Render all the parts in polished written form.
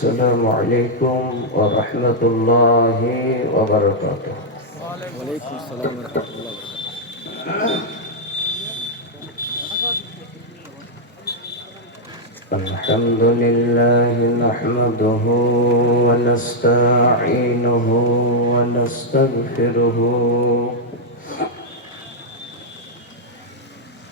السلام عليكم ورحمة الله وبركاته. وعليكم السلام ورحمة الله وبركاته. الحمد لله نحمده ونستعينه ونستغفره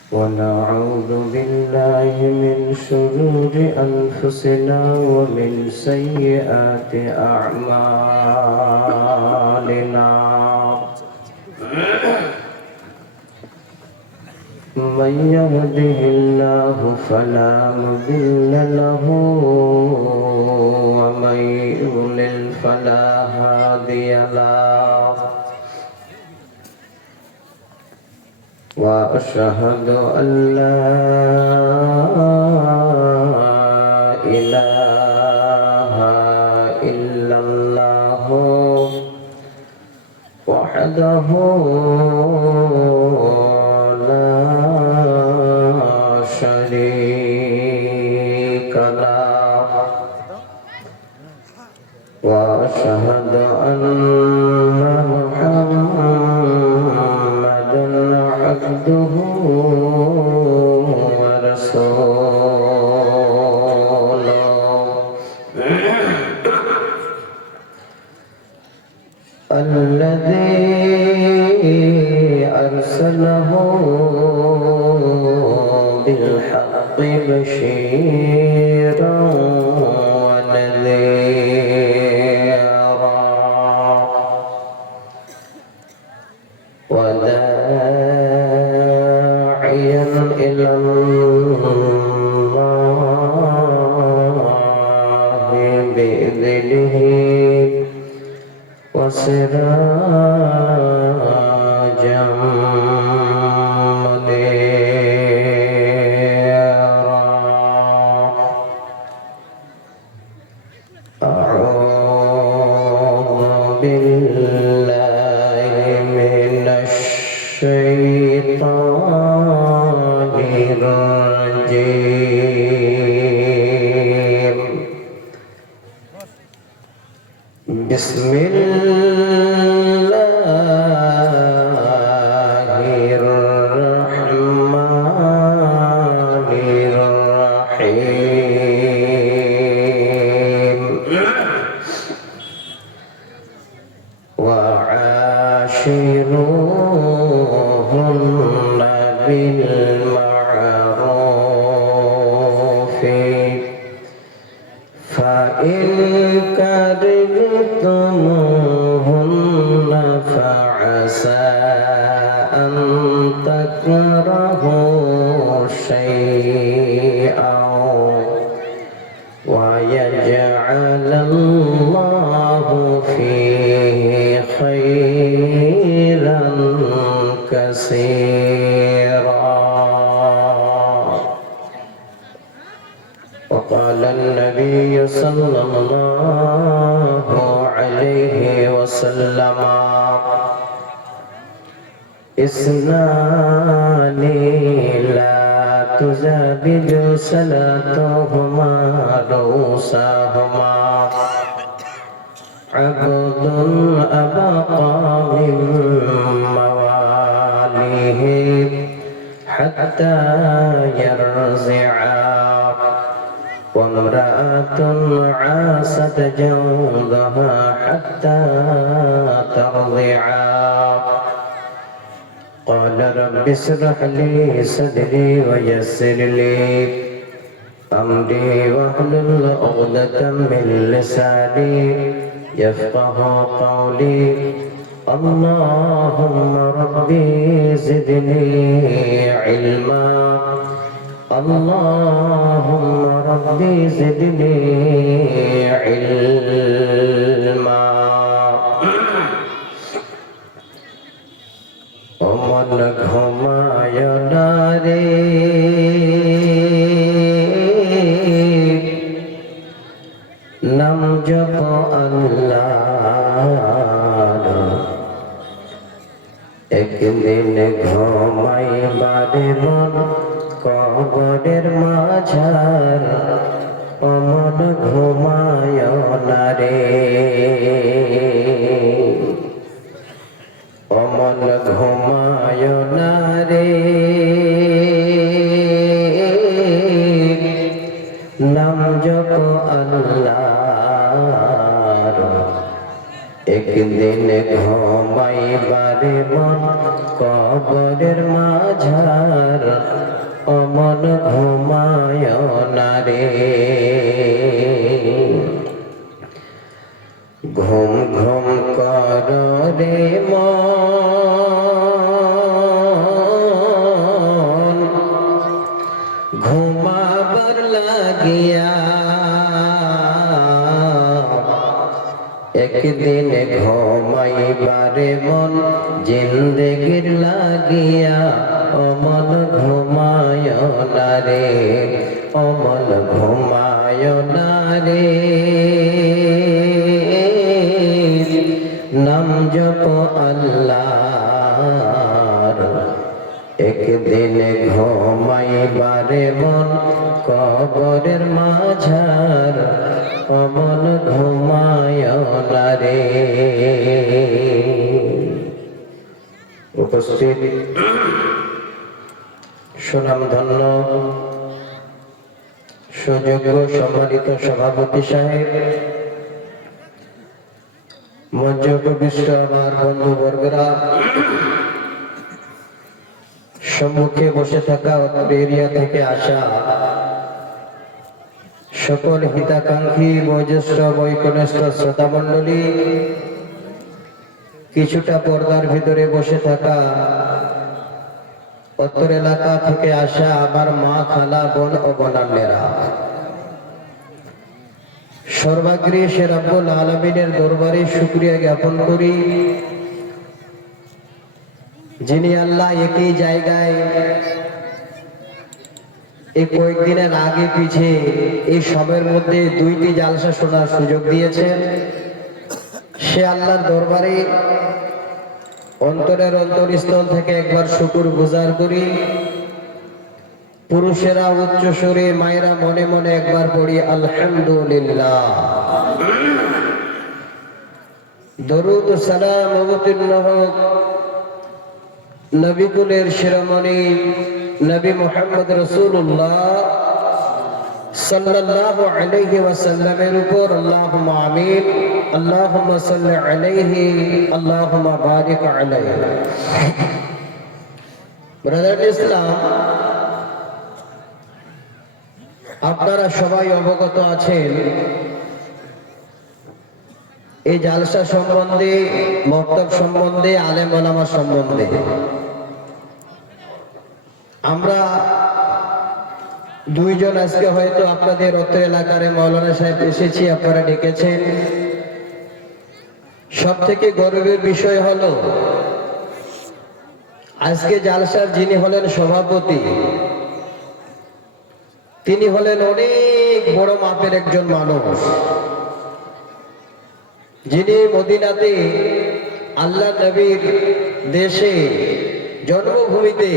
ونعوذ بالله من شرور أنفسنا ومن سيئات أعمالنا. من يهده الله فلا مضل له ومن يضلل فلا هادي له وأشهد أن لا إله إلا الله وحده لا شريك له وأشهد أن محمدا عبده ورسوله الذي أرسله بالحق بشيرا ونذيرا وداعيا إلى الله بإذنه وسراجا منيرا. أعوذ بالله من الشيطان الرجيم. بسم الله الرحمن الرحيم. وعاشروهن بالمعروف فإن كرهتموهن فعسى أن تكرهوا شيئا ويجعل الله فيه خيرا كثيرا. وقال النبي صلى الله عليه وسلم اثنان لا تزابج صلاتهما رؤوسهما عبد أبقى من مواليه حتى يرزعا وامرأة عاست جوزها حتى ترضعا. قال رب اشرح لي صدري ويسر لي أمري واحلل عقدة من لساني يفقه قولي. اللهم ربي زدني علما اللهم ربي زدني علما. অমন ঘুমায় না রে নাম জপ আল্লাহর একদিন ঘুমাইবারে মন কবরের মাঝার অমন ঘুমায় রে নাম জপ আল্লাহর একদিন ঘুমাইবারে মন কবরের মাঝার অমন ঘুমায় না রে ঘুম ঘুম কর রে মন ঘুমাবার লাগিয়া একদিন ঘুমাইবারে মন জিন্দেগির লাগিয়া অমন ঘুমায় না রে অমন ঘুমায় না রে নাম জপ আল্লাহর একদিন ঘুমাইবারে মন কবরের মাঝার অমন ঘুমায় না রে উপস্থিত সুনামধন্য সুযোগ্য সম্মানিত সভাপতি সাহেব মঞ্চে উপবিষ্ট আমার বন্ধুবর্গরা সম্মুখে বসে থাকা অত্র এরিয়া থেকে আসা সকল হিতাকাঙ্ক্ষী বয়োজ্যেষ্ঠ বৈকনিষ্ঠ শ্রোতা মণ্ডলী কিছুটা পর্দার ভিতরে বসে থাকা অত্র এলাকা থেকে আসা আমার মা খালা বোন ও বোনান্নেরা সর্বাগ্রে সে রব্বুল আলামিনের দরবারে শুকরিয়া জ্ঞাপন করি যিনি আল্লাহ একই জায়গায় এই কয়েকদিনের আগে পিছে এই সবের মধ্যে দুইটি জালসা শোনার সুযোগ দিয়েছেন সে আল্লাহর দরবারে অন্তরের অন্তরস্থল থেকে একবার শুকর গুজার করি পুরুষেরা উচ্চ সুরে মায়েরা মনে মনে একবার পড়ি আলহামদুলিল্লাহ দরুদ ও সালাম অবতীর্ণ হোক নবী কুলের শিরোমণি নবী মুহাম্মদ রাসূলুল্লাহ সাল্লাল্লাহু আলাইহি ওয়াসাল্লামের উপর আল্লাহুম্মা আমিন আল্লাহুম্মা সাল্লি আলাইহি আল্লাহুম্মা বারিক আলাইহি ব্রাদার ইসলাম আপনারা সবাই অবগত আছেন এই জালসা সম্বন্ধে মক্তব সম্বন্ধে আলেম ওলামা সম্বন্ধে আমরা দুইজন আজকে হয়তো আপনাদের অত এলাকার মাওলানা সাহেব এসেছি আপনারা ডেকেছেন সব থেকে গর্বের বিষয় হলো আজকে জালসার যিনি হলেন সভাপতি তিনি হলেন অনেক বড় মাপের একজন মানুষ যিনি মদিনাতে আল্লাহ নবীর দেশে জন্মভূমিতে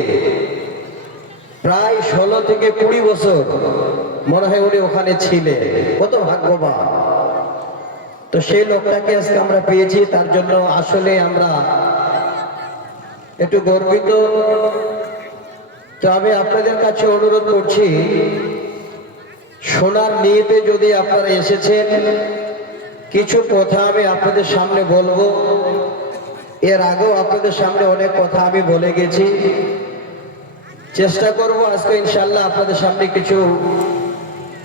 প্রায় 16 থেকে 20 বছর মনে হয় উনি ওখানে ছিলেন কত ভাগ্যবান তো সেই লোকটাকে আজকে আমরা পেয়েছি তার জন্য আসলে আমরা একটু গর্বিত তো আমি আপনাদের কাছে অনুরোধ করছি শোনার নিয়তে যদি আপনারা এসেছেন কিছু কথা আমি আপনাদের সামনে বলবো এর আগেও আপনাদের সামনে অনেক কথা আমি বলে গেছি চেষ্টা করব আজকে ইনশাআল্লাহ আপনাদের সামনে কিছু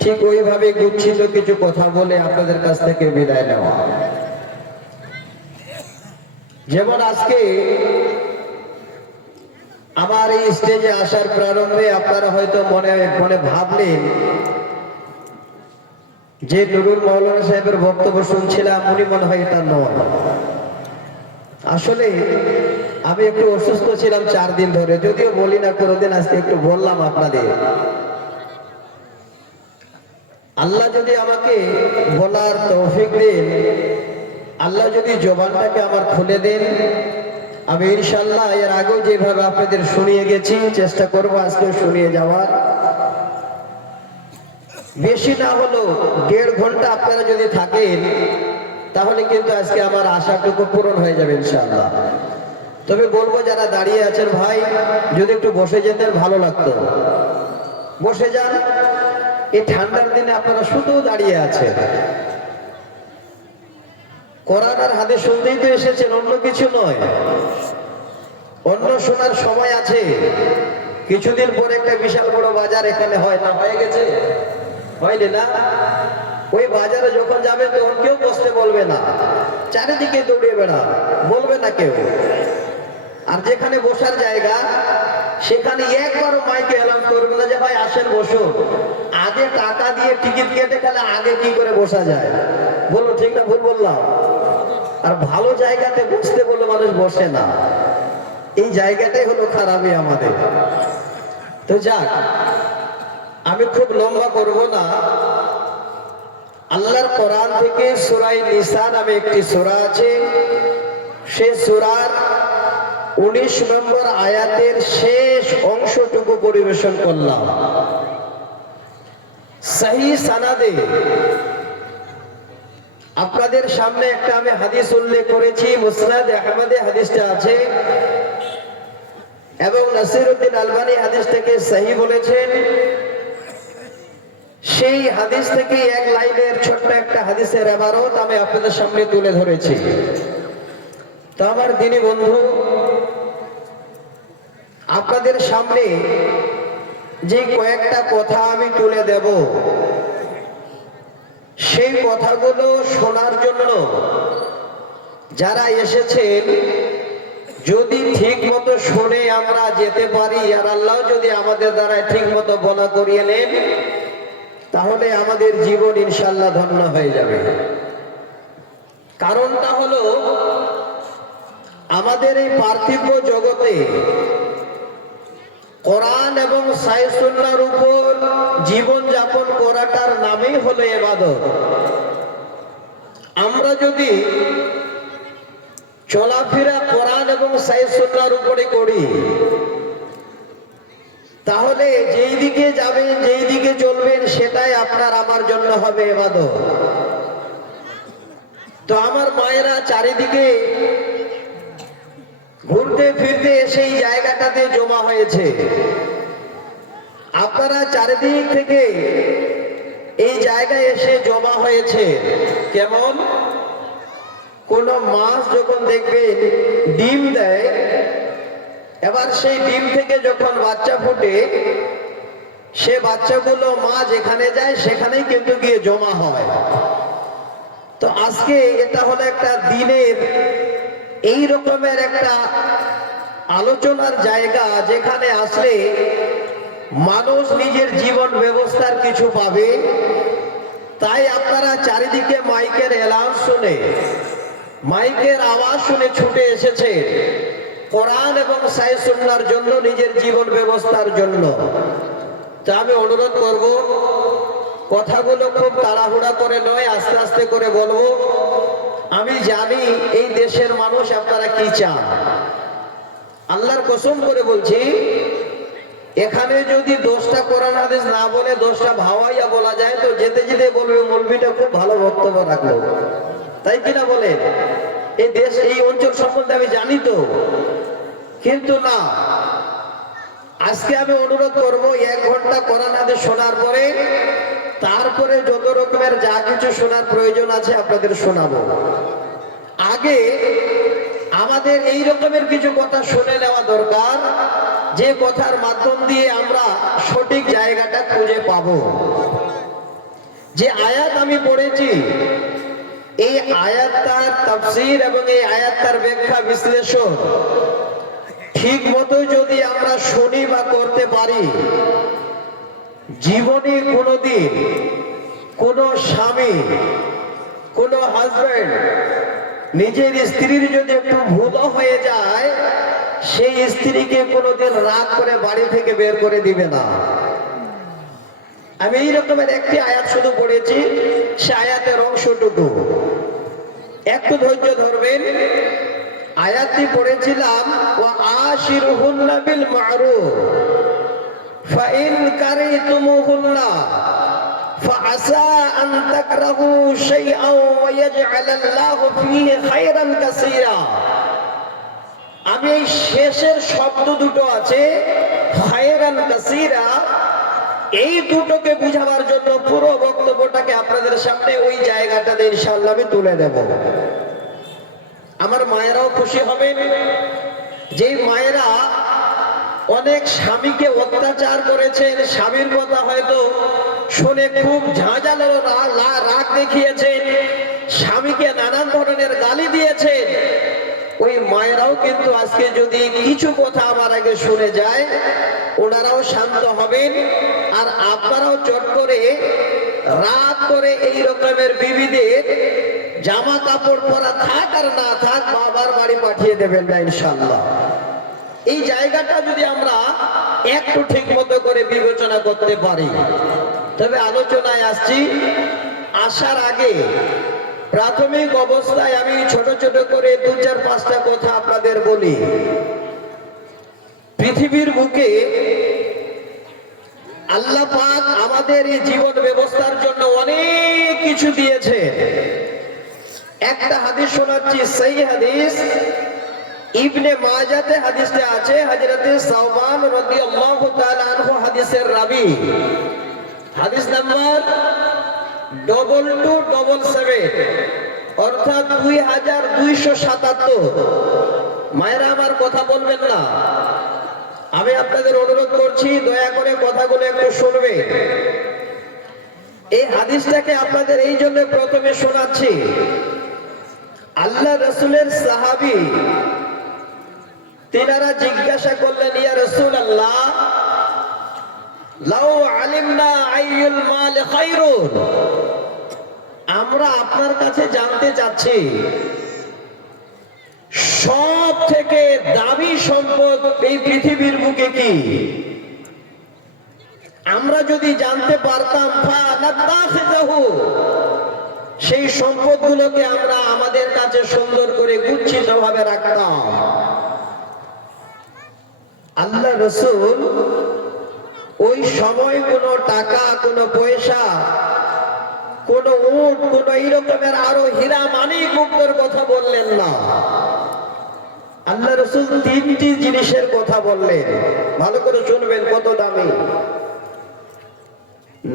ঠিক ওইভাবে গুচ্ছিত কিছু কথা বলে আপনাদের কাছ থেকে বিদায় নেওয়া যেমন আজকে আমার এই স্টেজে আসার প্রারম্ভে আপনারা হয়তো মনে মনে ভাবলেন যে নুরুল মাওলানা সাহেবের বক্তব্য শুনছিলাম উনি মনে হয় এটা নয় আসলে আমি একটু অসুস্থ ছিলাম 4 দিন ধরে যদিও বলি না কোনোদিন আজকে একটু বললাম আপনাদের আল্লাহ যদি আমাকে বলার তৌফিক দেন আল্লাহ যদি জবানটাকে আমার খুলে দেন আমি ইনশাআল্লাহ এর আগেও যেভাবে আপনাদের শুনিয়ে গেছি চেষ্টা করব আজকে শুনিয়ে যাওয়ার বেশি না হলো 1.5 ঘন্টা আপনারা যদি থাকেন তাহলে কিন্তু আজকে আমার আশাটুকু পূরণ হয়ে যাবে ইনশাআল্লাহ তবে বলবো যারা দাঁড়িয়ে আছেন ভাই, যদি একটু বসে যেতেন ভালো লাগতো। বসে যান, এই ঠান্ডার দিনে আপনারা শুধু দাঁড়িয়ে আছেন। কোরআন আর হাদিস শুনতেই তো এসেছেন, অন্য কিছু নয়। অন্য শোনার সময় আছে। কিছুদিন পরে একটা বিশাল বড় বাজার এখানে হয় না, হয়ে গেছে? হয়নি না? ওই বাজারে যখন যাবে তখন কেউ বসতে বলবে না, চারিদিকে দৌড়িয়ে বেড়া, বলবে না কেউ। আর যেখানে বসার জায়গা সেখানে একবারও মাইকে অ্যালাউন্স করবে না যে ভাই আসেন বসুন। আগে টাকা দিয়ে টিকিট কেটে খেলে আগে কি করে বসা যায়? বললো ঠিক না ভুল বললাম? আর ভালো জায়গাতে বসতে বললে মানুষ বসে না। এই জায়গাটাই হলো খারাপই আমাদের। তো যাক, আমি খুব লম্বা করব না। আল্লাহর কোরআন থেকে সূরা নিসা নামে একটি সূরা আছে, সেই সূরার 19 নম্বর আয়াতের শেষ অংশটুকু পরিবেশন করলাম। সহি সানাদে আপনাদের সামনে একটা আমি হাদিস উল্লেখ করেছি, মুসনাদ আহমদে হাদিসটা আছে এবং নাসিরউদ্দিন আলবানী হাদিসটাকে সহি বলেছেন। সেই হাদিস থেকে এক লাইনের ছোট্ট একটা হাদিসের ইবারত আমি আপনাদের সামনে তুলে ধরেছি। তো আমার দিনী বন্ধু, আপনাদের সামনে যে কয়েকটা কথা আমি তুলে দেব, সেই কথাগুলো শোনার জন্য যারা এসেছেন, যদি ঠিক মতো শুনে আমরা যেতে পারি আর আল্লাহ যদি আমাদের দ্বারা ঠিক মতো বলা করিয়ে নেন, তাহলে আমাদের জীবন ইনশাআল্লাহ ধন্য হয়ে যাবে। কারণটা হলো, আমাদের এই পার্থিব জগতে কোরআন এবং সহিহ সুন্নাহর উপর জীবন যাপন করাটার নামই হলো ইবাদত। আমরা যদি চলাফেরা কোরআন এবং সহিহ সুন্নাহর উপরে করি, তাহলে যেই দিকে যাবেন, যেই দিকে চলবেন, সেটাই আপনার আমার জন্য হবে ইবাদত। তো আমার মায়েরা চারিদিকে ঘুরতে ফিরতে সেই জায়গাটাতে জমা হয়েছে। আপনারা চারিদিক থেকে এই জায়গায় এসে জমা হয়েছে। কেমন? কোন মাছ যখন দেখবেন ডিম দেয়, এবার সেই ডিম থেকে যখন বাচ্চা ফুটে, সে বাচ্চাগুলো মা যেখানে যায় সেখানেই কিন্তু গিয়ে জমা হয়। তো আজকে এটা হলো একটা দিনের এই রকমের একটা আলোচনার জায়গা, যেখানে আসলে মানুষ নিজের জীবন ব্যবস্থার কিছু পাবে। তাই আপনারা চারিদিকে মাইকের অ্যালাউন্স শুনে, মাইকের আওয়াজ শুনে ছুটে এসেছে কোরআন এবং সহিহ সুন্নাহর জন্য, নিজের জীবন ব্যবস্থার জন্য। তা আমি অনুরোধ করব, কথাগুলো খুব তাড়াহুড়া করে নয়, আস্তে আস্তে করে বলবো। আমি জানি এই দেশের মানুষ আপনারা কি চান। আল্লাহর কসম করে বলছি, এখানে যদি 10টা কোরআন হাদিস না বলে 10টা ভাওয়াইয়া বলা যায়, তো যেতে যেতে বলবে মৌলভীটা খুব ভালো বক্তব্য রাখলো, তাই কিনা বলে? এই দেশ, এই অঞ্চল সম্বন্ধে আমি জানি তো, কিন্তু না। আজকে আমি অনুরোধ করব, 1 ঘন্টা কোরআন হাদিস শোনার পরে তারপরে যত রকমের যা কিছু শোনার প্রয়োজন আছে আপনাদের শোনাবো। আগে আমাদের এই রকমের কিছু কথা শুনে নেওয়া দরকার, যে কথার মাধ্যম দিয়ে আমরা সঠিক জায়গাটা খুঁজে পাবো। যে আয়াত আমি পড়েছি, এই আয়াতটার তাফসীর এবং এই আয়াতটার ব্যাখ্যা বিশ্লেষণ ঠিক মতো যদি আমরা শুনি বা করতে পারি, জীবনে কোনোদিন কোন স্বামী, কোন হাজবেন্ড নিজের স্ত্রীর যদি একটু ভুল হয়ে যায়, সেই স্ত্রীকে কোনোদিন রাগ করে বাড়ি থেকে বের করে দিবে না। আমি এই রকমের একটি আয়াত শুধু পড়েছি, সে আয়াতের অংশটুকু একটু ধৈর্য ধরবেন। আয়াতটি পড়েছিলাম, ওয়া আশিরুহুন্না বিল মারুফ ফাইন কারিতুমুহুন্না ফাআসা আন তাকরাহু শাইআন ওয়া ইয়াজআলাল্লাহু ফীহি খায়রান কাসীরা। আমি এই শেষের শব্দ দুটো আছে খায়রান কাসীরা, এই দুটোকে বুঝাবার জন্য পুরো বক্তব্যটাকে আপনাদের সামনে ওই জায়গাটাতে ইনশাআল্লাহ আমি তুলে দেব। আমার মায়েরাও খুশি হবেন, যে মায়েরা অনেক স্বামীকে অত্যাচার করেছেন, স্বামীর কথা হয়তো শুনে খুব ঝাঁঝালো রাগ দেখিয়েছেন, স্বামীকে নানান ধরনের গালি দিয়েছেন, ওই মায়েরাও কিন্তু আজকে যদি কিছু কথা আমার আগে শুনে যায়, ওনারাও শান্ত হবেন। আর আপনারাও চট করে রাত করে এই রকমের বিবিদের জামা কাপড় পরা থাক আর না থাক বাবার বাড়ি পাঠিয়ে দেবেন না ইনশাআল্লাহ। এই জায়গাটা যদি আমরা একটু ঠিক মতো করে বিবেচনা করতে পারি, তবে আলোচনায় আসছি। আসার আগে প্রাথমিক অবস্থায় আমি ছোট ছোট করে 2-4-5টা কথা আপনাদের বলি। পৃথিবীর বুকে আল্লাহ পাক আমাদের এই জীবন ব্যবস্থার জন্য অনেক কিছু দিয়েছে। একটা হাদিস শোনাচ্ছি, সেই হাদিস ইবনে মাজাতে হাদিসটা আছে, হযরতে সাওবান রাদিয়াল্লাহু তাআলা আনহু হাদিসের রাবী, হাদিস নাম্বার 2277 অর্থাৎ 2277। মায়েরা আমার কথা বলবেন না, আমি আপনাদের অনুরোধ করছি দয়া করে কথাগুলো একটু শুনবেন। এই হাদিসটাকে আপনাদের এই জন্য প্রথমে শোনাচ্ছি, আল্লাহ রাসূলের সাহাবী তিনারা জিজ্ঞাসা করলেন, ইয়া রাসূলুল্লাহ লাউ আলিমনা আইয়ুল মাল খায়রুন, আমরা আপনার কাছে জানতে চাচ্ছি সব থেকে দামি সম্পদ এই পৃথিবীর বুকে কি? আমরা যদি জানতে পারতাম সেই সম্পদগুলোকে আমরা আমাদের কাছে সুন্দর করে গুচ্ছিত ভাবে রাখতাম। আল্লাহ রাসূল ওই সময় কোনো টাকা, কোনো পয়সা, কোনো উট, কোনো এই রকমের আরো হীরা মানিক মুক্তর কথা বললেন না। আল্লাহ রাসূল 3টি জিনিসের কথা বললেন, ভালো করে শুনবেন কত দামি।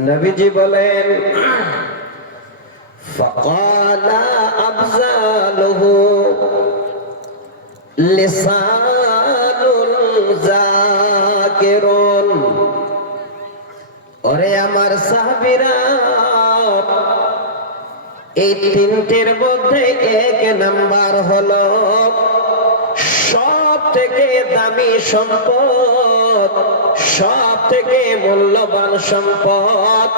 নবীজি বলেন, ফাকালা আফজালুহু লিসানুল যাকিরুন, ওরে আমার সাহাবীরা, এই 3টির মধ্যে 1 নাম্বার হলো সব থেকে দামি সম্পদ, সব থেকে মূল্যবান সম্পদ,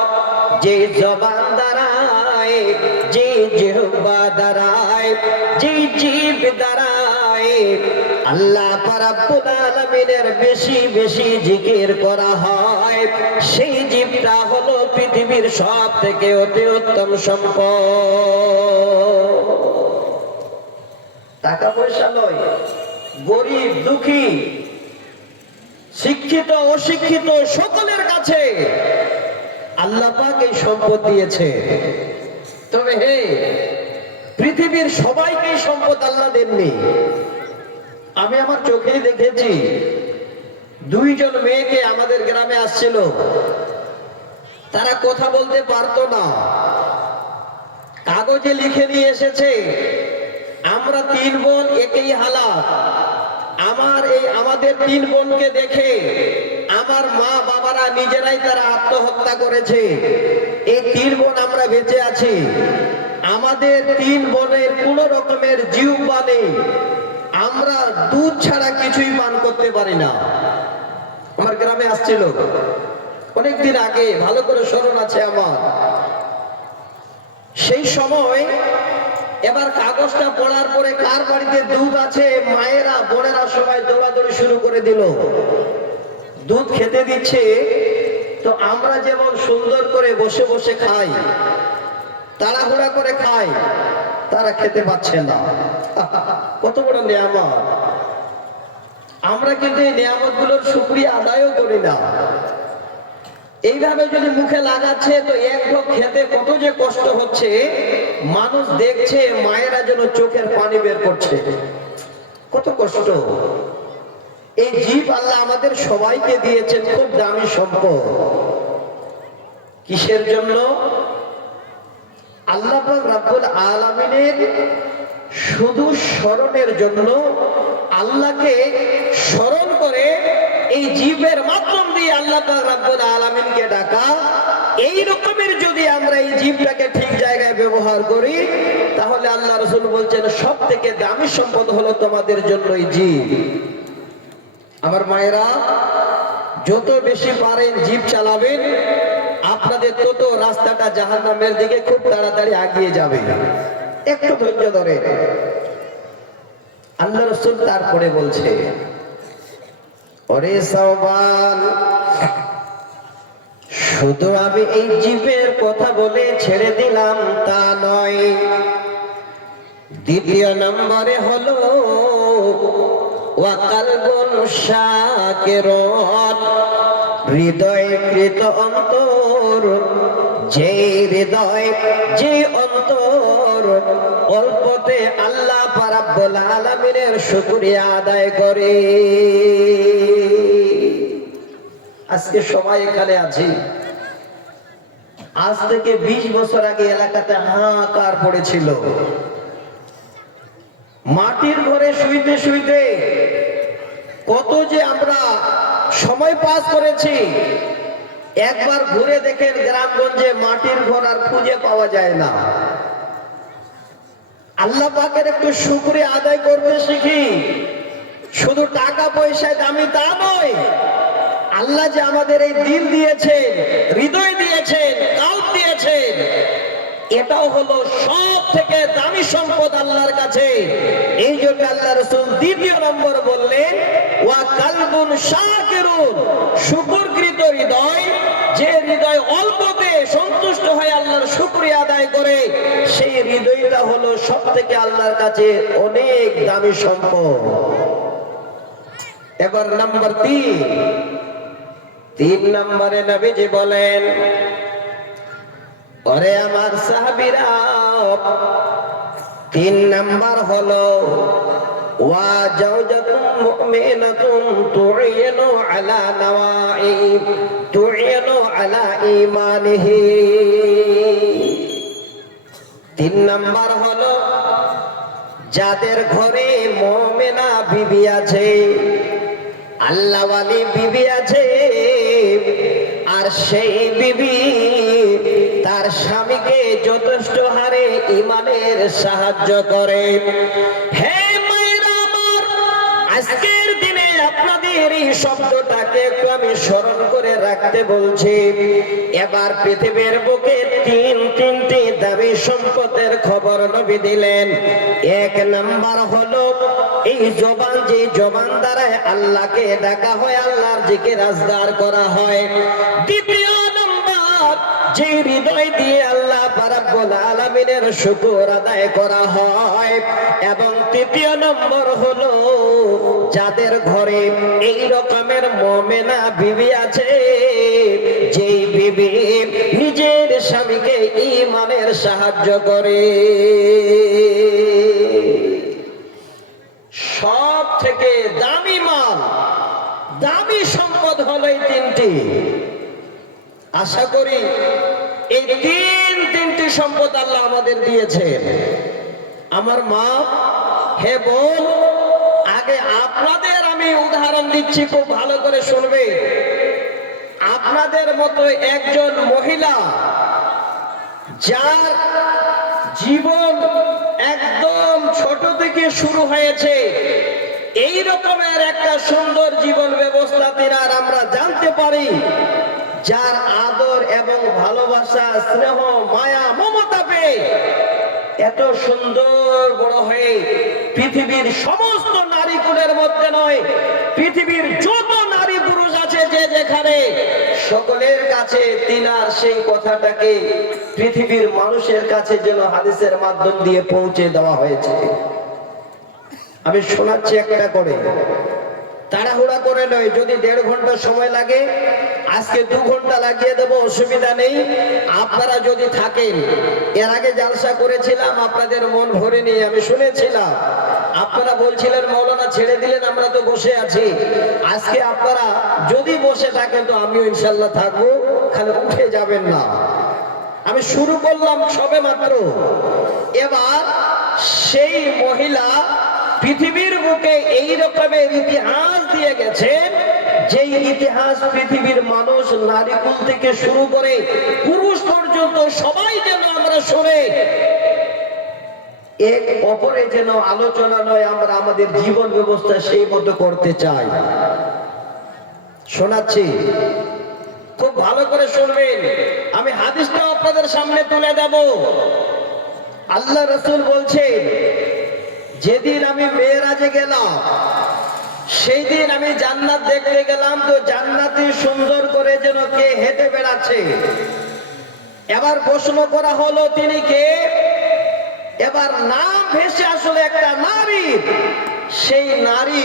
যে জবান দ্বারায়, যে জিহ্বা দ্বারায়, যে জিভ দ্বারায় আল্লাহ রাব্বুল আলামিনের বেশি বেশি জিকির করা হয়, সেই জিভটা হলো পৃথিবীর সব থেকে অতি উত্তম সম্পদ। টাকা পয়সা নয়, গরিব দুঃখী, শিক্ষিত অশিক্ষিত সকলের কাছে আল্লাহ পাক এই সম্পদ দিয়েছে। তবে হে, পৃথিবীর সবাইকে সম্পদ আল্লাহ দেননি। আমি আমার চোখেই দেখেছি, 2 জন মেয়েকে আমাদের গ্রামে আসছিল, তারা কথা বলতে পারতো না, কাগজে লিখে নিয়ে এসেছে, আমরা 3 বোন একই হালাত। আমাদের 3 বোনকে দেখে আমার মা বাবারা নিজেরাই তারা আত্মহত্যা করেছে। এই 3 বোন আমরা বেঁচে আছি, আমাদের 3 বোনের কোন রকমের জিহ্বা নেই, আমরা দুধ ছাড়া কিছুই পান করতে পারি না। আমার গ্রামে আসছিল অনেকদিন আগে, ভালো করে স্মরণ আছে আমার। সেই সময় এবার কাগজটা পড়ার পরে কার বাড়িতে দুধ আছে, মায়েরা বোনেরা সবাই দৌড়াদৌড়ি শুরু করে দিল, দুধ খেতে দিচ্ছে। তো আমরা যেমন সুন্দর করে বসে বসে খাই, তাড়াহুড়া করে খাই, তারা খেতে পাচ্ছে না। কত বড় নিয়ামত! আমরা কিন্তু এই নিয়ামত গুলোর শুকরিয়া আদায়ও করি না। এইভাবে যদি মুখে লাগাচ্ছে তো এক ঢোক খেতে কত যে কষ্ট হচ্ছে, মানুষ দেখছে, মায়েরা যেন চোখের পানি বের করছে। কত কষ্ট। এই জীব আল্লাহ আমাদের সবাইকে দিয়েছেন, খুব দামি সম্পদ। কিসের জন্য? আল্লাহ পাক রব্বুল আলামিনের শুধু স্মরণের জন্য, আল্লাহকে স্মরণ করে এই জীবের মাধ্যম দিয়ে আল্লাহ পাক রব্বুল আলামিনকে ডাকা। এই রকমের যদি আমরা এই জীবটাকে ঠিক জায়গায় ব্যবহার করি, তাহলে আল্লাহ রাসূল বলছেন সব থেকে দামি সম্পদ হলো তোমাদের জন্য এই জীব। আমার মায়েরা, যত বেশি পারেন জীব চালাবেন, আপনাদের তত রাস্তাটা জাহান্নামের দিকে খুব তাড়াতাড়ি এগিয়ে যাবে। একটু ধৈর্য ধরে। আল্লাহ রাসূল তারপরে বলছে, ওরে সাওবান, শুধু আমি এই জীবের কথা বলে ছেড়ে দিলাম তা নয়, দ্বিতীয় নম্বরে হলো ওয়া কালবুন শাকিরুন, হৃদয়কৃত অন্তর। যে হৃদয়, যে অন্তর অল্পতে আল্লাহ রাব্বুল আলামিনের শুকরিয়া আদায় করে। আজকে সবাই এখানে আছি, আজ থেকে 20 বছর আগে এলাকাতে হাহাকার পড়েছিল। মাটির ঘরে শুইতে শুইতে কত যে আমরা সময় পাস করেছি। একবার ঘুরে দেখেন গ্রামগঞ্জে মাটির ঘর আর খুঁজে পাওয়া যায় না। আল্লাহ পাকের একটু শুকরিয়া আদায় করতে শিখি। শুধু টাকা পয়সায় দামি তা নয়, আল্লাহ যে আমাদের এই দিল দিয়েছেন, হৃদয় দিয়েছেন, কাল্প দিয়েছেন, এটাও হলো সব থেকে দামি সম্পদ আল্লাহর কাছে। এই জন্য আল্লাহ রাসূল দ্বিতীয় নম্বর বললেন ওয়া কালবুন শাকিরুন, শুকরকৃত হৃদয়। যে হৃদয় অল্পতে সন্তুষ্ট হয়ে আল্লাহর শুকরিয়া আদায় করে, সেই হৃদয়টা হলো সব থেকে আল্লাহর কাছে অনেক দামি সম্পদ। এবার নাম্বার 3 নম্বরে নবীজি বলেন, ওরে আমার সাহাবীরা, 3 নাম্বার হলো ওয়া জাওজাতুন মুমিনাতুন তুইনু আলা নাওয়াই, তুইনু আলা ঈমানিহি। 3 নাম্বার হলো যাদের ঘরে মুমিনা বিবি আছে, আল্লাহওয়ালি বিবি আছে, আর সেই বিবি তার স্বামীকে যথেষ্ট হারে ঈমানের সাহায্য করে। হে মায়েরা আমার, আজকের দিনে আপনাদের এই শব্দটাকে একটু আমি স্মরণ করে রাখতে বলছি। এবার পৃথিবীর বুকে তিনটি দামি সম্পদের খবর নবী দিলেন। 1 নাম্বার হলো এই জবান, যে জবান দ্বারা আল্লাহকে ডাকা হয়, আল্লাহর জিকির আজগার করা হয়। দ্বিতীয় নাম্বার, যে হৃদয় দিয়ে আল্লাহ রাব্বুল আলামিনের শুকর আদায় করা হয়। এবং তৃতীয় নম্বর হলো যাদের ঘরে এই রকমের মুমিনা বিবি আছে, যেই বিবি নিজের স্বামীকে ঈমানের সাহায্য করে। সব থেকে দামি মাল, দামি সম্পদ হলো এই 3টি। আশা করি এই তিনটি সম্পদ আল্লাহ আমাদের দিয়েছেন। আমার মা, হে বোন, আগে আপনাদের আমি উদাহরণ দিচ্ছি, খুব ভালো করে শুনবে। আপনাদের মতো একজন মহিলা যার জীবন একদম ছোট থেকে শুরু হয়েছে, এই রকমের একটা সুন্দর জীবন ব্যবস্থা তিনার আমরা জানতে পারি, যার আদর এবং ভালোবাসা, স্নেহ, মায়া, মমতা পেয়ে এত সুন্দর বড় হয়ে পৃথিবীর সমস্ত নারী কুলের মধ্যে নয়, পৃথিবীর যত নারী পুরুষ আছে যে যেখানে, সকলের কাছে তিনার সেই কথাটাকে পৃথিবীর মানুষের কাছে যেন হাদিসের মাধ্যম দিয়ে পৌঁছে দেওয়া হয়েছে। আমি শোনাচ্ছি একটা করে, তাড়াহুড়া করে নয়। যদি 1.5 ঘন্টা সময় লাগে, আজকে 2 ঘন্টা লাগিয়ে দেবো, অসুবিধা নেই। আপনারা যদি থাকেন, এর আগে জালসা করেছিলাম, আপনাদের মন ভরে নিয়ে আমি শুনেছিলাম। আপনারা বলছিলেন মৌলানা ছেড়ে দিলেন, আমরা তো বসে আছি। আজকে আপনারা যদি বসে থাকেন তো আমিও ইনশাল্লাহ থাকবো, খালি উঠে যাবেন না। আমি শুরু করলাম সবে মাত্র। এবার সেই মহিলা পৃথিবীর বুকে এই রকমের ইতিহাস দিয়ে গেছেন, যেই ইতিহাস পৃথিবীর মানুষ নারীকুল থেকে শুরু করে পুরুষ পর্যন্ত সবাই যেন আমরা শুনে এক অপরে যেন আলোচনা নয়, আমরা আমাদের জীবন ব্যবস্থা সেই মতো করতে চাই। শোনাচ্ছি, খুব ভালো করে শুনবেন। আমি হাদিসটা আপনাদের সামনে তুলে দেব। আল্লাহ রাসূল বলছেন, যেদিন আমি মেরাজে গেলাম সেই দিন আমি জান্নাত দেখতে গেলাম, তো জান্নাতি সুন্দর করে যেন কে হেঁটে বেড়াচ্ছে। এবার প্রশ্ন করা হলো তিনি কে? এবার নাম ভেসে আসলে একটা নারী। সেই নারী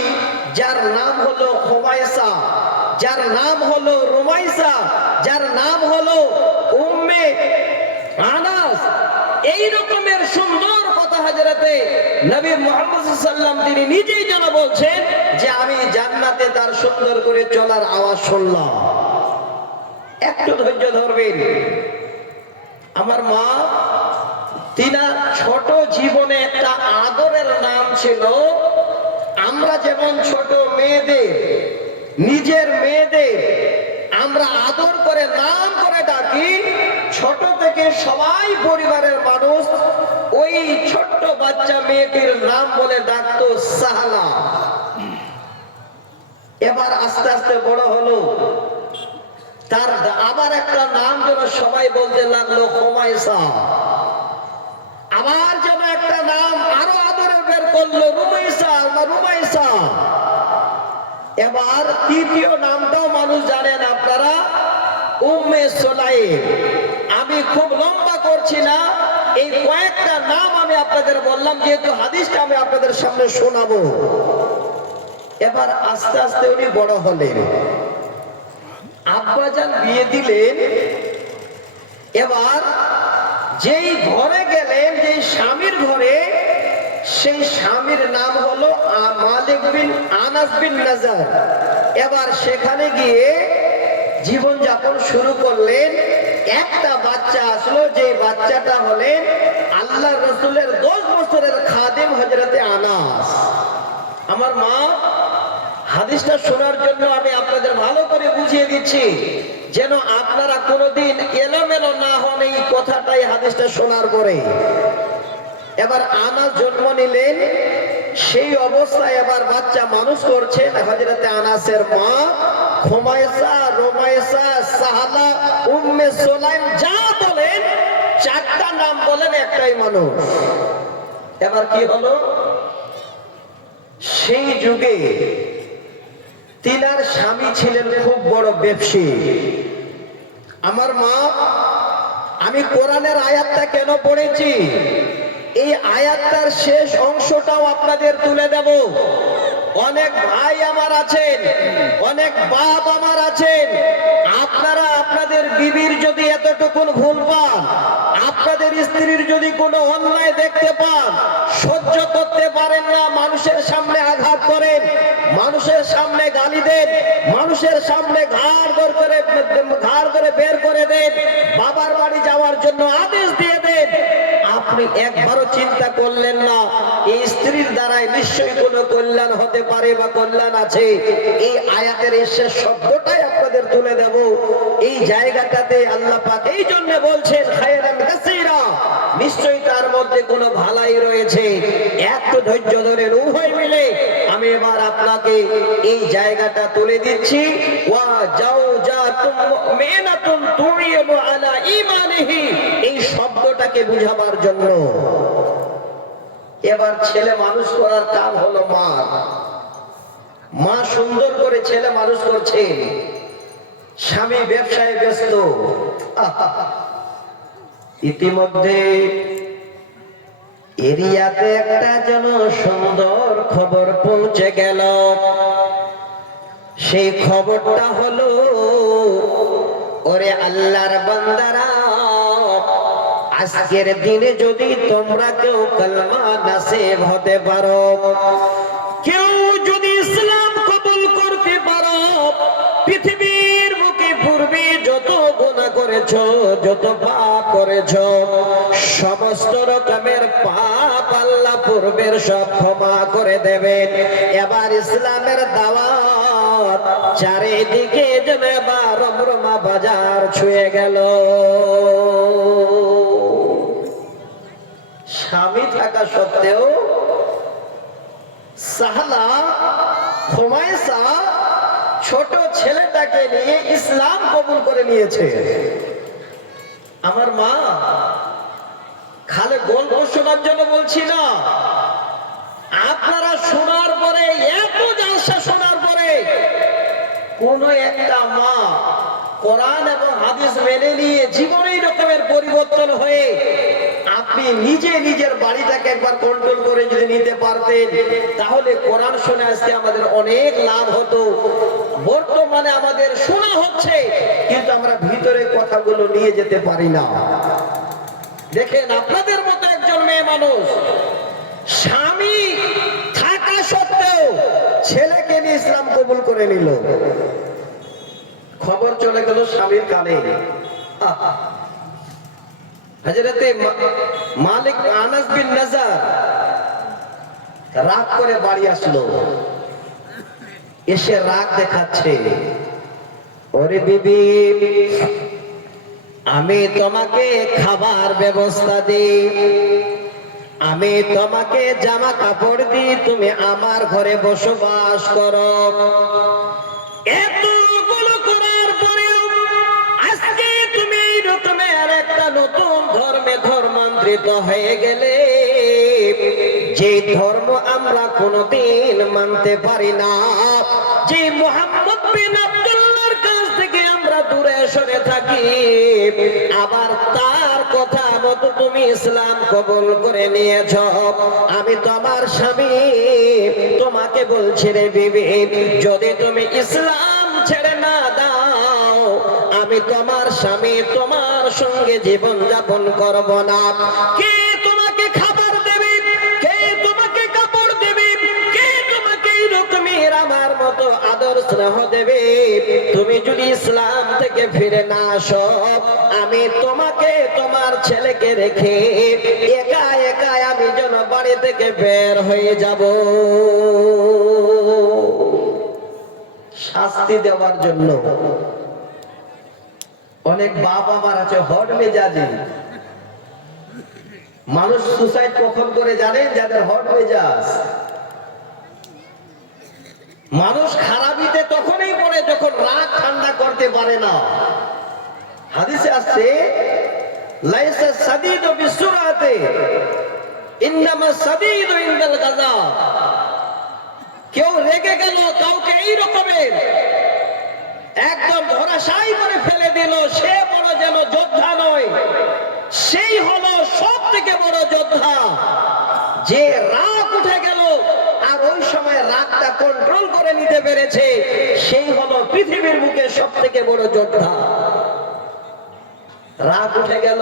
যার নাম হলো খুমাইসা, যার নাম হলো রুমাইসা, যার নাম হলো উম্মে আনাস। এই রকমের সুন্দর কথা হযরতে নবী মুহাম্মদ সাল্লাল্লাহু আলাইহি ওয়াসাল্লাম তিনি নিজেই যেন বলছেন যে আমি জান্নাতে তার সুন্দর করে চলার আওয়াজ শুনলাম। একটু ধৈর্য ধরবেন। আমার মা, তিনার ছোট জীবনে একটা আদরের নাম ছিল। আমরা যেমন ছোট মেয়েদের, নিজের মেয়েদের আমরা আদর করে নাম করে ডাকি, ছোট থেকে সবাই পরিবারের মানুষ ওই ছোট্ট বাচ্চা মেয়েটির নাম বলে ডাকতো সাহালা। এবার আস্তে আস্তে বড় হলো, তার আবার একটা নাম যেন সবাই বলতে লাগলো খুমাইসা। আবার যেন একটা নাম আরো আদরে বের করলো, রুমাইসা বা রুমাইসা। এবার তৃতীয় নামটাও মানুষ জানেন আপনারা, উম্মে সুলাইম। আমি খুব লম্বা করছি না, এই কয়েকটা নাম আমি আপনাদের বললাম, যেহেতু হাদিসটা আমি আপনাদের সামনে শোনাবো। এবার আস্তে আস্তে উনি বড় হলেন, আব্বাজান বিয়ে দিলেন। এবার যেই ঘরে গেলেন, যেই স্বামীর ঘরে, সেই স্বামীর নাম হলো মালিক বিন আনাস বিন নাজার। এবার সেখানে গিয়ে জীবন যাপন শুরু করলেন। একটা বাচ্চা আসলো, যে বাচ্চাটা হলেন আল্লাহ রাসূলের 10 বছরের খাদেম হযরতে আনাস। আমার মা, হাদিসটা শোনার জন্য আমি আপনাদের ভালো করে বুঝিয়ে দিচ্ছি, যেন আপনারা কোনোদিন এলোমেলো না হন এই কথাটাই হাদিসটা শোনার পরে। এবার আনাস জন্ম নিলেন, সেই অবস্থায় এবার বাচ্চা মানুষ করছেন হযরতে আনাসের মা খুমাইসা, রুমাইসা, সাহালা, উম্মে সুলাইম, যা বলেন চারটা নাম বলেন, একটাই মানুষ। এবার কি হলো, সেই যুগে তিনার স্বামী ছিলেন খুব বড় ব্যবসায়ী। আমার মা, আমি কোরআনের আয়াতটা কেন পড়েছি, এই আয়াতটার শেষ অংশটাও আপনাদের তুলে দেব। অনেক ভাই আমার আছেন, অনেক বাপ আমার আছেন, আপনারা আপনাদের বিবির যদি এতটুকুন ভুল পান, আপনাদের স্ত্রীর যদি কোনো অন্যায় দেখতে পান, সহ্য করতে পারেন না, মানুষের সামনে আঘাত করেন, মানুষের সামনে গালি দেন, মানুষের সামনে ঘাড় করে বের করে দেন, বাবার বাড়ি যাওয়ার জন্য আদেশ দিয়ে দেন, আপনি একবারও চিন্তা করলেন না এই স্ত্রীর দ্বারাই নিশ্চয়ই কোনো কল্যাণ হতে পারে বা কল্যাণ আছে। এই আয়াতের এই শেষ শব্দটাই আপনাদের তুলে দেব। এই জায়গাটাতে আল্লাহ পাক এই জন্য বলছেন খায়রান কাসীরা, নিশ্চয়ই তার মধ্যে কোনো ভালাই রয়েছে। একটু ধৈর্য ধরেন উভয় মিলে। আমি এবার আপনাকে এই জায়গাটা তুলে দিচ্ছি। ওয়া জাওজাতুম মুমিনাতুন তুইয়িবু আলা ঈমানিহি, এই শব্দটাকে বুঝাবার জন্য। এবার ছেলে মানুষ করার কাম হলো মা। মা সুন্দর করে ছেলে মানুষ করছে, স্বামী ব্যবসায় ব্যস্ত। ইতিমধ্যে এরিয়াতে একটা যেন সুন্দর খবর পৌঁছে গেল। সেই খবরটা হলো, ওরে আল্লাহর বান্দারা, আজকের দিনে যদি তোমরা কেউ কালমা নাসিব হতে পারো, কেউ যদি ইসলাম কবুল করতে পারো, পৃথিবীর বুকে পূর্বে যত গুনাহ করেছো, যত পাপ করেছো, সমস্ত রকমের পাপ আল্লাহ পূর্বের সব ক্ষমা করে দেবেন। এবার ইসলামের দাওয়াত চারিদিকে যেন এবার রমরমা বাজার ছুঁয়ে গেল। স্বামী থাকা সত্ত্বেও সাহলা খুমাইসা ছোট ছেলেটাকে নিয়ে ইসলাম কবুল করে নিয়েছে। আমার মা খালে গল্প শোনার জন্য বলছি না, আপনারা শোনার পরে, এত জালসা শোনার পরে কোন একটা মা কোরআন এবং হাদিস মেনে নিয়ে জীবনে রকমের পরিবর্তন হয়ে আপনি নিজে নিজের বাড়িটাকে একবার কন্ট্রোল করে যদি নিতে পারতেন, তাহলে কোরআন শুনে আজকে আমাদের অনেক লাভ হতো। বর্তমানে আমাদের শোনা হচ্ছে, কিন্তু আমরা ভিতরে কথাগুলো নিয়ে যেতে পারি না। দেখেন, আপনাদের মতো একজন মেয়ে মানুষ স্বামী থাকা সত্ত্বেও ছেলেকে নিয়ে ইসলাম কবুল করে নিল। খবর চলে গেল স্বামীর কানে। হযরতে মালিক আনাস বিন নাজার রাগ করে বাড়ি আসলো। এসে রাগ দেখাচ্ছে, ওরে বিবি, আমি তোমাকে খাবার ব্যবস্থা দিই, আমি তোমাকে জামা কাপড় দিই, তুমি আমার ঘরে বসবাস করো। এতগুলো করার পরেও আজকে তুমি এরকমের একটা নতুন ধর্মে ধর্মান্তরিত হয়ে গেলে, যে ধর্ম আমরা কোনোদিন মানতে পারি না, যে মুহাম্মদ বিন আব্দুল্লাহর কাছ থেকে আমরা দূরে সরে থাকি, আবার তার কথা মতো তুমি ইসলাম কবুল করে নিয়েছ। আমি তোমার স্বামী, তোমাকে বলছি রে বিবি, যদি তুমি ইসলাম ছেড়ে না দাও, আমি তোমার স্বামী তোমার সঙ্গে জীবন যাপন করব না। কে তোমাকে খাবার দেবে, কে তোমাকে কাপড় দেবে, কে তোমাকে এরকমের আমার মতো আদর স্নেহ দেবে? তুমি যদি ইসলাম থেকে ফিরে না আসো, আমি তোমাকে তোমার ছেলেকে রেখে একা একা আমি যেন বাড়ি থেকে বের হয়ে যাব। শাস্তি দেওয়ার জন্য অনেক বাবা মার আছে হট মেজাজি। মানুষ সুসাইড কখন করে জানেন? যাদের হট মেজাজ। মানুষ খারাপিতে তখনই পড়ে যখন রাগ ঠান্ডা করতে পারে না। হাদিসে আসছে, লাইসা সাদীদু বিসুরাতে ইন্নামা সাদীদু ইনদাল গাযা। কেউ রেগে গেল, কাউকে এই রকমের একদম ধরাশায়ী করে ফেলে দিল, সে বড় যেন যোদ্ধা নয়, সেই হলো সব থেকে বড় যোদ্ধা। যে রাগ উঠে গেল আর ওই সময় রাগটা কন্ট্রোল করে নিতে পেরেছে, সেই হলো পৃথিবীর বুকে সব থেকে বড় যোদ্ধা। রাগ উঠে গেল,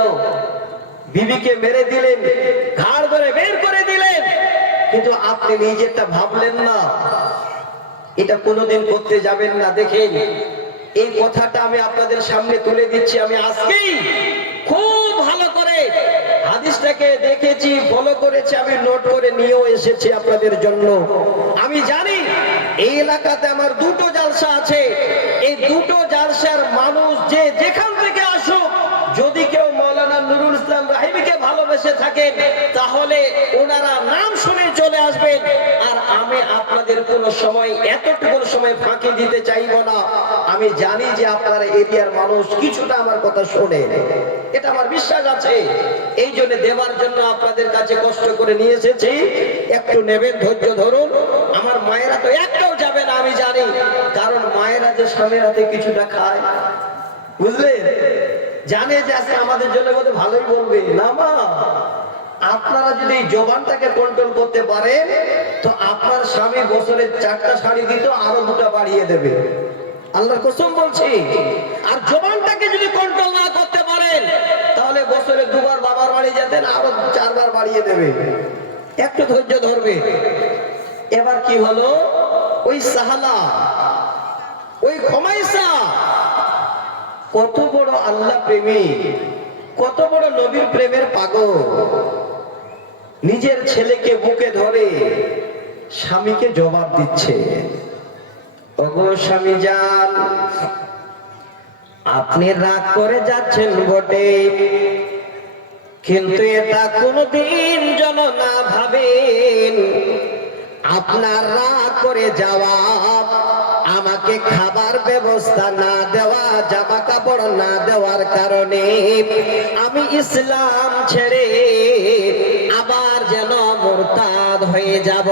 বিবিকে মেরে দিলেন, ঘাড় ধরে বের করে দিলেন, কিন্তু আপনি নিজেরটা ভাবলেন না, এটা কোনোদিন করতে যাবেন না। দেখেন, এই কথাটা আমি আপনাদের সামনে তুলে দিচ্ছি। আমি আজকেই খুব ভালো করে হাদিসটাকে দেখেছি, ফলো করেছি, আমি নোট করে নিয়েও এসেছি আপনাদের জন্য। আমি জানি এই এলাকাতে আমার দুটো জালসা আছে, এই দুটো জালসার মানুষ যে যেখান থেকে আসুক, যদি কেউ মাওলানা নুরুল ইসলাম রাহিমিকে ভালোবেসে থাকেন, তাহলে ওনারা নাম শুনে চলে আসবেন। আর আমি আপনাদের কোন সময় এতটুকু সময় ফাঁকি দিতে চাইব না। আমি জানি যে আপনারা এরিয়ার মানুষ কিছুটা আমার কথা শোনেন, এটা আমার বিশ্বাস আছে। এই জন্য দেওয়ার জন্য আপনাদের কাছে কষ্ট করে নিয়ে এসেছি। একটু নেবেন, ধৈর্য ধরুন। আমার মায়েরা তো একটাও যাবে না, আমি জানি, কারণ মায়েরা যে স্বামীর হাতে কিছুটা খায়, বুঝলেন, জানে যে আজকে আমাদের জন্য কত ভালোই বলবে না। মা, আপনারা যদি এই জবানটাকে কন্ট্রোল করতে পারেন, তো আপনার স্বামী বছরে 4টা শাড়ি দিত, আরো 2টা বাড়িয়ে দেবে, আল্লাহর কসম বলছি। আর জবানটাকে যদি কন্ট্রোল না করতে পারেন, তাহলে বছরে দুবার বাবার বাড়ি যেতেন, আরো 4 বার বাড়িয়ে দেবে, একটু ধৈর্য ধরবে। এবার কি হলো, ওই সাহালা, ওই খমাইসা কত বড় আল্লাহ প্রেমী, কত বড় নবীর প্রেমের পাগল, নিজের ছেলেকে বুকে ধরে স্বামীকে জবাব দিচ্ছে, ওগো স্বামী যান, আপনি রাগ করে যাচ্ছেন বটে, কিন্তু এটা কোনদিন যেন না ভাবেন আপনার রাগ করে যাওয়া, আমাকে খাবার ব্যবস্থা না দেওয়া, জামা কাপড় না দেওয়ার কারণে আমি ইসলাম ছেড়ে আবার যেন মুরতাদ হয়ে যাব,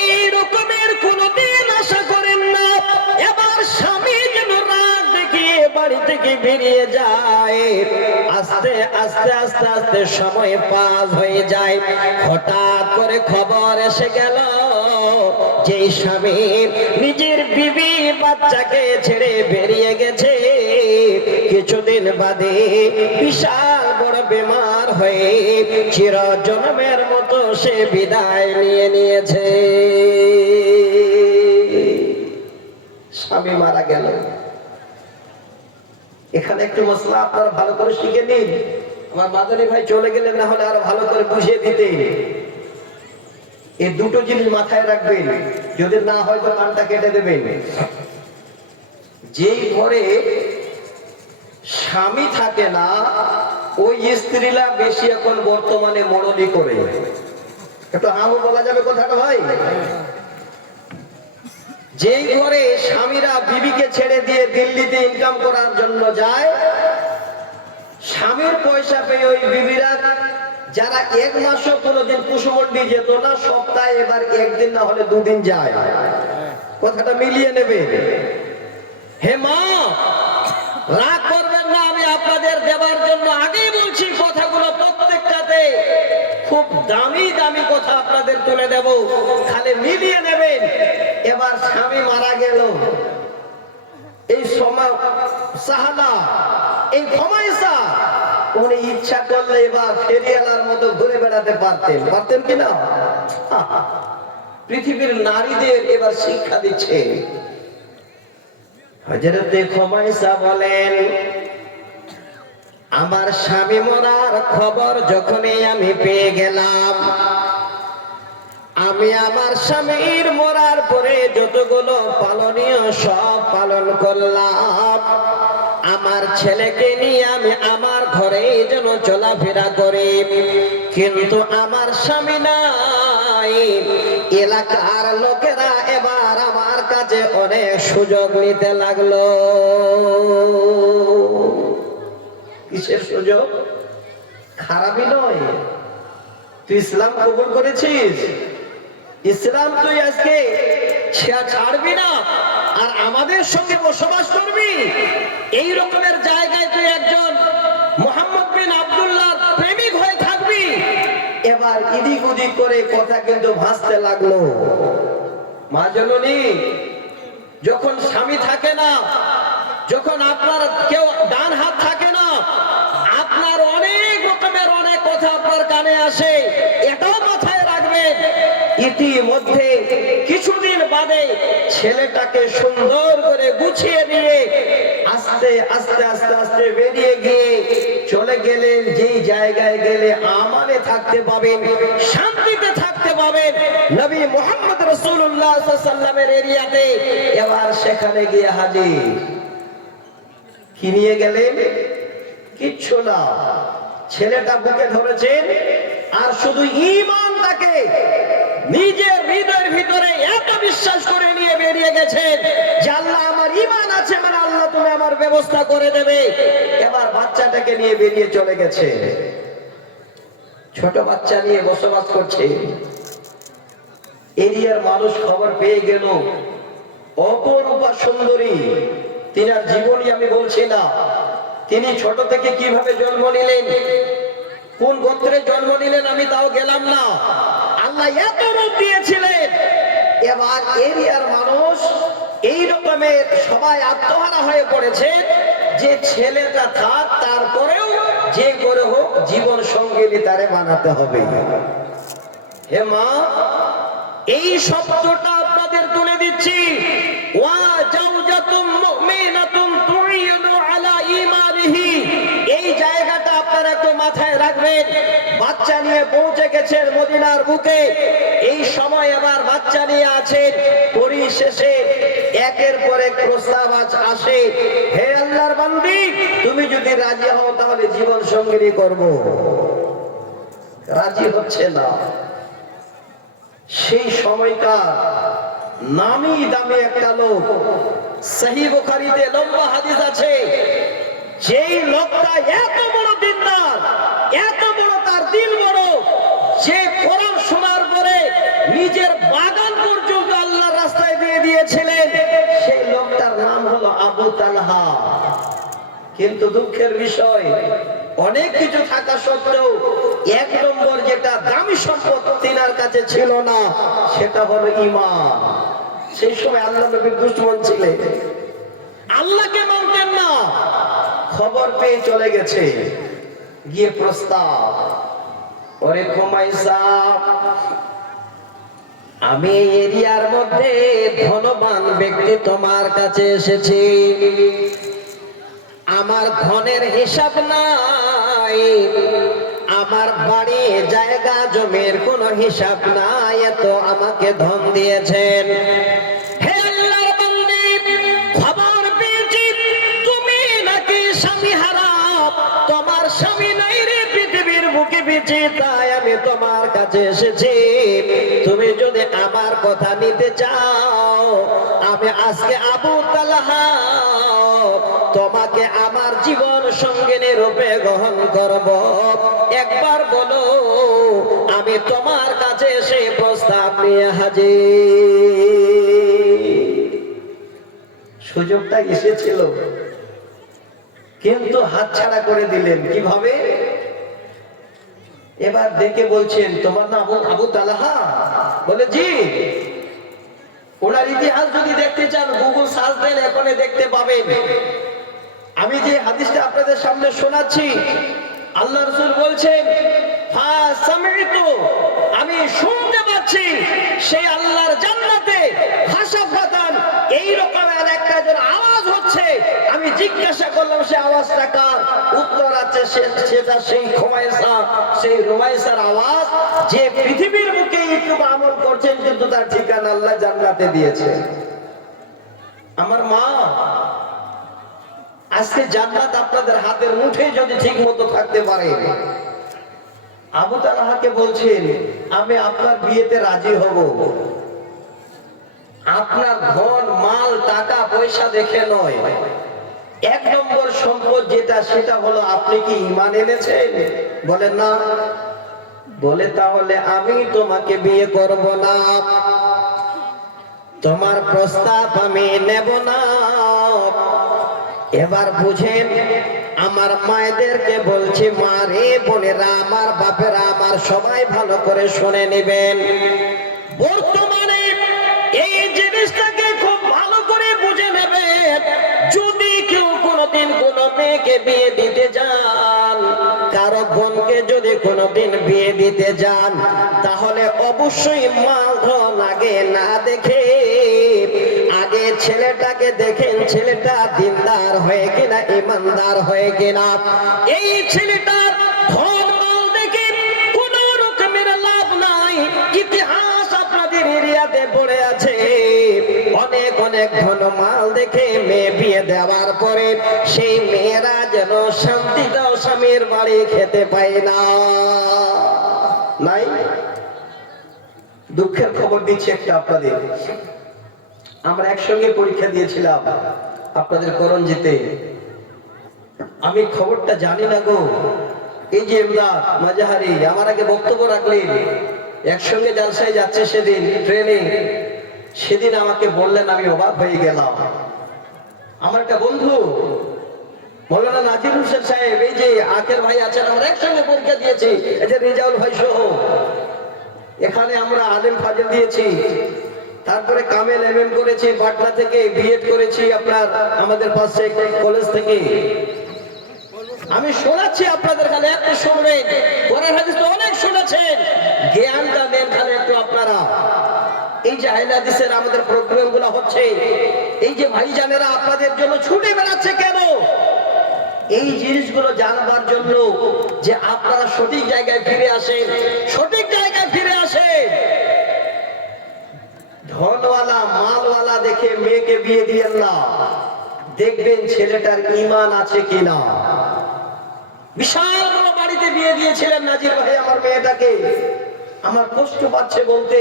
এই রকমের কোনদিন আশা করেন না। এবার স্বামী যেন রাগ দেখিয়ে বাড়ি থেকে বেরিয়ে যায়। আস্তে আস্তে আস্তে আস্তে সময় পাস হয়ে যায়। হঠাৎ করে খবর এসে গেল, যে স্বামী নিজের বিবি বাচ্চাকে ছেড়ে বেরিয়ে গেছে, কিছুদিন বাদে বিশাল বড় বেমার হয়ে চিরজন্মের মতো সে বিদায় নিয়ে নিয়েছে। স্বামী মারা গেল। এখানে একটু মশলা আপনারা ভালো করে শিখে নিন। আমার মাদানী ভাই চলে গেলেন, না হলে আরো ভালো করে বুঝিয়ে দিতে। এই দুটো জিনিস মাথায় রাখবেন, যদি না হয় তো কানটা কেটে দেবেন। যেই ঘরে স্বামী থাকে না, ওই স্ত্রীরা বেশি এখন বর্তমানে মরলি করে। একটু হামু বলা যাবে কথাটা ভাই? যেই ঘরে স্বামীরা বিবিকে ছেড়ে দিয়ে দিল্লিতে ইনকাম করার জন্য যায়, স্বামীর পয়সা পেয়ে ওই বিবিরা, যারা 1 মাসও কোনোদিন কুশমন্ডি যেত না, সপ্তাহে এবার 1 দিন না হলে 2 দিন যায়। কথাটা মিলিয়ে নেবে। হে মা, রাগ করবেন না, আমি আপনাদের দেওয়ার জন্য আগেই বলছি কথাগুলো, প্রত্যেকটাতে খুব দামি দামি কথা আপনাদের তুলে দেব, খালি মিলিয়ে নেবেন। এবার স্বামী মারা গেল, এই সময় সাহালা, এই খমাইসা, উনি ইচ্ছা করলে এবার ফেরিয়ালার মতো ঘুরে বেড়াতে পারতেন, পারতেন কিনা? পৃথিবীর নারীদের এবার শিক্ষা দিচ্ছে। হযরতে খমাইসা বলেন, আমার স্বামী মরার খবর যখনই আমি পেয়ে গেলাম, আমি আমার স্বামীর মরার পরে যতগুলো পালনীয় সব পালন করলাম। আমার ছেলেকে নিয়ে আমি আমার ঘরেই যেন চলাফেরা করি, কিন্তু আমার স্বামী নাই। এলাকার লোকেরা এবার আমার কাছে অনেক সুযোগ নিতে লাগলো। কিসের সুযোগ? খারাপই নয়। তুই ইসলাম কবুল করেছিস, ইসলাম তুই আজকে ছাড়বি না, আর আমাদের সঙ্গে বসবাস করবি, এই রকমের জায়গায় তুই একজন মুহাম্মদ বিন আব্দুল্লাহ প্রেমিক হয়ে থাকবি। এবার ইদিক উদিক করে কথা কিন্তু ভাসতে লাগলো। মা জননী, যখন স্বামী থাকে না, যখন আপনার কেউ ডান হাত থাকে না, আপনার অনেক রকমের অনেক কথা আপনার কানে আসে, এটাও মাথায় রাখবেন। ইতিমধ্যে কিছুদিন বাদে ছেলেটাকে সুন্দর করে গুছিয়ে নিয়ে আস্তে আস্তে আস্তে আস্তে বেরিয়ে গিয়ে চলে গেলেন। যেই জায়গায় গেলে আমানে থাকতে পাবেন, শান্তিতে থাকতে পাবেন, নবী মুহাম্মদ রাসূলুল্লাহ সাল্লাল্লাহু আলাইহি ওয়াসাল্লামের এরিয়াতে, এবার সেখানে গিয়ে হাজির। কি নিয়ে গেলেন? কিচ্ছু না, ছেলেটা বুকে ধরেছেন, আর শুধু ঈমানটাকে নিজের হৃদয়ের ভিতরে এত বিশ্বাস করে নিয়ে বেরিয়ে গেছেন যে আল্লাহ, আমার ঈমান আছে মানে আল্লাহ তুমি আমার ব্যবস্থা করে দেবে। এবার বাচ্চাটাকে নিয়ে বেরিয়ে চলে গেছে। ছোট বাচ্চা নিয়ে বসবাস করছে। এরিয়ার মানুষ খবর পেয়ে গেল, অপরূপা সুন্দরী, তিনার জীবনী আমি বলছি না, তিনি ছোট থেকে কিভাবে জন্ম নিলেন, কোন গোত্রে জন্ম নিলেন আমি তাও গেলাম না, আল্লাহ এত রূপ দিয়েছিলেন। এবার এরিয়ার মানুষ এই রকমের সবাই আত্মহারা হয়ে পড়েছে। যে ছেলেটা থাক, তারপরেও যে করে হোক জীবন সঙ্গিনী তারে বানাতে হবে। হে মা, এই শব্দটা আপনাদের তুলে দিচ্ছি, ওয়া জাওজাতুম মুমিনাতুন তুইনু আলা ঈমানিহি। এই জায়গাটা আপনারা একটু মাথায় রাখবেন। বাচ্চা নিয়ে পৌঁছে গেছেন মদিনার বুকে, এই সময় আবার বাচ্চা নিয়ে আছেন। পরিশেষে একের পর এক প্রস্তাব আসে, হে আল্লাহর বান্দি, তুমি যদি রাজি হও তাহলে জীবন সঙ্গিনী করব। রাজি হচ্ছে না। সেই সময়কার নামি দামি একটা লোক, সহিহ বুখারীতে লম্বা হাদিস আছে, যেই লোকটা এত বড় দিনদার, এত বড় তার দিল বড়, যে কোরআন শোনার পরে নিজের বাগান পর্যন্ত আল্লাহর রাস্তায় দিয়ে দিয়েছিলেন, সেই লোকটার নাম হলো আবু তালহা। কিন্তু দুঃখের বিষয়, অনেক কিছু থাকা সত্ত্বেও এক নম্বর যেটা দামি সম্পদ তিনার কাছে ছিল না, সেটা হলো ঈমান। সেই সময় আল্লাহ নবীর দুশমন ছিলেন, আল্লাহকে মানতেন না। খবর পেয়ে চলে গেছে, গিয়ে প্রস্তাব, ওরে খুমাইসা, আমি এই এরিয়ার মধ্যে ধনবান ব্যক্তি তোমার কাছে এসেছি, আমার ধনের হিসাব নাই, আমার বাড়ি জায়গা জমির কোনো হিসাব নাই, এত আমাকে ধন দিয়েছেন। হে আল্লাহর বান্দী, খবর পেয়েছি তুমি নাকি স্বামী হারা, তোমার স্বামী নাই রে পৃথিবীর বুকে বেঁচে, তাই আমি তোমার কাছে এসেছি। তুমি যদি আমার কথা নিতে চাও, আমি আজকে আবু তালহা তোমাকে আমার জীবন সঙ্গিনী রূপে গ্রহণ করব। একবার বলো, আমি তোমার কাছে সেই প্রস্তাব নিয়ে হাজির। সুযোগটা এসেছিল, কিন্তু হাতছাড়া করে দিলেন। কিভাবে? এবার দেখে বলছেন, তোমার নাম আবু তালহা? বলে জি। ওনার ইতিহাস যদি দেখতে চান, গুগল সার্চ দেন, এখনই দেখতে পাবেন। আমি যে হাদিসটা আপনাদের সামনে শোনাচ্ছি, আল্লাহ রাসূল বলছেন, আমি শুনতে পাচ্ছি সেই আল্লাহর জান্নাতে হাসাফাতান এই রকমের একটা যেন আওয়াজ হচ্ছে। আমি জিজ্ঞাসা করলাম সে আওয়াজটা কার? উত্তর আছে সেটা সেই খুমাইসা, সেই রুমাইসার আওয়াজ, যে পৃথিবীর বুকে একটু আমল করছেন, কিন্তু তার ঠিকানা আল্লাহ জান্নাতে দিয়েছে। আমার মা, আজকে জান্নাত আপনাদের হাতের মুঠে যদি ঠিক মতো থাকতে পারে। আবু তালহাকে বলছেন, আমি আপনার বিয়েতে রাজি হব, আপনার ধন মাল টাকা পয়সা দেখে নয়, এক নম্বর সম্পদ যেটা, সেটা হলো আপনি কি ঈমান এনেছেন? বলেন না। বলে তাহলে আমি তোমাকে বিয়ে করব না, তোমার প্রস্তাব আমি নেব না। এবার বুঝেন, আমার মায়েদেরকে বলছি, মা রে, বোনেরা আমার, বাপেরা আমার, সবাই ভালো করে শুনে নেবেন। বর্তমানে এই জিনিসটাকে খুব ভালো করে বুঝে নেবেন। যদি কেউ কোনোদিন কোনো মেয়েকে বিয়ে দিতে যান, কারো বোনকে যদি কোনোদিন বিয়ে দিতে যান, তাহলে অবশ্যই মাল ধন আগে না দেখে, আগে ছেলেটাকে দেখেন, ছেলেটা দিনদার হয়ে কিনা, ইমানদার হয়ে কিনা। এই ছেলেটার ধন মাল দেখে কোন রকমের লাভ নাই। ইতিহাস আপনাদের এরিয়াতে পড়ে আছে, অনেক অনেক ধন মাল দেখে মেয়ে বিয়ে দেওয়ার পরে সেই মেয়েরা যেন শান্তিটাও স্বামীর বাড়ি খেতে পায় না। নাই? দুঃখের খবর দিচ্ছি একটা আপনাদের। আমরা একসঙ্গে পরীক্ষা দিয়েছিলাম আপনাদের করঞ্জিতে। আমি খবরটা জানি না গো, এই যে ইমদাদ মাজাহারি আমার আগে বক্তব্য রাখলেন, একসঙ্গে জালসায় যাচ্ছে সেদিন ট্রেনে, সেদিন আমাকে বললেন, আমি অবাক হয়ে গেলাম। আমার একটা বন্ধু মৌলানা নাজির হোসেন সাহেব, এই যে আখের ভাই আছেন, আমরা একসঙ্গে পরীক্ষা দিয়েছি, এই যে রেজাউল ভাই সহ, এখানে আমরা আলেম ফাজেল দিয়েছি। তারপরে কামেল এমএম করেছি পাটনা থেকে, বিএড করেছি আপনার আমাদের পাশে কলেজ থেকে। আমি শোনাচ্ছি আপনাদের, খালি একটু শুনবেন। কোরআন হাদিস তো অনেক শুনেছেন, জ্ঞানটা দেন খালি একটু আপনারা। এই যে আহলে হাদিসের আমাদের প্রোগ্রাম গুলো হচ্ছে, এই যে ভাইজানেরা আপনাদের জন্য ছুটে বেড়াচ্ছে কেন? এই জিনিসগুলো জানবার জন্য যে আপনারা সঠিক জায়গায় ফিরে আসেন, সঠিক জায়গায় ফিরে আসেন। ধনওয়ালা মালওয়ালা দেখে মেয়েকে বিয়ে দিয়েন না, দেখবেন ছেলেটার ঈমান আছে কিনা। বিশাল বড় বাড়িতে বিয়ে দিয়েছিলেন নাজির ভাই আমার মেয়েটাকে। আমার কষ্ট পাচ্ছে বলতে,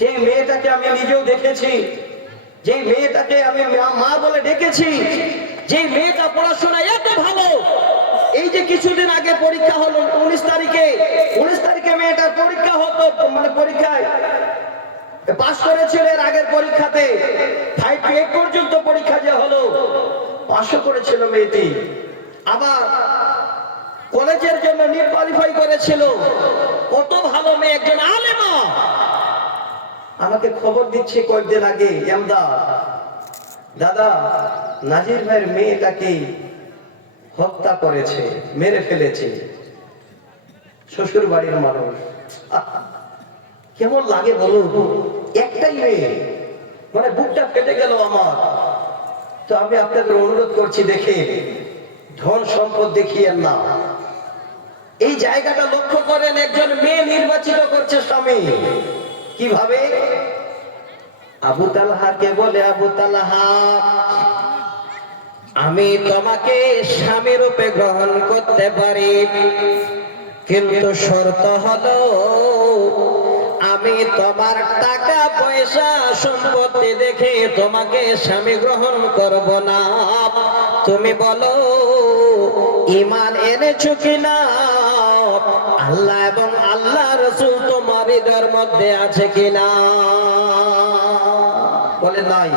যে মেয়েটাকে আমি নিজেও দেখেছি, যে মেয়েটাকে আমি মা বলে ডেকেছি, যে মেয়েটা পড়াশোনা এত ভালো। এই যে কিছুদিন আগে পরীক্ষা হলো 19 তারিখে মেয়েটার পরীক্ষা হতো, মানে পরীক্ষায় পাস করেছিল। এর আগের পরীক্ষাতে 5 to 8 পর্যন্ত পরীক্ষা যে হলো, পাসও করেছিল মেয়েটি। আবার কলেজের জন্য নিট কোয়ালিফাই করেছিল। কত ভালো মেয়ে, একজন আলেমা। আমাকে খবর দিচ্ছে কয়েকদিন আগে, দাদা নাজির ভাইয়ের মেয়েটাকে হত্যা করেছে, মেরে ফেলেছে শ্বশুর বাড়ির মানুষ। কেমন লাগে বলুন? একটাই মেয়ে, মানে বুকটা ফেটে গেল আমার। তো আমি আপনাদের অনুরোধ করছি, দেখে ধন সম্পদ দেখিয়েন না। এই জায়গাটা লক্ষ্য করেন, একজন মেয়ে নির্বাচিত করছে স্বামী কিভাবে। আবু তালহাকে বলে, আবু তালহা আমি তোমাকে স্বামী রূপে গ্রহণ করতে পারি, কিন্তু শর্ত হলো আমি তোমার টাকা পয়সা সম্পত্তি দেখে তোমাকে স্বামী গ্রহণ করব না। তুমি বলো ঈমান এনেছো কিনা, আল্লাহ এবং আল্লাহ রাসূল তোমার হৃদয়ের মধ্যে আছে কিনা। বলে নাই।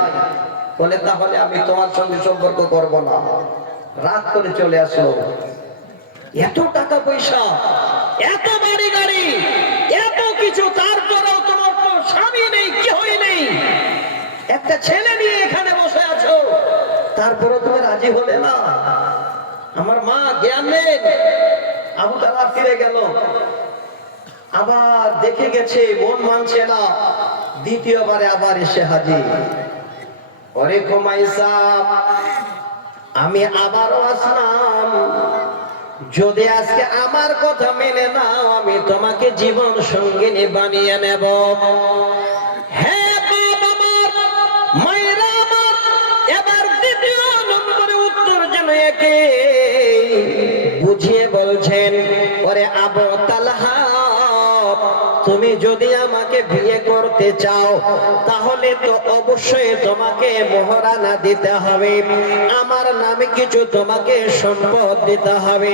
বলে তাহলে আমি তোমার সঙ্গে সম্পর্ক করব না। রাত করে চলে আসলো। এত টাকা পয়সা, এত বাড়ি গাড়ি, এত কিছু, তারপরেও তোমার তো স্বামী নেই, কেউই নেই, একটা ছেলে নিয়ে এখানে বসে আছো, তারপরে তুমি রাজি হলে না। আমার মা জ্ঞান নেন। আবু তালহা ফিরে গেল, আবার দেখে গেছে, মন মানছে না। দ্বিতীয়বারে আবার এসে হাজির। ওরে খোমাইসা, আমি আবারও আসলাম, যদি আজকে আমার কথা মেনে নাও আমি তোমাকে জীবন সঙ্গিনী বানিয়ে নেব। হ্যাঁ বাবা আমার, মায়েরা আমার, এবার দ্বিতীয় নম্বরে উত্তর যেন একে বুঝিয়ে বলছেন, ওরে আবু তালহা তুমি যদি আমাকে বিয়ে করতে চাও তাহলে তো অবশ্যই তোমাকে মোহরানা দিতে হবে, আমার নামে কিছু তোমাকে সম্পদ দিতে হবে,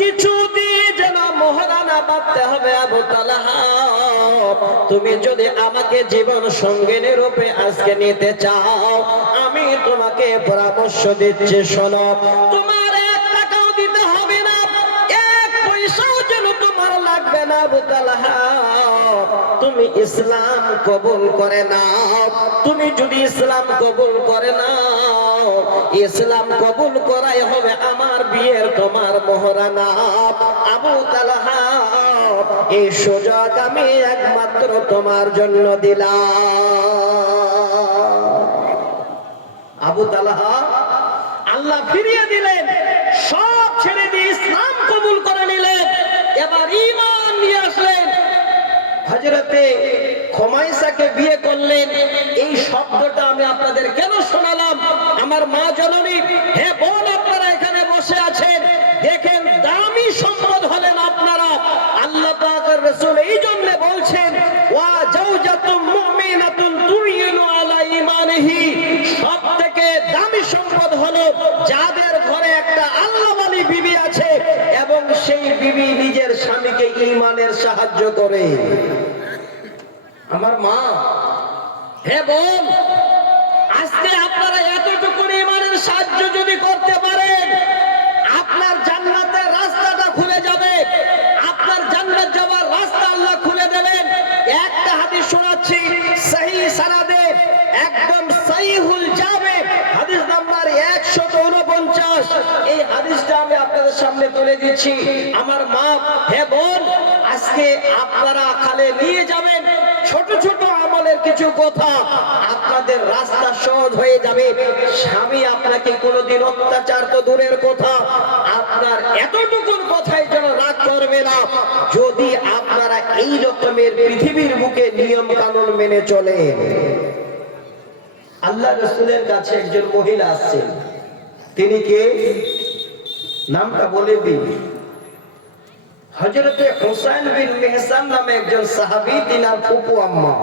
কিছু দিয়ে যেন মোহরানা বাঁধতে হবে। আবু তালহা তুমি যদি আমাকে জীবন সঙ্গিনী রূপে আজকে নিতে চাও, আমি তোমাকে পরামর্শ দিচ্ছি, শোনো, তোমার 1 টাকাও দিতে হবে না, 1 পয়সাও যেন তোমার লাগবে না। আবু তালহা তুমি ইসলাম কবুল করে নাও। তুমি যদি ইসলাম কবুল করে নাও, ইসলাম কবুল করাই হবে আমার বিয়ের তোমার মোহরানা। আবু তালহা এই সুযোগ আমি একমাত্র তোমার জন্য দিলাম। আবু তালহা আল্লাহ ফিরিয়ে দিলেন, সব ছেড়ে দিয়ে ইসলাম কবুল করে নিলেন, এবার ঈমান নিয়ে আসলেন। হযরতে খোমাইসাকে বিয়ে করলেন। এই শব্দটা আমি আপনাদের কেন শোনালাম? আমার মা জননী, হে বোন, আপনারা এখানে বসে আছেন, দেখেন দামি সম্পদ হলেন আপনারা। আল্লাহ পাকের রাসূল এই জন্য বলছেন, ওয়া জাওজাতুম মুমিনাতুন তুইনু আলা ঈমানিহি, সবথেকে দামি সম্পদ হলো যাদের ঘরে একটা আল্লাহওয়ালি বিবি আছে এবং সেই বিবি নিজের স্বামীকে ঈমানের সাহায্য করে। আমার মা, হে বোন, আজকে আপনারা এতটুকু ঈমানের সাহায্য যদি করতে পারেন, আপনার জান্নাতের রাস্তাটা খুলে যাবে, আপনার জান্নাত যাওয়ার রাস্তা আল্লাহ খুলে দেবেন। একটা হাদিস শোনাচ্ছি, সহিহ এই হাদিসটা আমি আপনাদের সামনে তুলে দিচ্ছি। আমার মা, হে বোন, আজকে আপনারা খালে নিয়ে যাবেন ছোট ছোট আমলের কিছু কথা, আপনাদের রাস্তা সহজ হয়ে যাবে। স্বামী আপনাকে কোনোদিন অত্যাচার তো দূরের কথা, আপনার এতটুকুন কথাই যেন রাগ করবে না, যদি আপনারা এই রকমের পৃথিবীর বুকে নিয়ম কানুন মেনে চলেন। আল্লাহ রাসূলের কাছে একজন মহিলা আসছেন। তিনি কে? নামটা বলে দিন। হযরতে হুসাইন বিন মেহসান নামে একজন সাহাবী, তিনার ফুপু আম্মা।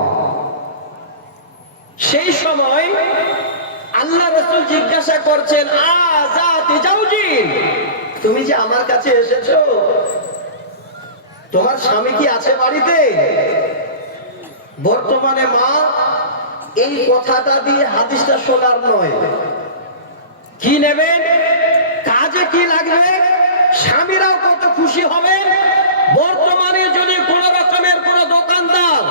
সেই সময় আল্লাহ রাসূল জিজ্ঞাসা করছেন, আযাতি জাওজি, তুমি যে আমার কাছে এসেছো, তোমার স্বামী কি আছে বাড়িতে? বর্তমানে মা, এই কথাটা দিয়ে হাদিসটা শোনার নয়। কি নেবেন, কাজে কি লাগবে, স্বামীরাও কত খুশি হবে। বর্তমানে যদি কোন রকমের কোন দোকানদার,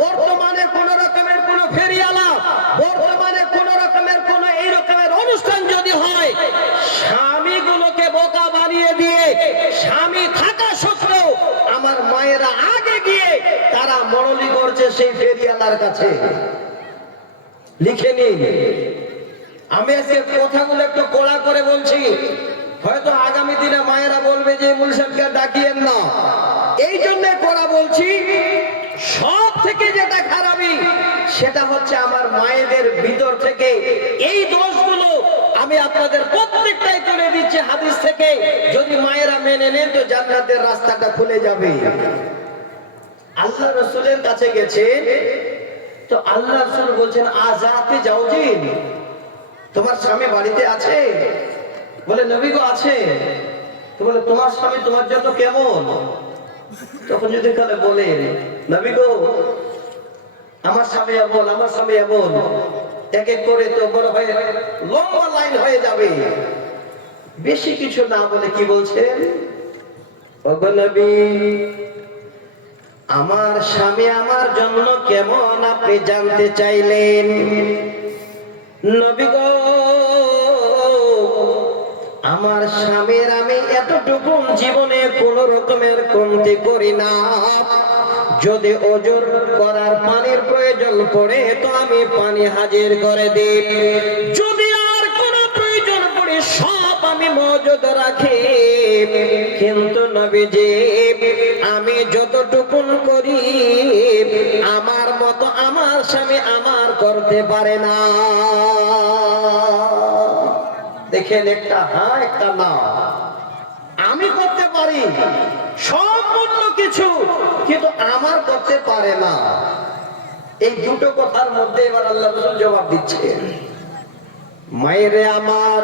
বর্তমানে কোন রকমের কোন ফেরিওয়ালা, বর্তমানে কোন রকমের কোন এই রকমের অনুষ্ঠান যদি হয়, স্বামীগুলোকে বোকা বানিয়ে দিয়ে স্বামী থাকা সত্ত্বেও আমার মায়েরা আগে গিয়ে তারা মরলি করছে সেই ফেরিওয়ালার কাছে। লিখে নিন। আমি আজকে কথাগুলো একটু কড়া করে বলছি, হয়তো আগামী দিনে মায়েরা বলবে যে মুল সাহেবকে ডাকিয়েন না, এই জন্য কড়া বলছি। সব থেকে যেটা খারাপই সেটা হচ্ছে আমার মায়েদের ভিতর থেকে এই দোষগুলো আমি আপনাদের প্রত্যেকটাই তুলে দিচ্ছি হাদিস থেকে। যদি মায়েরা মেনে নেন তো জান্নাতের রাস্তাটা খুলে যাবে। আল্লাহ রাসূলের কাছে গেছেন, তো আল্লাহ রাসূল বলছেন, আযাতি জাওজি, তোমার স্বামী বাড়িতে আছে? বলে, নবী গো আছে। তো বলে, তোমার স্বামী তোমার জন্য কেমন? তখন যদি কালে বলেন, নবী গো আমার স্বামী এমন, আমার স্বামী এমন, এক এক করে তো বড় হয়ে লম্বা লাইন হয়ে যাবে। বেশি কিছু না বলে কি বলছেন, ওগো নবী, আমার স্বামী আমার জন্য কেমন আপনি জানতে চাইলেন। নবী গো, আমার স্বামীর আমি এতটুকু জীবনে কোন রকমের কমতি করি না। যদি ওজোর করার পানির প্রয়োজন পড়ে তো আমি পানি হাজির করে দিই, যদি আর কোন প্রয়োজন পড়ে সব আমি মজুদ রাখি। কিন্তু নবীজি, আমি যতটুকু করি আমার মতো আমার স্বামী আমার করতে পারে না। দেখেন, একটা হ্যাঁ একটা না। আমি করতে পারি সম্পূর্ণ কিছু, কিন্তু আমার করতে পারে না। এই দুটো কথার মধ্যে এবার আল্লাহ রাসূল জবাব দিচ্ছেন, মায়েরে আমার,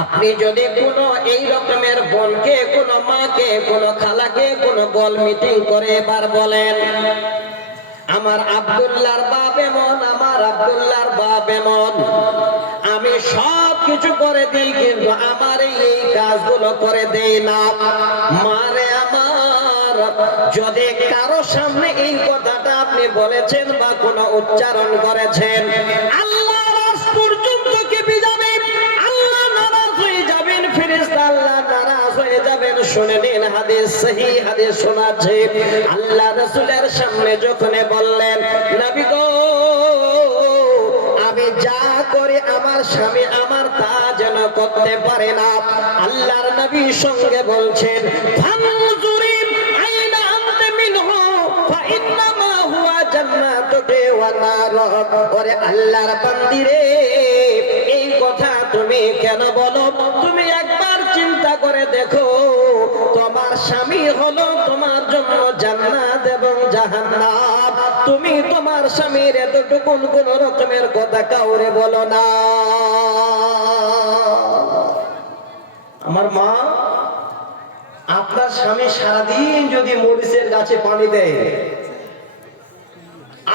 আপনি যদি কোনো এই রকমের বোনকে, কোনো মাকে, কোনো খালাকে কোনো গোল মিটিং করে এবার বলেন, আমার আব্দুল্লাহর বাপ এমন, আমার আব্দুল্লাহর বাপ এমন, আমি সব কিছু করে দিই কিন্তু আমার এই কাজগুলো করে দেই না। মারে আমার, যদি কারো সামনে এই কথাটা আপনি বলেছেন বা কোনো উচ্চারণ করেছেন, আল্লাহ রাস পর্যন্ত কেঁপে যাবে, আল্লাহ নারাজ হয়ে যাবেন, ফেরেশতা আল্লাহ নারাজ হয়ে যাবেন। শুনে নিন, হাদিস সহিহ হাদিস শোনাচ্ছে। আল্লাহ রাসূলের সামনে যখন বললেন, নবী গো, আমি যা করি আমার স্বামী আমার তা যেন করতে পারে না। আল্লাহর নবী সঙ্গে বলছেন, ফানজুরি আইনা আনতা মিনহু ফাইন্নামা হুয়া জান্নাতুকা ওয়া নার। ওরে আল্লাহর বান্দি রে, এই কথা তুমি কেন বলো? তুমি একবার চিন্তা করে দেখো, তোমার স্বামী হলো তোমার জন্য জান্নাত এবং জাহান্নাম। তুমি তোমার স্বামীর এতটুকু কোন রকমের কথা কাউরে বলো না। আমার মা, আপনার স্বামী সারাদিন যদি মরিচের গাছে পানি দেয়,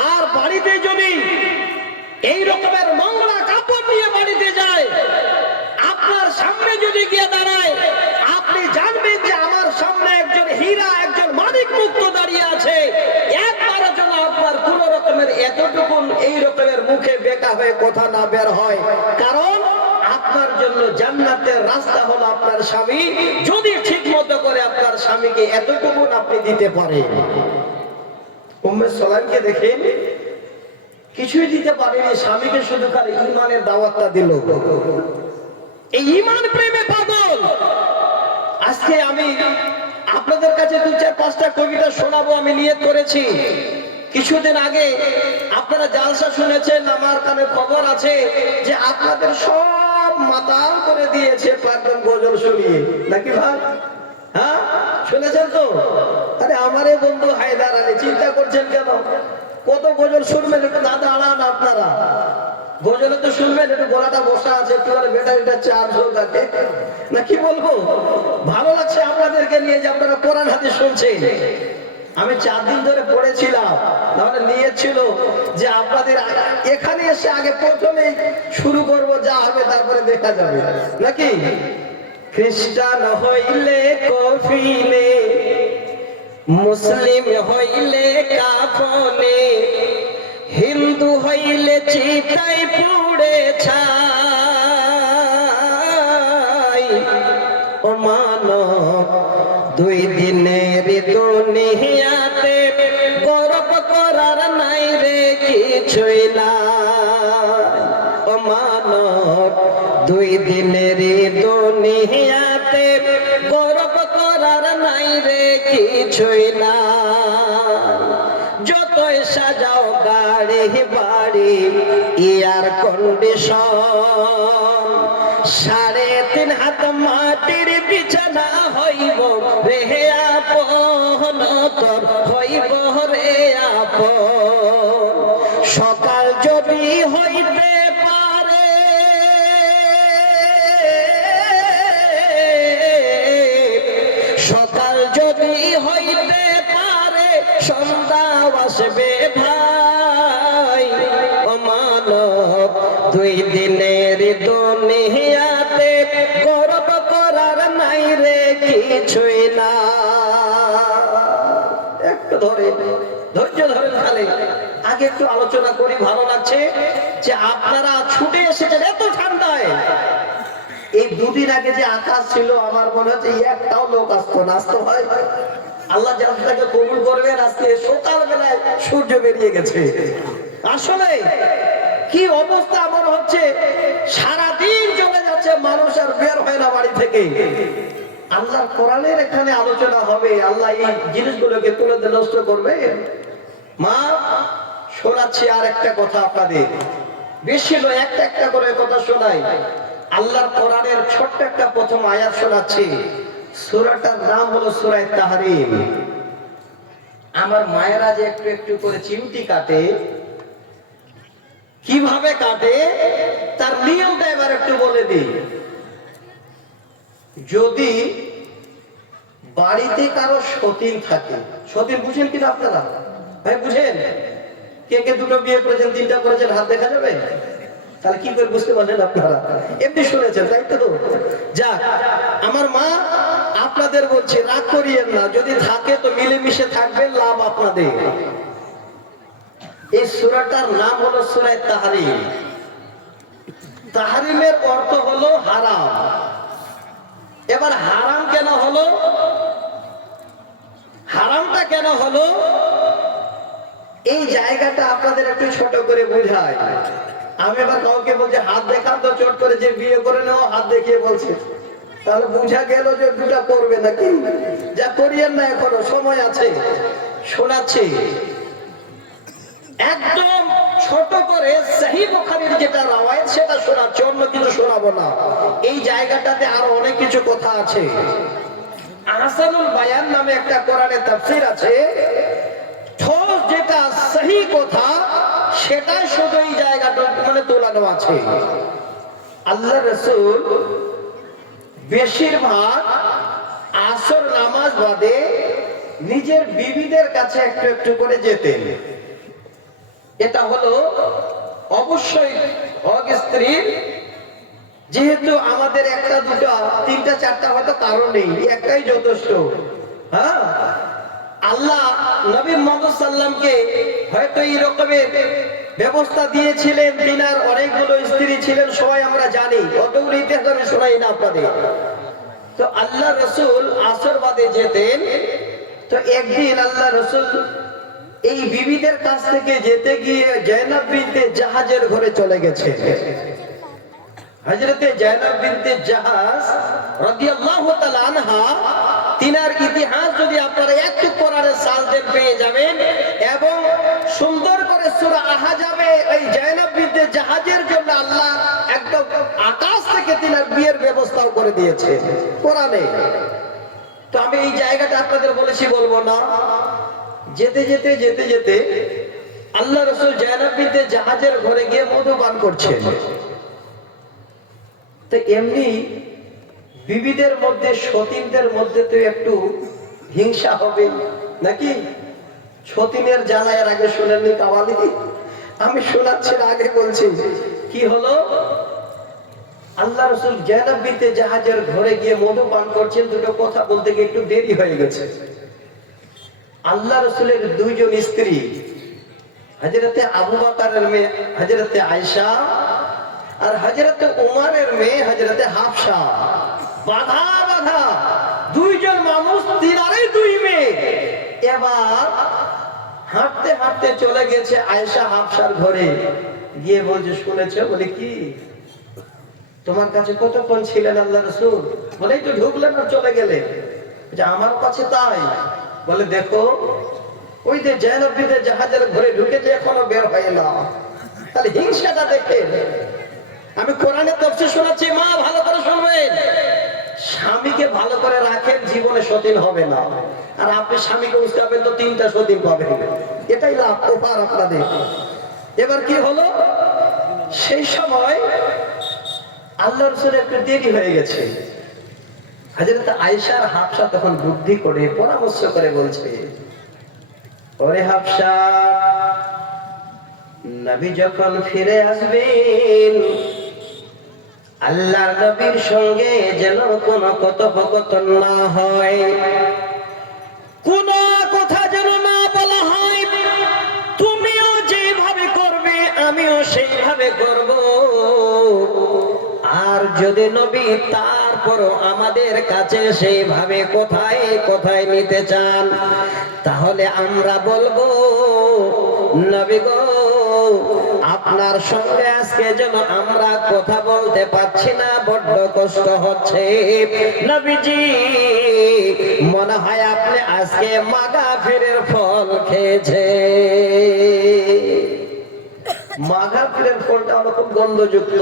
আর বাড়িতে যদি এই রকমের নোংরা কাপড় নিয়ে বাড়িতে যায়, আপনার সামনে যদি গিয়ে দাঁড়ায়, আপনি জানবেন যে আমার সামনে একজন হীরা, একজন মানিক মুক্ত দাঁড়িয়ে আছে। একবারের জন্য আপনার কোন রকমের এতটুকু এই রকমের মুখে বেকা হয়ে কথা না বের হয়, কারণ আপনার জন্য জান্নাতের রাস্তা হলো আপনার স্বামী, যদি ঠিক মতো করে আপনার স্বামীকে এতটুকু আপনি দিতে পারেন। উম্মে সালামকে দেখেন, কিছুই দিতে পারেনি, স্বামীকে শুধু খালি ঈমানের দাওয়াতটা দিল। এই ঈমান প্রেমে পাগল। আজকে আমি আপনাদের কাছে 2-4-5টা কবিতা শোনাবো, আমি নিয়ত করেছি। কিছুদিন আগে আপনারা জালসা শুনেছেন, আমার কানে খবর আছে যে আপনাদের সব মাতাল করে দিয়েছে একদম গজল শুনিয়ে, নাকি ভাই? হ্যাঁ, শুনেছেন তো? আরে আমারে বন্ধু হায়দার আলী, চিন্তা করছেন কেন? কত গজল শুনবেন, একটু না দাঁড়ান আপনারা। গজলে তো শুনবেন, একটু গলাটা বসা আছে, একটু ব্যাটারিটা চার্জ হোক আগে, না কি বলবো? ভালো লাগছে আপনাদেরকে নিয়ে যে আপনারা কোরআন হাদিস শুনছেন। আমি 4 দিন ধরে পড়েছিলাম, তাহলে নিয়েছিল যে আপনাদের এখানে এসে আগে প্রথমে শুরু করব, যা হবে তারপরে দেখা যাবে, নাকি? খ্রিস্টান হইলে কফিলে, মুসলিম হইলে কাফনে, হিন্দু হইলে চিতাই পুড়ে ছাই। ও মানব, 2 দিনের দুনিয়াতে গর্ব করার নাই রে কিছুই নাই। ও মানব, 2 দিনের দুনিয়াতে গর্ব করার নাই রে কিছুই নাই। যতই সাজাও গাড়ি বাড়ি এয়ার কন্ডিশন, 3.5 হাত মাটির বিছানা হইব রে আপন, তোর হইব রে আপন। সকাল যদি হইতে পারে, সকাল যদি হইতে পারে, সন্ধ্যা আসবে ভাই। ও মানব, 2 দিনের দুনিয়াতে গর্ব করার নাই রে কিছুই না। একটু ধরে ধৈর্য ধরেন খালি, আগে একটু আলোচনা করি। ভালো লাগছে যে আপনারা ছুটে এসেছেন এত ঠান্ডায়। এই 2 দিন আগে যে আকাশ ছিল, আমার মনে হচ্ছে একটাও লোক আসতো না। আসতো হয়, আল্লাহ যাকে কবুল করবেন। আজকে সকাল বেলায় সূর্য বেরিয়ে গেছে। আসলে কি অবস্থা আমার হচ্ছে, সারাদিন চলে যাচ্ছে, মানুষ আর বের হয় না বাড়ি থেকে। আল্লাহর কোরআনের এখানে আলোচনা হবে, আল্লাহ এই জিনিসগুলোকে তুলে নষ্ট করবে। মা, শোনাচ্ছি আর একটা কথা আপনাদের, বেশি নয়, একটা করে কথা শোনাই। আল্লাহর কোরআনের ছোট্ট একটা প্রথম আয়াত শোনাচ্ছি। সূরাটার নাম হলো সূরা তাহরিম। আমার মায়েরা যে একটু একটু করে চিমটি কাটে, কিভাবে কাটে তার নিয়মটা এবার একটু বলে দিই। যদি বাড়িতে কারো সতীন থাকে, সতীন বুঝেন কিনা আপনারা? ভাই বুঝেন? কে কে 2টো বিয়ে করেছেন, 3টা করেছেন, হাত দেখা যাবে? তাহলে কি করে বুঝতে পারলেন আপনারা? এমনি শুনেছেন তাই তো? যাক, আমার মা আপনাদের বলছে, রাগ করিয়েন না, যদি থাকে তো মিলেমিশে থাকবেন, লাভ আপনাদের। এই সূরাটার নাম হলো সূরা তাহরিম। তাহরিমের অর্থ হলো হারাম। এবার হারাম কেন হলো? হারামটা কেন হলো? এই জায়গাটা আপনাদের একটু ছোট করে বুঝাই। আমি এবার কাউকে বলছি হাত দেখান তো, চট করে যে বিয়ে করে নেও হাত দেখিয়ে বলছে, তাহলে বুঝা গেল যে 2টা করবে নাকি? যা করিয়েন না, এখনো সময় আছে। শোনাচ্ছি একদম ছোট করে, সহিহ বুখারীর যেটা রাওয়ায়াত সেটা শোনাচ্ছি, অন্য কিছু শোনাবো না। এই জায়গাটাতে আরো অনেক কিছু কথা আছে। আহসানুল বায়ান নামে একটা কোরআনের তাফসীর আছে। ঠোস যেটা সহি কথা সেটাই শুধু এই জায়গাটা মানে তোলানো আছে। আল্লাহ রাসূল বেশিরভাগ আসর নামাজ বাদে নিজের বিবিদের কাছে একটু একটু করে যেতেন। এটা হলো অবশ্যই হক স্ত্রীর, যেহেতু আমাদের 1টা 2টা 3টা 4টা হয়তো কারণ নেই, একটাই যথেষ্ট। হ্যাঁ, আল্লাহ নবী মুহাম্মদ সাল্লামকে হয়তো এই রকমের ব্যবস্থা দিয়েছিলেন। তিনার অনেকগুলো স্ত্রী ছিলেন, সবাই আমরা জানি, অতগুলো ইতিহাস আমি শোনাই না আপনাদের। তো আল্লাহ রসুল আসর বাদে যেতেন। তো একদিন আল্লাহ রসুল এই বিবিদের কাছ থেকে যেতে গিয়ে জায়নাব বিনতে জাহাজের ঘরে চলে গেছে। হযরতে জায়নাব বিনতে জাহাজ রাদিয়াল্লাহু তাআলা আনহা, তিনার ইতিহাস যদি আপনারা একটু কোরআনের সাজদের পেয়ে যাবেন, এবং সুন্দর করে সূরা আহজাবে এই জায়নাব বিনতে জাহাজের জন্য আল্লাহ একদম আকাশ থেকে তিনার বিয়ের ব্যবস্থাও করে দিয়েছে কোরআনে। তো আমি এই জায়গাটা আপনাদের বলেছি, বলবো না। যেতে যেতে যেতে যেতে আল্লাহ রাসূল জায়নাব বিনতে জাহাজের ঘরে গিয়ে মধু পান করছেন। তো এমনি বিবিদের মধ্যে, সতীনদের মধ্যে তো একটু হিংসা হবে নাকি? সতীনের জ্বালা এর আগে শুনেননি কাওয়ালি? আমি শোনাচ্ছি, আগে বলছি কি হলো। আল্লাহ রাসূল জায়নাব বিনতে জাহাজের ঘরে গিয়ে মধু পান করছেন। দুটো কথা বলতে গিয়ে একটু দেরি হয়ে গেছে। আল্লাহ রাসূলের দুইজন স্ত্রী, হযরতে আবু বকরের মেয়ে হযরতে আয়েশা আর হযরতে উমরের মেয়ে হযরতে হাফসা, বাধা বাধা দুইজন মানুষ, তিনারই দুই মেয়ে। এবার হাঁটতে হাঁটতে চলে গেছে আয়েশা হাফসার ঘরে, গিয়ে বলছে, শুনেছো? বলে কি, তোমার কাছে কতক্ষণ ছিলেন আল্লাহ রাসূল? বলে একটু ঢুকলেন আর চলে গেলেন। যে আমার কাছে তাই? বলে দেখো, ওই যে জায়নাব বিনতে জাহাজের ঘরে ঢুকেছে, এখনো বের হয় না। তাহলে হিংসাটা দেখে। আমি কোরআনের তাফসীর শোনাচ্ছি, মা ভালো করে শুনবেন। স্বামীকে ভালো করে রাখেন, জীবনে সতীন হবে না। আর আপনি স্বামীকে উস্কাবেন তো 3টা সতীন পাবেন। এটাই লাভ উপহার আপনাদের। এবার কি হলো, সেই সময় আল্লাহ রাসূলের একটু দেরি হয়ে গেছে। হযরত আয়েশা আর হাফসা তখন বুদ্ধি করে পরামর্শ করে বলছে, ওরে হাফসা, নবী যখন ফিরে আসবেন, আল্লাহর নবীর সঙ্গে যেন কোনো কথোপকথন না হয়, কোন কথা যেন না বলা হয়। তুমিও যেভাবে করবে আমিও সেইভাবে করব। আর যদি নবী তারপরও আমাদের কাছে সেইভাবে কোথায় কোথায় নিতে চান, তাহলে আমরা বলবো, নবী গো, আপনার সঙ্গে আজকে যেন আমরা কথা বলতে পারছি না, বড্ড কষ্ট হচ্ছে। নবীজি, মনে হয় আপনি আজকে মাগাফিরের ফল খেয়েছে। মাগাফিরের ফলটা হলো খুব গন্ধযুক্ত,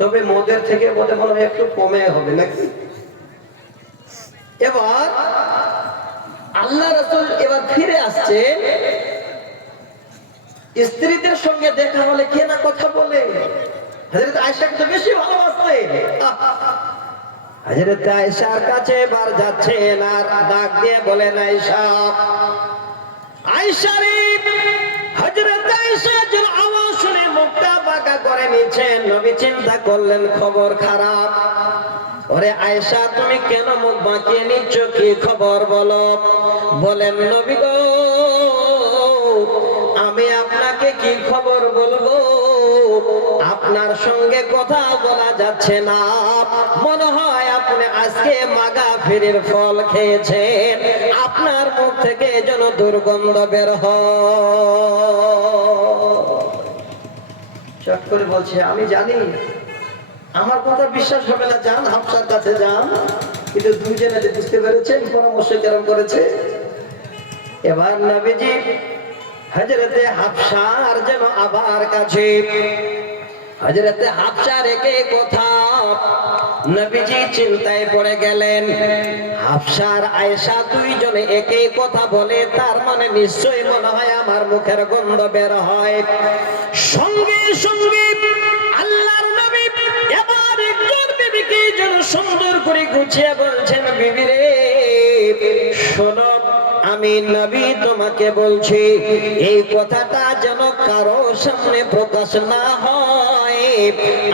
তবে মদের থেকে মনে হয় একটু কমে হবে নাকি? এবার আল্লাহ রাসূল এবার ফিরে আসছে। স্ত্রীদের সঙ্গে দেখা হলে কে না কথা বলে। হযরত আয়েশাকে তো বেশি ভালোবাসতেন। হযরত আয়েশার কাছে এবার যাচ্ছেন আর ডাক দিয়ে বলেন, আয়েশা, আয়েশা রে। হযরত আয়েশা যখন আওয়াজ শুনে মুখটা বাঁকা করে নিচ্ছেন, নবী চিন্তা করলেন খবর খারাপ। ওরে আয়েশা, তুমি কেন মুখ বাঁকিয়ে নিচ্ছ, কি খবর বলো? বলেন, নবী গো, আমি আপনাকে কি খবর বলবো? আপনার সঙ্গে কথা বলা যাচ্ছে না। মনে হয় আপনি আজকে মাগাফিরের ফল খেয়েছেন। আপনার মুখ থেকে যেন দুর্গন্ধ বের হয়। চট করে বলছে, আমি জানি আমার কথা বিশ্বাস হবে না, যান হাফসার কাছে যান। কিন্তু দুইজনে যে বুঝতে পেরেছেন পরামর্শ কেমন করেছে। এবার নবীজি হযরতে হাফসার যেন আবার কাছে, হযরতে হাফসা রেখে কথা, নবীজি চিন্তায় পড়ে গেলেন। হাফসার আয়েশা দুইজনে একই কথা বলে, তার মানে নিশ্চয়ই মনে হয় আমার মুখের গন্ধ বের হয়। সঙ্গে সঙ্গে আল্লাহর নবী এবার একজন বিবিকে যেন সুন্দর করে গুছিয়ে বলছেন, বিবি রে, শোনো, আমি নবী তোমাকে বলছি, এই কথাটা যেন কারো সামনে প্রকাশ না হয়।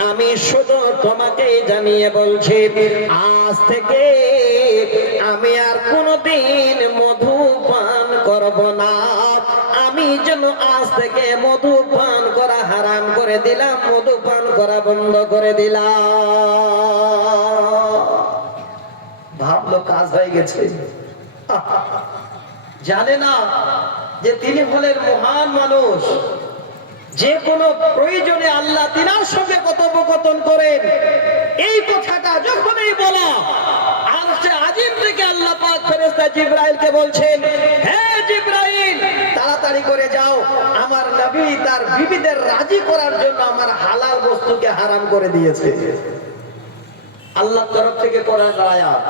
আমি শুধু তোমাকে জানিয়ে বলছি, আজ থেকে আমি আর কোনোদিন মধু পান করব না। আমি যেন আজ থেকে করে দিলাম, মধু পান করা বন্ধ করে দিলাম। ভাবলো কাজ হয়ে গেছে। জানে না যে তিনি হলেন মহান মানুষ, যে কোনো প্রয়োজনে আল্লাহ তিনার সঙ্গে কথোপকথন করেন। এই কথাটা যখনই বলা, আরশে আজিম থেকে আল্লাহ পাক ফেরেশতা জিবরাইলকে বলছেন, হে জিবরাইল, তাড়াতাড়ি করে যাও, আমার নবী তার বিবিদের রাজি করার জন্য আমার হালাল বস্তুকে হারাম করে দিয়েছে। আল্লাহর তরফ থেকে কোরআন আয়াত।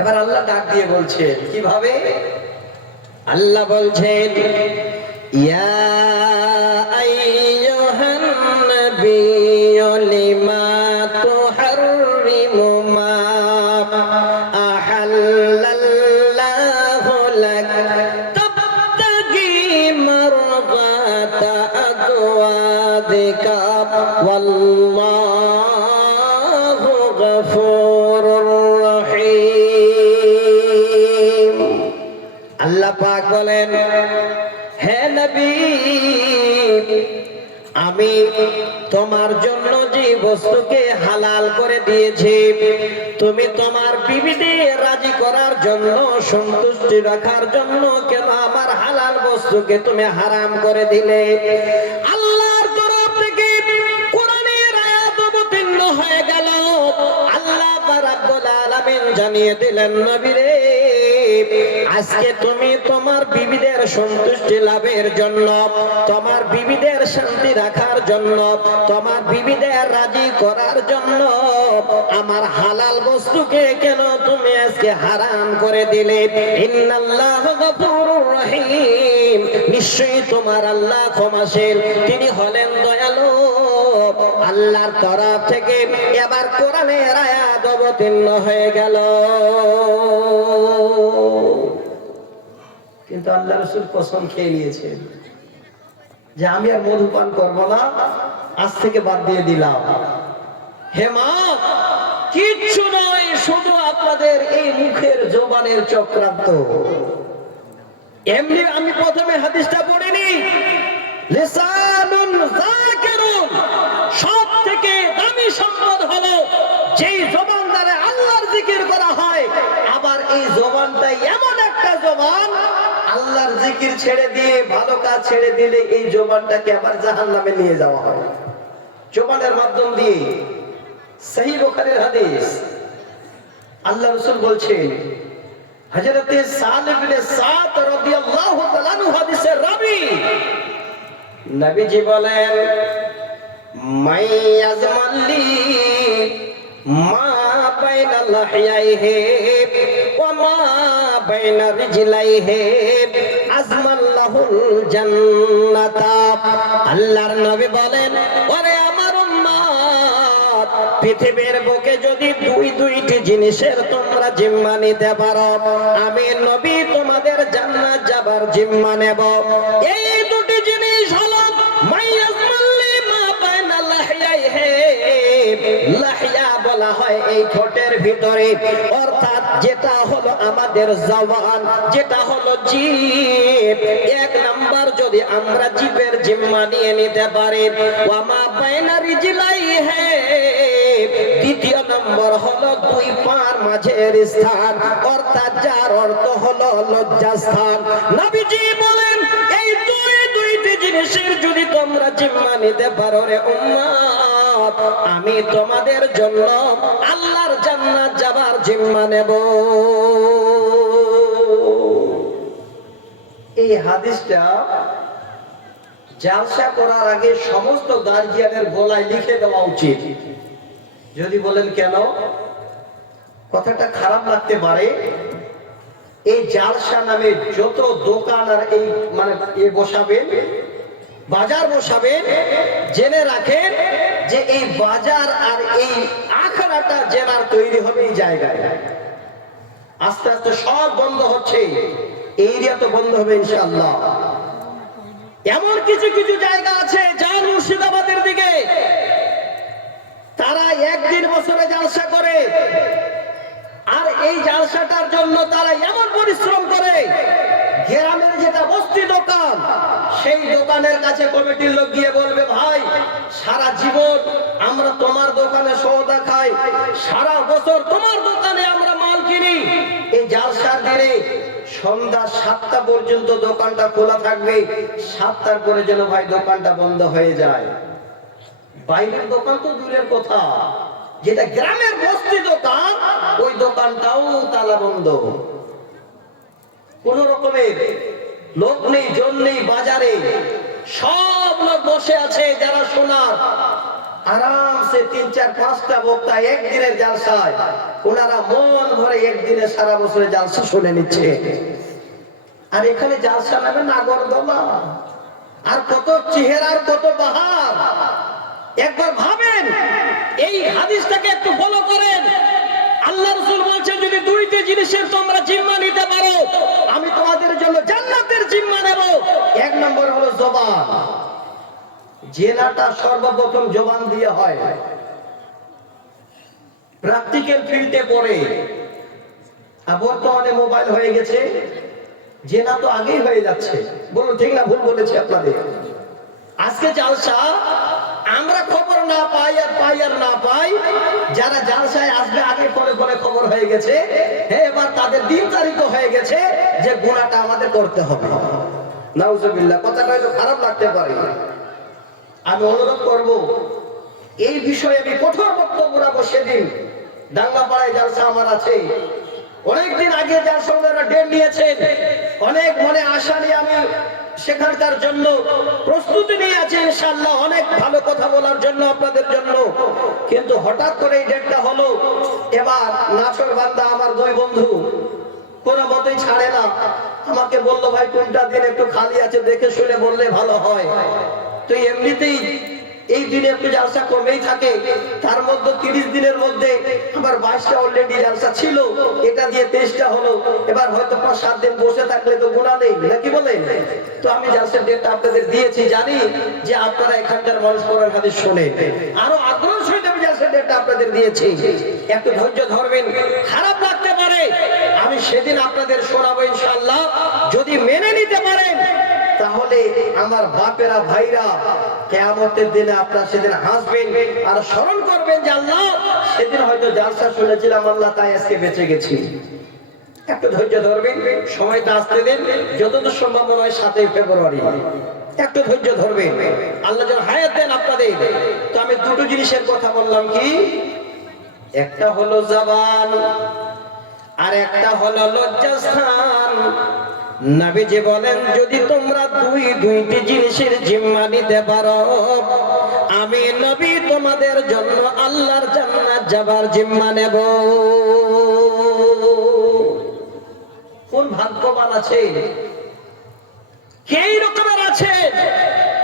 এবার আল্লাহ ডাক দিয়ে বলছেন কিভাবে? আল্লাহ বলছেন, ইয়া আইয়ুহান নাবিয়্যু লিমা তুহাররিমু মা আহাল্লাল্লাহু লাক তাবতাগি মারদাতা আযওয়াজিকা ওয়াল্লাহু গফুরুর রহিম। আল্লাহ পাক বলেন, হে নবী, আমি তোমার জন্য যে বস্তুকে হালাল করে দিয়েছি, তুমি তোমার বিবিদের রাজি করার জন্য, সন্তুষ্টি রাখার জন্য কেন আমার হালাল বস্তুকে তুমি হারাম করে দিলে? আল্লাহর তরফ থেকে কোরআনের আয়াত অবতীর্ণ হয়ে গেল। আল্লাহ রাব্বুল আলামিন জানিয়ে দিলেন, নবী রে, আজকে তুমি তোমার বিবিদের সন্তুষ্টি লাভের জন্য, তোমার বিবিদের শান্তি রাখার জন্য, তোমার বিবিদের রাজি করার জন্য আমার হালাল বস্তুকে কেন তুমি আজকে হারাম করে দিলে? ইন্নাল্লাহু গফুরুর রহিম, নিশ্চয়ই তোমার আল্লাহ ক্ষমাশীল, তিনি হলেন দয়ালু। আল্লাহর তরফ থেকে এবার কোরআনের আয়াত অবতীর্ণ হয়ে গেল। কিন্তু আল্লাহ রাসূল কসম খেয়ে নিয়েছেন যে আমি আর মধুপান করবো না, আজ থেকে বাদ দিয়ে দিলাম। হে মা, কিচ্ছু নয়, শুধু আপনাদের এই মুখের জবানের চক্রান্ত। এমনি আমি প্রথমে হাদিসটা পড়িনি, লিসানুন যাকিরুন, সব থেকে দামি সম্পদ হলো যেই জবান দ্বারা আল্লাহর জিকির করা হয়। আবার এই জবানটা এমন একটা জবান, আল্লাহর জিকির ছেড়ে দিয়ে ভালো কাজ ছেড়ে দিলে এই জবানটাকে আবার জাহান্নামে নিয়ে যাওয়া হয়। জবানের মাধ্যম দিয়ে সহিহ বুখারীর হাদিস, আল্লাহ রাসূল বলছেন, হযরতে সালেহ ইবনে সাদ রাদিয়াল্লাহু তাআলা আনহু হাদিসের রাবী, নবীজি বলেন, মাইয়াজমাল্লি মা বাইনা লাহিয়াইহি ওয়া মা বাইনা রিজলাইহি আজমাল্লাহুল জান্নাতা। আল্লাহর নবী বলেন, ওরে আমার উম্মত, পৃথিবীর বুকে যদি দুইটি জিনিসের তোমরা জিম্মা নিতে পারো, আমি নবী তোমাদের জান্নাত যাবার জিম্মা নেব। এই দুটি জিনিস হলো মাইয়াজমাল্লি মা বাইনা লাহিয়াইহি, লাহিয়া বলা হয় এই ঠোঁটের ভিতরে, অর্থাৎ যেটা হলো আমাদের জবান, যেটা হলো জিভ। এক নাম্বার যদি আমরা জিভের জিম্মা নিয়ে নিতে পারি, ওয়া মা বাইনা রিজলাইহি, দ্বিতীয় নম্বর হলো দুই পার মাঝের স্থান, অর্থাৎ যার অর্থ হলো লজ্জাস্থান। নবীজি বলেন, এই দুইটি জিনিসের যদি তোমরা জিম্মা নিতে পারো রে উম্মত, আমি তোমাদের জন্য আল্লাহর জান্নাত যাবার জিম্মা নেব। এই হাদিসটা জালসা করার আগে সমস্ত গার্জিয়ানের গলায় লিখে দেওয়া উচিত। যদি বলেন কেন, কথাটা খারাপ লাগতে পারে। এই জালসা নামে যত দোকান আর এই মানে বসাবেন, বাজার বসাবেন, জেনে রাখেন যে এই বাজার আর এই আখড়াটা জেনার তৈরি হবে এই জায়গায়। আস্তে আস্তে সব বন্ধ হচ্ছে, এই এরিয়া তো বন্ধ হবে ইনশাআল্লাহ। এমন কিছু কিছু জায়গা আছে যা মুর্শিদাবাদের দিকে, তারা একদিন বছরে জালসা করে, আর এই জালসাটার জন্য তারা এমন পরিশ্রম করে, গ্রামের যেটা বস্তি দোকান, সেই দোকানের কাছে কমিটির লোক গিয়ে বলবে, ভাই সারা জীবন আমরা তোমার দোকানে সওদা খাই, সারা বছর তোমার দোকানে আমরা মাল কিনি, এই জালসার দিনে সন্ধ্যা 7টা পর্যন্ত দোকানটা খোলা থাকবে, 7টার পরে যেন ভাই দোকানটা বন্ধ হয়ে যায়। বাইরের দোকান তো দূরের কথা, যেটা গ্রামের বস্তি দোকান, ওই দোকানটাও তালা বন্ধ। কোন রকমের লোক নেই, জন নেই বাজারে, সব লোক বসে আছে যারা শোনার, আরামসে 3, 4, 5টা বক্তা একদিনের জালসায়, ওনারা মন ভরে একদিনে সারা বছরের জালসা শুনে নিচ্ছে। আর এখানে জালসা নামে নাগরদোলা, আর কত চেহারার কত বাহার। একবার ভাবেন, এই হাদিসটাকে একটু ফলো করেন। আল্লাহ রাসূল বলছেন, যদি 2টি জিনিসের তোমরা জিম্মা নিতে পারো, আমি তোমাদের জন্য জান্নাতের জিম্মা নেব। 1 নম্বর হলো জবান। জেনাটা সর্বপ্রথম জবান দিয়ে হয়। প্র্যাকটিক্যাল ফিল্ডে পড়ে, আর বর্তমানে মোবাইল হয়ে গেছে, জেনা তো আগেই হয়ে যাচ্ছে। বলুন ঠিক না ভুল বলেছি আপনাদের? আজকে জালসা আমরা খবর না পাই আর না পাই, যারা জালসায় আসবে আগে পরে পরে খবর হয়ে গেছে, হ্যাঁ এবার তাদের দিন তারিখও হয়ে গেছে যে গুনাহটা আমাদের করতে হবে। নাউজুবিল্লাহ, কথাটা হয়তো খারাপ লাগতে পারে। আমি অনুরোধ করব, এই বিষয়ে আমি কঠোর বক্তব্য রাখবো। সেদিন ডাঙ্গাপাড়ায় জালসা আমার আছে, অনেকদিন আগে যার সঙ্গে ডেট নিয়েছেন, অনেক মনে আশা নিয়ে আমি সেখানকার জন্য প্রস্তুতি নিয়ে আছি ইনশাআল্লাহ, অনেক ভালো কথা বলার জন্য আপনাদের জন্য। কিন্তু হঠাৎ করে এই ডেটটা হলো। এবার নাছর বান্দা আমার 2 বন্ধু কোনো মতেই ছাড়ে না, আমাকে বললো, ভাই কোনটা দিন একটু খালি আছে দেখে শুনে বললে ভালো হয়। তো এমনিতেই এই দিনে একটু জালসা কমেই থাকে, তার মধ্যে 30 দিনের মধ্যে আমার 22টা অলরেডি জালসা ছিল, এটা দিয়ে 23টা হলো। এবার হয়তো 5-7 দিন বসে থাকলে তো গুনাহ নেই, নাকি বলেন? তো আমি জালসার ডেটটা আপনাদের দিয়েছি, জানি যে আপনারা এখানকার মানুষ কোরআন হাদিস শোনে, আরো আগ্রহ সহিত আমি জালসার ডেটটা আপনাদের দিয়েছি। একটু ধৈর্য ধরবেন, খারাপ লাগতে পারে, আমি সেদিন আপনাদের শোনাবো ইনশাআল্লাহ। যদি মেনে নিতে পারেন তাহলে আমার বাপেরা ভাইরা কিয়ামতের দিনে আপনারা সেদিন হাসবেন আর স্মরণ করবেন যে আল্লাহ সেদিন হয়তো জালসা শুনেছিলাম, আল্লাহ তাই আজকে বেঁচে গেছি। একটু ধৈর্য ধরবেন, সময়টা আসতে দেন, যতদূর সম্ভব মনে হয় 7ই ফেব্রুয়ারি। একটু ধৈর্য ধরবেন, আল্লাহ যেন হায়াত দেন আপনাদের। তো আমি 2টো জিনিসের কথা বললাম, কি একটা হলো জবান আর একটা হলো লজ্জাস্থান। নবীজি বলেন, যদি তোমরা 2টি জিনিসের জিম্মা নিতে পারো, আমি নবী তোমাদের জন্য আল্লাহর জান্নাত যাবার জিম্মা নেব। কোন ভাগ্যবান আছে, কে রকমের আছে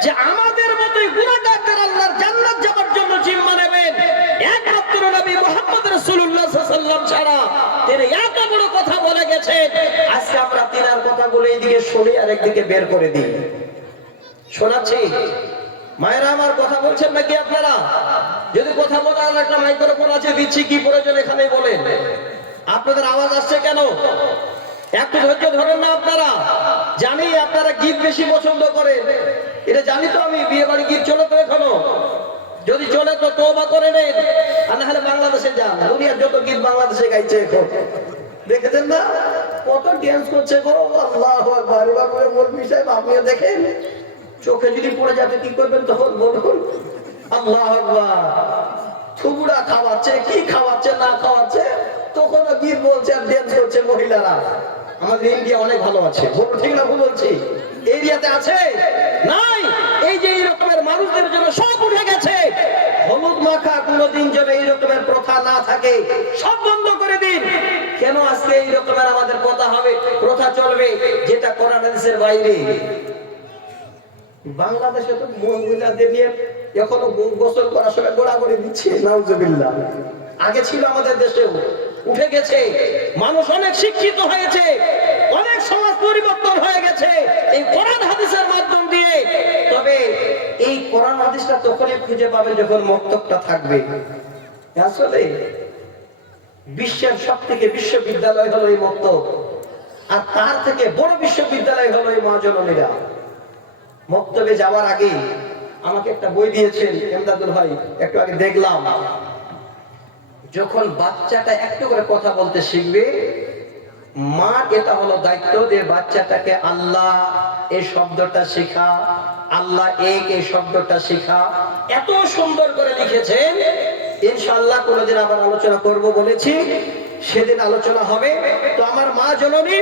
যে আমাদের মতোই গুনাহগার আল্লাহর জান্নাত যাবার জন্য জিম্মা নেবেন? একমাত্র নবী মুহাম্মদ রাসূলুল্লাহ সাল্লাল্লাহু আলাইহি ওয়াসাল্লাম ছাড়া। তিনি এত বড় কথা বলে গেছেন, আজকে আমরা তিনার কথাগুলো এইদিকে শুনি আর একদিকে বের করে দিই। শোনাচ্ছি মায়েরা, আমার কথা বলছেন নাকি আপনারা? যদি কথা বলার একটা মাইক্রোফোন আছে, দিচ্ছি, কি প্রয়োজন এখানেই বলেন। আপনাদের আওয়াজ আসছে কেন? একটু ধৈর্য ধরেন না আপনারা। জানি আপনারা গীত বেশি পছন্দ করেন, এটা জানি তো আমি। বিয়ে বাড়ি গীত চলে তো এখনো, যদি চলে তো তওবা করে নেন, আর না হলে বাংলাদেশে যান। দুনিয়ার যত গীত বাংলাদেশে গাইছে এখন, দেখেছেন না কত ড্যান্স করছে গো। আল্লাহু আকবার। এবার বলে মৌলভী সাহেব আপনিও দেখেন, চোখে যদি পড়ে যাবে কি করবেন তখন বলুন? আল্লাহু আকবার। থুবড়া খাওয়াচ্ছে, কি খাওয়াচ্ছে না খাওয়াচ্ছে, তখনও গীত বলছে আর ড্যান্স করছে মহিলারা। আমাদের ইন্ডিয়া অনেক ভালো আছে, বলুন ঠিক না ভুল বলছি? এরিয়াতে আছে নাই? এই যে এই রকমের মানুষদের জন্য সব উঠে গেছে। হলুদ মাখা কোনোদিন যেন এই রকমের প্রথা না থাকে, সব বন্ধ করে দিন। কেন আজকে এই রকমের আমাদের কথা হবে, প্রথা চলবে যেটা কোরআন হাদিসের বাইরে? বাংলাদেশে তো মহিলাদের নিয়ে এখনো গোসল করার সময় গোড়াগড়ি দিচ্ছে, নাউজুবিল্লাহ। আগে ছিল আমাদের দেশেও, উঠে গেছে। মানুষ অনেক শিক্ষিত হয়েছে, অনেক সমাজ পরিবর্তন হয়ে গেছে এই কোরআন হাদিসের মাধ্যম দিয়ে। তবে এই কোরআন হাদিসটা তখনই খুঁজে পাবেন যখন মক্তবটা থাকবে। আসলে বিশ্বের সবথেকে বিশ্ববিদ্যালয় হলো এই মক্তব। আর তার থেকে বড় বিশ্ববিদ্যালয় হলো এই মহাজননীরা। মক্তবে যাওয়ার আগে আমাকে একটা বই দিয়েছেন এমদাদুল ভাই, একটু আগে দেখলাম। যখন বাচ্চাটা একটু করে কথা বলতে শিখবে, মা এটা হলো দায়িত্ব যে বাচ্চাটাকে আল্লাহ এই শব্দটা শেখা, আল্লাহ এক এই শব্দটা শেখা। এত সুন্দর করে লিখেছেন। ইনশাআল্লাহ কোনোদিন আবার আলোচনা করব বলেছি, সেদিন আলোচনা হবে। তো আমার মা জননী,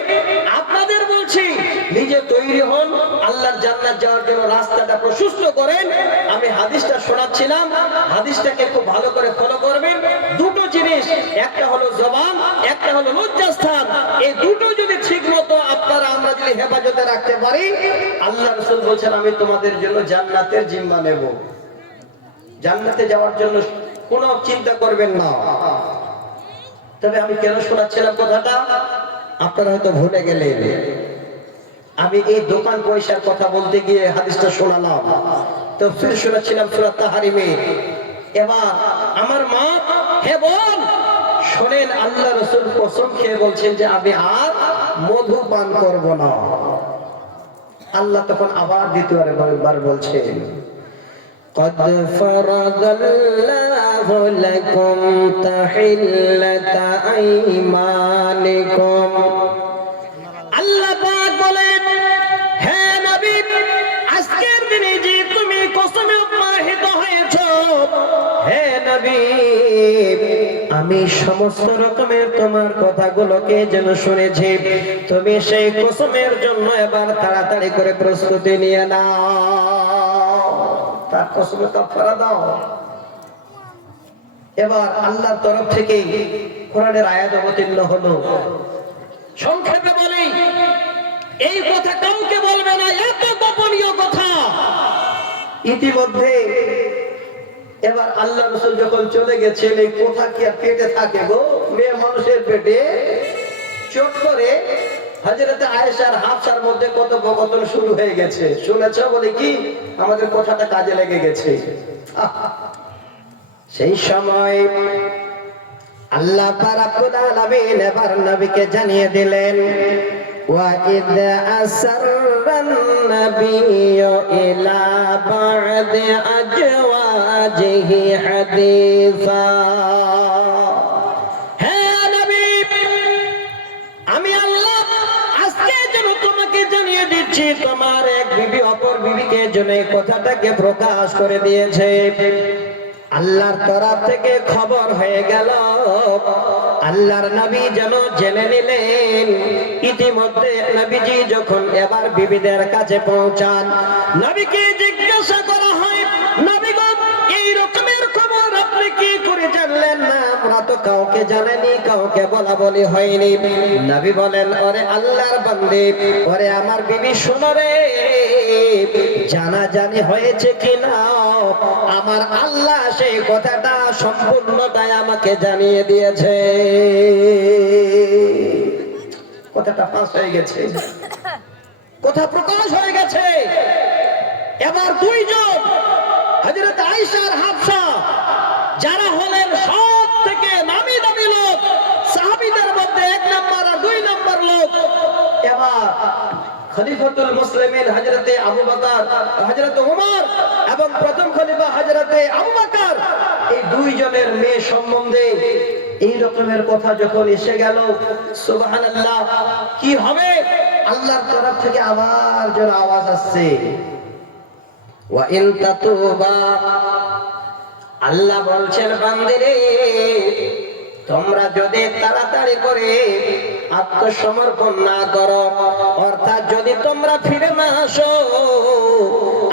আপনাদের বলছি নিজে তৈরি হন, আল্লাহর জান্নাত যাওয়ার জন্য রাস্তাটা প্রশস্ত করেন। আমি হাদিসটা শোনাচ্ছিলাম, হাদিসটাকে খুব ভালো করে ফলো করবেন। দুটো জিনিস, একটা হলো জবান, একটা হলো লজ্জাস্থান। এই দুটো যদি ঠিক মতো আপনারা আমরা যদি হেফাজতে রাখতে পারি, আল্লাহ রাসূল বলছেন আমি তোমাদের জন্য জান্নাতের জিম্মা নেব। জান্নাতে যাওয়ার জন্য কোনো চিন্তা করবেন না। তবে আমি কেন শোনাচ্ছিলাম কথাটা আপনারা হয়তো ভুলে গেলেন। আমি এই দোকান পয়সার কথা বলতে গিয়ে হাদিসটা শোনালাম, তাফসীর শোনাচ্ছিলাম সূরা তাহরিমে। এবার আমার মা, হে বোন শোনেন, আল্লাহ রাসূল কসম খেয়ে বলছেন যে আমি আর মধু পান করব না। আল্লাহ তখন আবার দ্বিতীয়বার বলছেন قد فرض الله لكم تحلة أيمانكم। আল্লাহ পাক বলেন, হে নবী আজকের দিনে যে তুমি কসমে উপাহিত হয়েছো, হে নবী আমি সমস্ত রকমের তোমার কথাগুলোকে যেন শুনেছি। তুমি সেই কসমের জন্য এবার তাড়াতাড়ি করে প্রস্তুতি নিয়ে নাও, তার কসমে কাফারা দাও। এবার আল্লাহর তরফ থেকে কোরআনের আয়াত অবতীর্ণ হলো। সংক্ষেপে বলি, এই কথা কাউকে বলবে না, এত গোপনীয় কথা। ইতিমধ্যে এবার আল্লাহ রাসূল যখন চলে গেছেন, এই কথা কি আর পেটে থাকে গো? মেয়ে মানুষের পেটে চট করে হযরত আয়েশা আর হাফসার মধ্যে কথোপকথন শুরু হয়ে গেছে। শুনেছো বলে কি আমাদের কথাটা কাজে লেগে গেছে। সেই সময় আল্লাহ রাব্বুল আলামিন এবার নবীকে জানিয়ে দিলেন, ওয়া ইদ আসরান নাবিয়্যু ইলা বা'দি আজওয়াজিহি হাদিসা। হে নবী, আমি আল্লাহ আজকে যেন তোমাকে জানিয়ে দিচ্ছি, তোমার এক বিবি অপর বিবিকে যেন এই কথাটাকে প্রকাশ করে দিয়েছে। আল্লাহর তরফ থেকে খবর হয়ে গেল, আল্লাহর নবী যেন জেনে নিলেন। ইতিমধ্যে নবীজি যখন এবার বিবিদের কাছে পৌঁছান, নবীকে জিজ্ঞাসা করা হয়, নবীগণ এই রকমের খবর আপনি কি করে জানলেন? না আমরা তো কাউকে জানাইনি, কাউকে বলা বলি হয়নি। নবী বলেন, ওরে আল্লাহর বান্দে, ওরে আমার বিবি শোনো রে, জানাজানি হয়েছে কিনা আমার আল্লাহ সেই কথাটা সম্পূর্ণটাই আমাকে জানিয়ে দিয়েছে। কথাটা ফাঁস হয়ে গেছে, কথা প্রকাশ হয়ে গেছে। এবার দুইজন হযরত আয়েশা আর হাফসা, যারা হলেন সব থেকে নামি দামি লোক, সাহাবীদের মধ্যে 1 নাম্বার আর 2 নাম্বার লোক, এবার খলিফাতুল মুসলিমিন হযরতে আবু বকর, হযরতে ওমর এবং প্রথম খলিফা হযরতে আবু বকর, এই দুইজনের মেয়ে সম্বন্ধে এই রকমের কথা যখন এসে গেল, সুবহানাল্লাহ, কি হবে? আল্লাহর তরফ থেকে আবার যেন আওয়াজ আসছে, ওয়া ইন তাতুবা, আল্লাহ বলছেন বান্দিরে তোমরা যদি তাড়াতাড়ি করে আত্মসমর্পণ না করো, অর্থাৎ যদি তোমরা ফিরে না আসো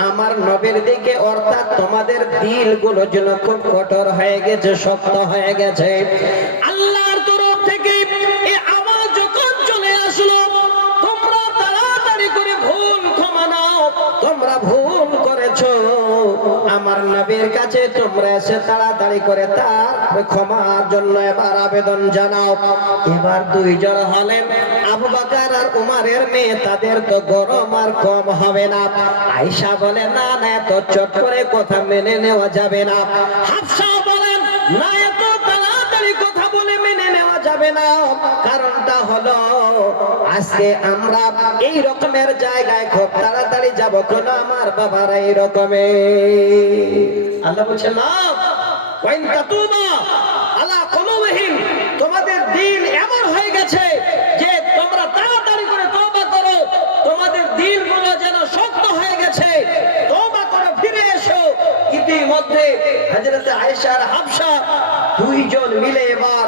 আমার নবীর দিকে, অর্থাৎ তোমাদের দিলগুলো যেন খুব কঠোর হয়ে গেছে, শক্ত হয়ে গেছে। আল্লাহর তরফ থেকে এই আওয়াজ যখন চলে আসলো, তোমরা তাড়াতাড়ি করে ভুল ক্ষমা নাও, তোমরা ভুল করেছো, আমার নবীর কাছে তোমরা এসে তাড়াতাড়ি করে তার ক্ষমার জন্য এবার আবেদন জানাও। এবার দুইজন হলেন আবু বকর আর উমরের মেয়ে, তাদের তো গরম আর কম হবে না। আয়েশা বলে, না না এত চট করে কথা মেনে নেওয়া যাবে না। হাফসা বলেন, না এত তাড়াতাড়ি কথা বলে মেনে নেওয়া যাবে যাবে না। কারণটা হলো আজকে আমরা এই রকমের জায়গায় খুব তাড়াতাড়ি যাব কেন আমার বাবারা এই রকমের। আল্লাহ বলছে না, ওয়াইন তাতুবা আলা কুলুবিহিম, তোমাদের দিল এমন হয়ে গেছে যে তোমরা তাড়াতাড়ি করে তওবা করো, তোমাদের দিলগুলো যেন শক্ত হয়ে গেছে, তওবা করে ফিরে এসো। ইতিমধ্যে হযরত আয়েশা আর হাফসা দুইজন মিলে এবার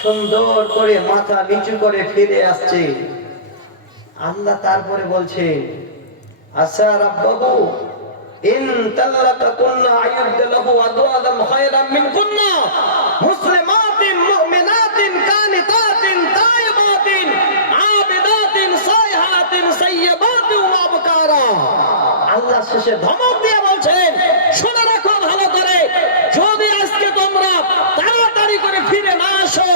সুন্দর করে মাথা নিচু করে ফিরে আসছে। আল্লাহ তারপরে বলছে আসা রাব্বাহু ইন তাল্লাকাকুন্না আইয়ুবদলাহু আদওয়ালাম খায়রাম মিনকুন্না মুসলিমাতিন মুমিনাতিন কানিতাতিন তাইবাতিন আবিদাতিন সাইহাতিন সাইয়্যিবাতিন ওয়া আবকারা। আল্লাহ শেষে ধমক দিয়ে বলছেন, শুনে রাখো ভালো করে, যদি আজকে তোমরা তাড়াতাড়ি করে ফিরে না আসো,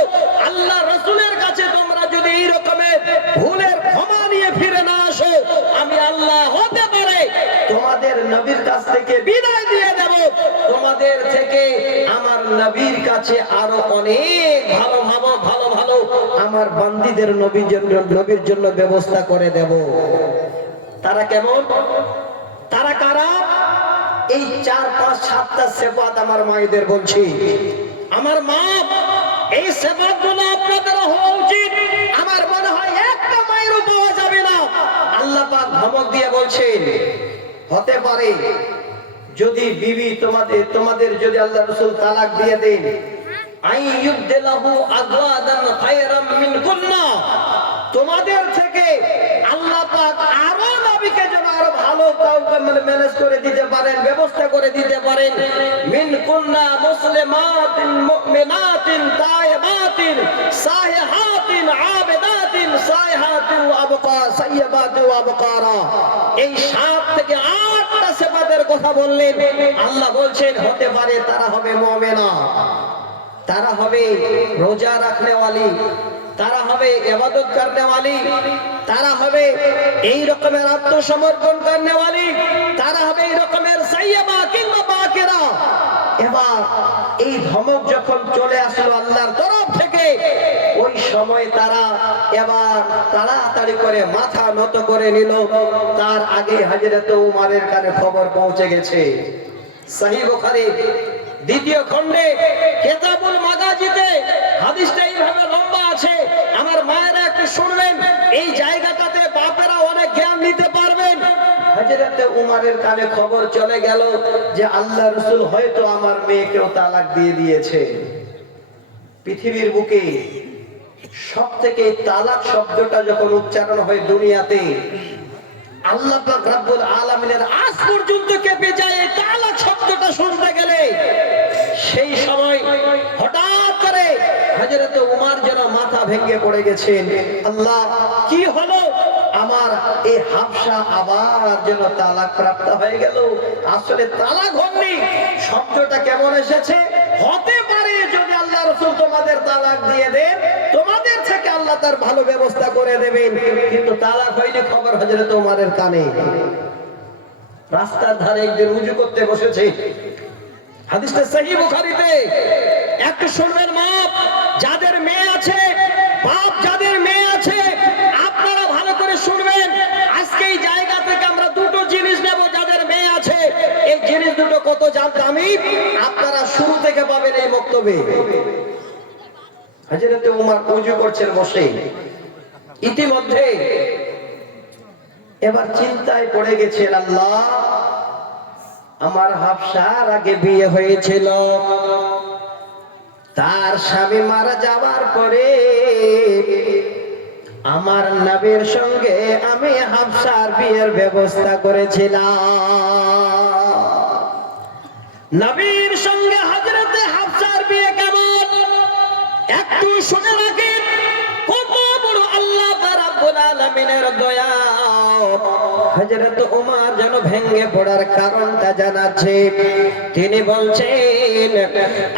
আল্লাহ রাসূলের কাছে তোমরা যদি এই রকমের ভুলের ক্ষমা নিয়ে ফিরে না আসো, আমি আল্লাহ হতে পারে তোমাদের নবীর কাছ থেকে বিদায় দিয়ে দেব, তোমাদের থেকে আমার নবীর কাছে আরো অনেক ভালো ভালো আমার বান্দীদের নবীর জন্য ব্যবস্থা করে দেব। তারা কেমন? তারা কারা? এই 4, 5, 7টা সিফাত আমার মায়েদের বলছি। আমার মা, এই সিফাত গুলো আপনাদের হওয়া উচিত। আমার মনে হয় একটা মায়েরও পাওয়া যাবে না। আল্লাহ পাক ধমক দিয়ে বলছেন, হতে পারে যদি বিবি তোমাদের যদি আল্লাহ রাসূল তালাক দিয়ে দেন, আইয়ুবদিলাহু আযওয়াজান খায়রাম মিনকুন্না, তোমাদের থেকে আল্লাহ পাক আরো নবীকে যেন আরো ভালো কাউকে ম্যানেজ করে দিতে পারেন, ব্যবস্থা করে দিতে পারেন। মিনকুন্না মুসলিমাতিন মুমিনাতিন তাইবাতিন সাইহাতিন আবিদাতিন সাইহাতিন ওয়া সাইয়্যিবাতিন ওয়া আবকারা। এই 7 থেকে 8টা সিফাতের কথা বললেন। আল্লাহ বলছেন হতে পারে তারা হবে মুমিনা, তারা হবে রোজা রাখনে ওয়ালি, তারা হবে ইবাদত করনে ওয়ালি, তারা হবে এই রকমের আত্মসমর্পণ করনে ওয়ালি, তারা হবে এই রকমের সাইয়্যিবা কিংবা বাকিরা। এবার এই ধমক যখন চলে আসলো আল্লাহর তরফ থেকে, ওই সময় তারা এবার তাড়াতাড়ি করে মাথা নত করে নিল। তার আগে হযরত উমরের কানে খবর পৌঁছে গেছে। সহিহ বুখারী 2য় খণ্ডে কিতাবুল মাগাজিতে হাদিসটা এইভাবে লম্বা আছে। আমার মায়েরা একটু শুনবেন, এই জায়গাটাতে বাপেরা অনেক জ্ঞান নিতে পারবেন। হযরত উমরের কানে খবর চলে গেল যে আল্লাহ রাসূল হয়তো আমার মেয়েকেও তালাক দিয়ে দিয়েছে। পৃথিবীর বুকে সবথেকে তালাক শব্দটা যখন উচ্চারণ হয় দুনিয়াতে, আল্লাহ পাক রব্বুল আলামিনের আজ পর্যন্ত কেঁপে যায় এই তালাক শব্দটা শুনতে গেলে। সেই সময় হঠাৎ করে হযরত উমর যেন মাথা ভেঙে পড়ে গেছেন। আল্লাহ, কি হলো? আমার এই হাফসা আবার যেন তালাক প্রাপ্ত হয়ে গেল। আসলে তালাক হয়নি, শব্দটা কেমন এসেছে? হতে পারে যদি আল্লাহ রাসূল তোমাদের তালাক দিয়ে দেন, তোমাদের থেকে আল্লাহ তার ভালো ব্যবস্থা করে দেবেন। কিন্তু তালাক হয়নি খবর হযরত উমরের কানে। রাস্তার ধারে একদিন ওযু করতে বসেছে, হাদিসটা সহিহ বুখারীতে। একটু শুনবেন মা, যাদের মেয়ে আছে, বাপ যাদের মেয়ে আছে, আপনারা ভালো করে শুনবেন। আজকে এই জায়গা থেকে আমরা দুটো জিনিস নেব। যাদের মেয়ে আছে, এই জিনিস দুটো কত দামি আপনারা শুরু থেকে পাবেন এই বক্তব্যে। হযরত উমর ওযু করছেন বসে। ইতিমধ্যে এবার চিন্তায় পড়ে গেছেন, আল্লাহ, আমার হাফসার আগে বিয়ে হয়েছিল, তার স্বামী মারা যাওয়ার পরে আমার নবীর সঙ্গে আমি হাফসার বিয়ের ব্যবস্থা করেছিলাম। নবীর সঙ্গে হযরতে হাফসার বিয়ে কেমন একটু শুনে রাখেন। কত বড় আল্লাহ রাব্বুল আলামিনের দয়া। হযরত উমর যেন ভেঙে পড়ার কারণটা জানাচ্ছে। তিনি বলছেন,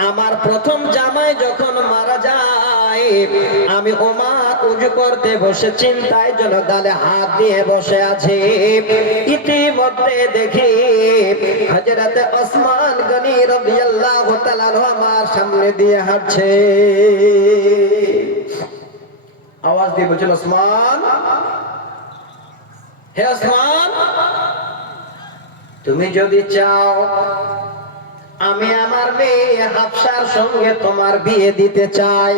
আমার প্রথম জামাই যখন মারা যায়, আমি উমর উজু করতে বসে চিন্তায় যেন গালে হাত দিয়ে বসে আছে। ইতিমধ্যে দেখি হযরত ওসমান গনি রাদিয়াল্লাহু তাআলা আমার সামনে দিয়ে হাঁটছে। আওয়াজ দিয়ে বলছিল, ওসমান, হে ওসমান, তুমি যদি চাও আমি আমার মেয়ে হাফসার সঙ্গে তোমার বিয়ে দিতে চাই।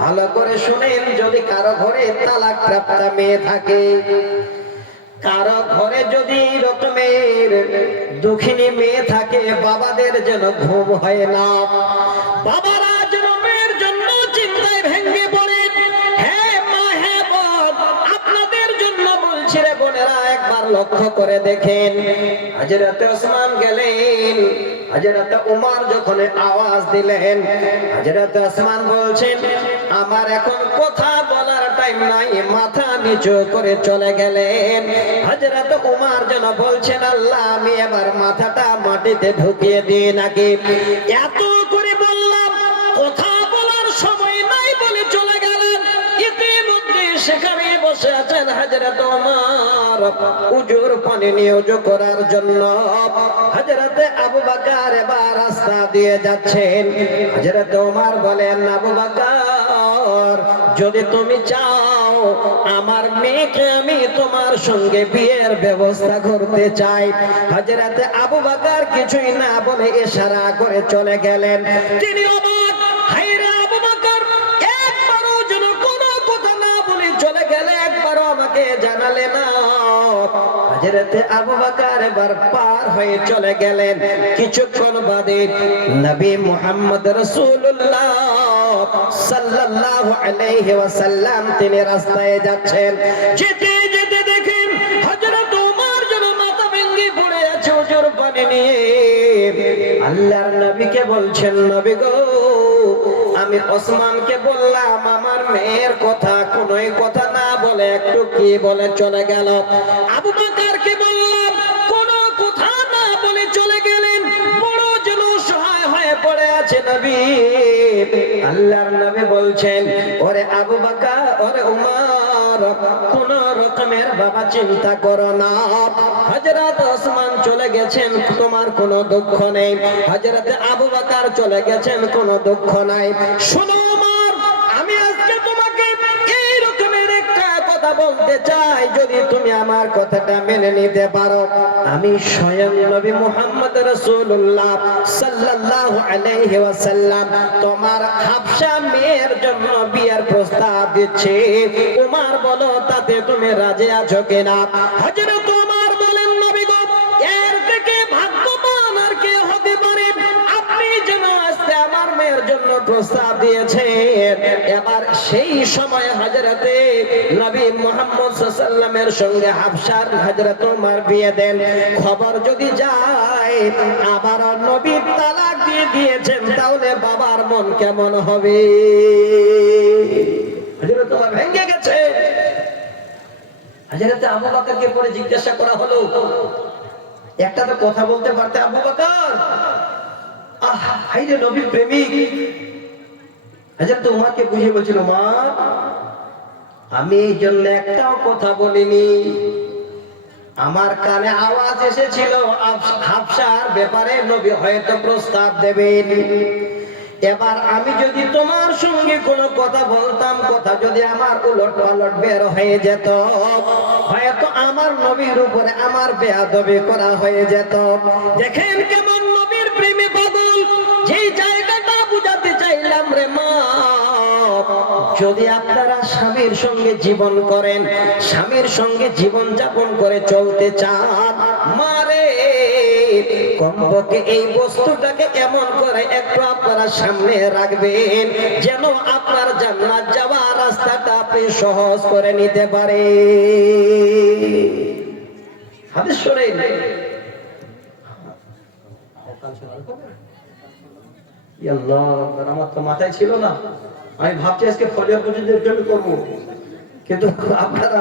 ভালো করে শুনেন, যদি কারো ঘরে তালাক প্রাপ্ত মেয়ে থাকে, কারো ঘরে যদি রকমের দুঃখিনী মেয়ে থাকে, বাবাদের যেন ঘুম হয় না। বাবারা যেন মেয়ের জন্য চিন্তায় ভেঙে পড়ে। হ্যাঁ মা, হ্যাঁ বোন, আপনাদের জন্য বলছি রে বোনেরা, একবার লক্ষ্য করে দেখেন। হযরত ওসমান গেলেন, হযরত উমর যখন আওয়াজ দিলেন, হযরত ওসমান বলছেন, আমার এখন কথা বলার টাইম নাই, মাথা নিচু করে চলে গেলেন। হযরত উমর যেন বলছেন, আল্লাহ, আমি এবার মাথাটা মাটিতে ঢুকিয়ে দিই নাকি? এত করে বললাম, কথা বলার সময় নাই বলে চলে গেলেন। ইতিমধ্যে সেখানে বসে আছেন হযরত উমর উজুর পানি নিয়ে উজু করার জন্য। হযরত আবু বকর এবার রাস্তা দিয়ে যাচ্ছেন। হযরত উমর বলেন, আবু বকর, যদি তুমি চাও আমার মেয়েকে আমি তোমার সঙ্গে বিয়ের ব্যবস্থা করতে চাই। হযরত আবু বকর কিছুই না বলে ইশারা করে চলে গেলেন। তিনি অবাক, হায়রে আবু বকর, একবারও যেন কোনো কথা না বলে চলে গেলে, একবারও আমাকে জানালে না। হযরত আবু বকর এবার পার হয়ে চলে গেলেন। কিছুক্ষণ বাদে নবী মুহাম্মদ রাসূলুল্লাহ সাল্লাল্লাহু আলাইহি ওয়াসাল্লাম তিনি রাস্তায় যাচ্ছেন। যেতে যেতে দেখেন হযরত ওমর যেন মাথা ভেঙে পড়ে আছে উজুর পানি নিয়ে। আল্লাহর নবীকে বলছেন, নবী গো, আমি ওসমানকে বললাম আমার মেয়ের কথা, কোনোই কথা না বলে একটু কি বলে চলে গেল। আবু বকরকে বললাম, কোনো কথা না বলে চলে গেলেন। বড় যেন সহায় হয়ে পড়ে আছে নবী। আল্লাহর নবী বলছেন, ওরে আবু বকর, ওরে উমর, কোন রকমের বাবা চিন্তা করো না। হযরত ওসমান চলে গেছেন, তোমার কোনো দুঃখ নেই। হযরত আবু বকর চলে গেছেন, কোনো দুঃখ নাই। শোনো উমর, আমি আজকে তোমাকে এই রকমের একটা কথা বলতে চাই, যদি তুমি আমার কথাটা মেনে নিতে পারো, আমি স্বয়ং নবী মুহাম্মদ রাসূলুল্লাহ সাল্লাল্লাহু আলাইহি ওয়াসাল্লাম তোমার হাফসা মেয়ের জন্য বিয়ের প্রস্তাব দিচ্ছি। উমর বলো, তাতে তুমি রাজি আছো কিনা? হযরত উমর বলেন, নবী গো, এর থেকে ভাগ্যবান আর কে হতে পারে? আপনি যেন আজকে আমার মেয়ের জন্য প্রস্তাব দিয়েছেন। এবার সেই সময় হযরতে নবী মুহাম্মদ সাল্লাল্লাহু আলাইহি ওয়াসাল্লামের সঙ্গে হাফসার হযরত উমর বিয়ে দেন। খবর যদি যায় আবার নবী তালাক দিয়ে দিয়েছেন, তাহলে বাবার মন কেমন হবে? হযরত উমর ভেঙে গেছে। হযরত আবু বকরকে পরে জিজ্ঞাসা করা হলো, একটা তো কথা বলতে পারতে আবু বকর। হায়রে নবীর প্রেমিক। হযরত উমরকে বুঝিয়ে বলছিল, মা, আমি এই জন্য একটাও কথা বলিনি। আমার কানে আওয়াজ এসেছিল হাফসার ব্যাপারে নবী হয়তো প্রস্তাব দেবেন। এবার আমি যদি তোমার সঙ্গে কোনো কথা বলতাম, কথা যদি আমার উলট পালট বের হয়ে যেত, হয়তো আমার নবীর উপরে আমার বেয়াদবি করা হয়ে যেত। দেখেন কেমন নবীর প্রেমে পাগল। যেই জায়গাটা বুঝাতে চাইলাম রে মা, যদি আপনারা স্বামীর সঙ্গে জীবন করেন, স্বামীর সঙ্গে জীবন যাপন করে চলতে চান, মারে কমপক্ষে এই বস্তুটাকে এমন করে একটু আপনারা সামনে রাখবেন, যেন আপনার জান্নাত যাওয়ার রাস্তাটা আপনি সহজ করে নিতে পারে। হাদিস শোনেন। আল্লাহ, আমার তো মাথায় ছিল না। আমি ভাবছি আজকে ফলিয়া পুজোদের জন্য করবো, কিন্তু আপনারা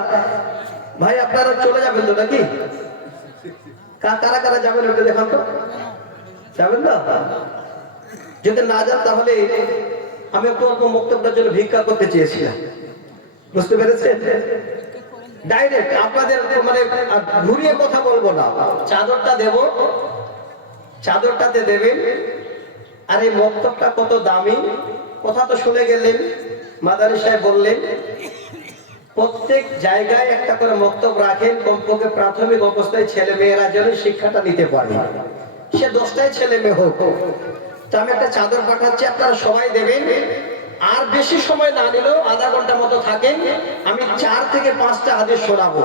ভাই আপনারা চলে যাবেন তো নাকি? কারা কারা যাবেন ওটা দেখান তো। যাবেন না? যদি না যান তাহলে আমি একটু অল্প বক্তব্যের জন্য ভিক্ষা করতে চেয়েছিলাম, বুঝতে পেরেছেন? ডাইরেক্ট আপনাদের মানে ঘুরিয়ে কথা বলবো না, চাদরটা দেব, চাদরটাতে দেবেন। আর এই বক্তব্যটা কত দামি কথা তো শুনে গেলেন। মাদানী সাহেব বললেন প্রত্যেক জায়গায় একটা করে বক্তব্য রাখেন, কমপক্ষে প্রাথমিক অবস্থায় ছেলে মেয়েরা যেন শিক্ষাটা নিতে পারে, সে 10টাই ছেলে মেয়ে হোক। তো আমি একটা চাদর পাঠাচ্ছি, আপনারা সবাই দেবেন। আর বেশি সময় না নিলেও আধা ঘন্টা মতো থাকেন, আমি 4 থেকে 5টা হাদিস শোনাবো।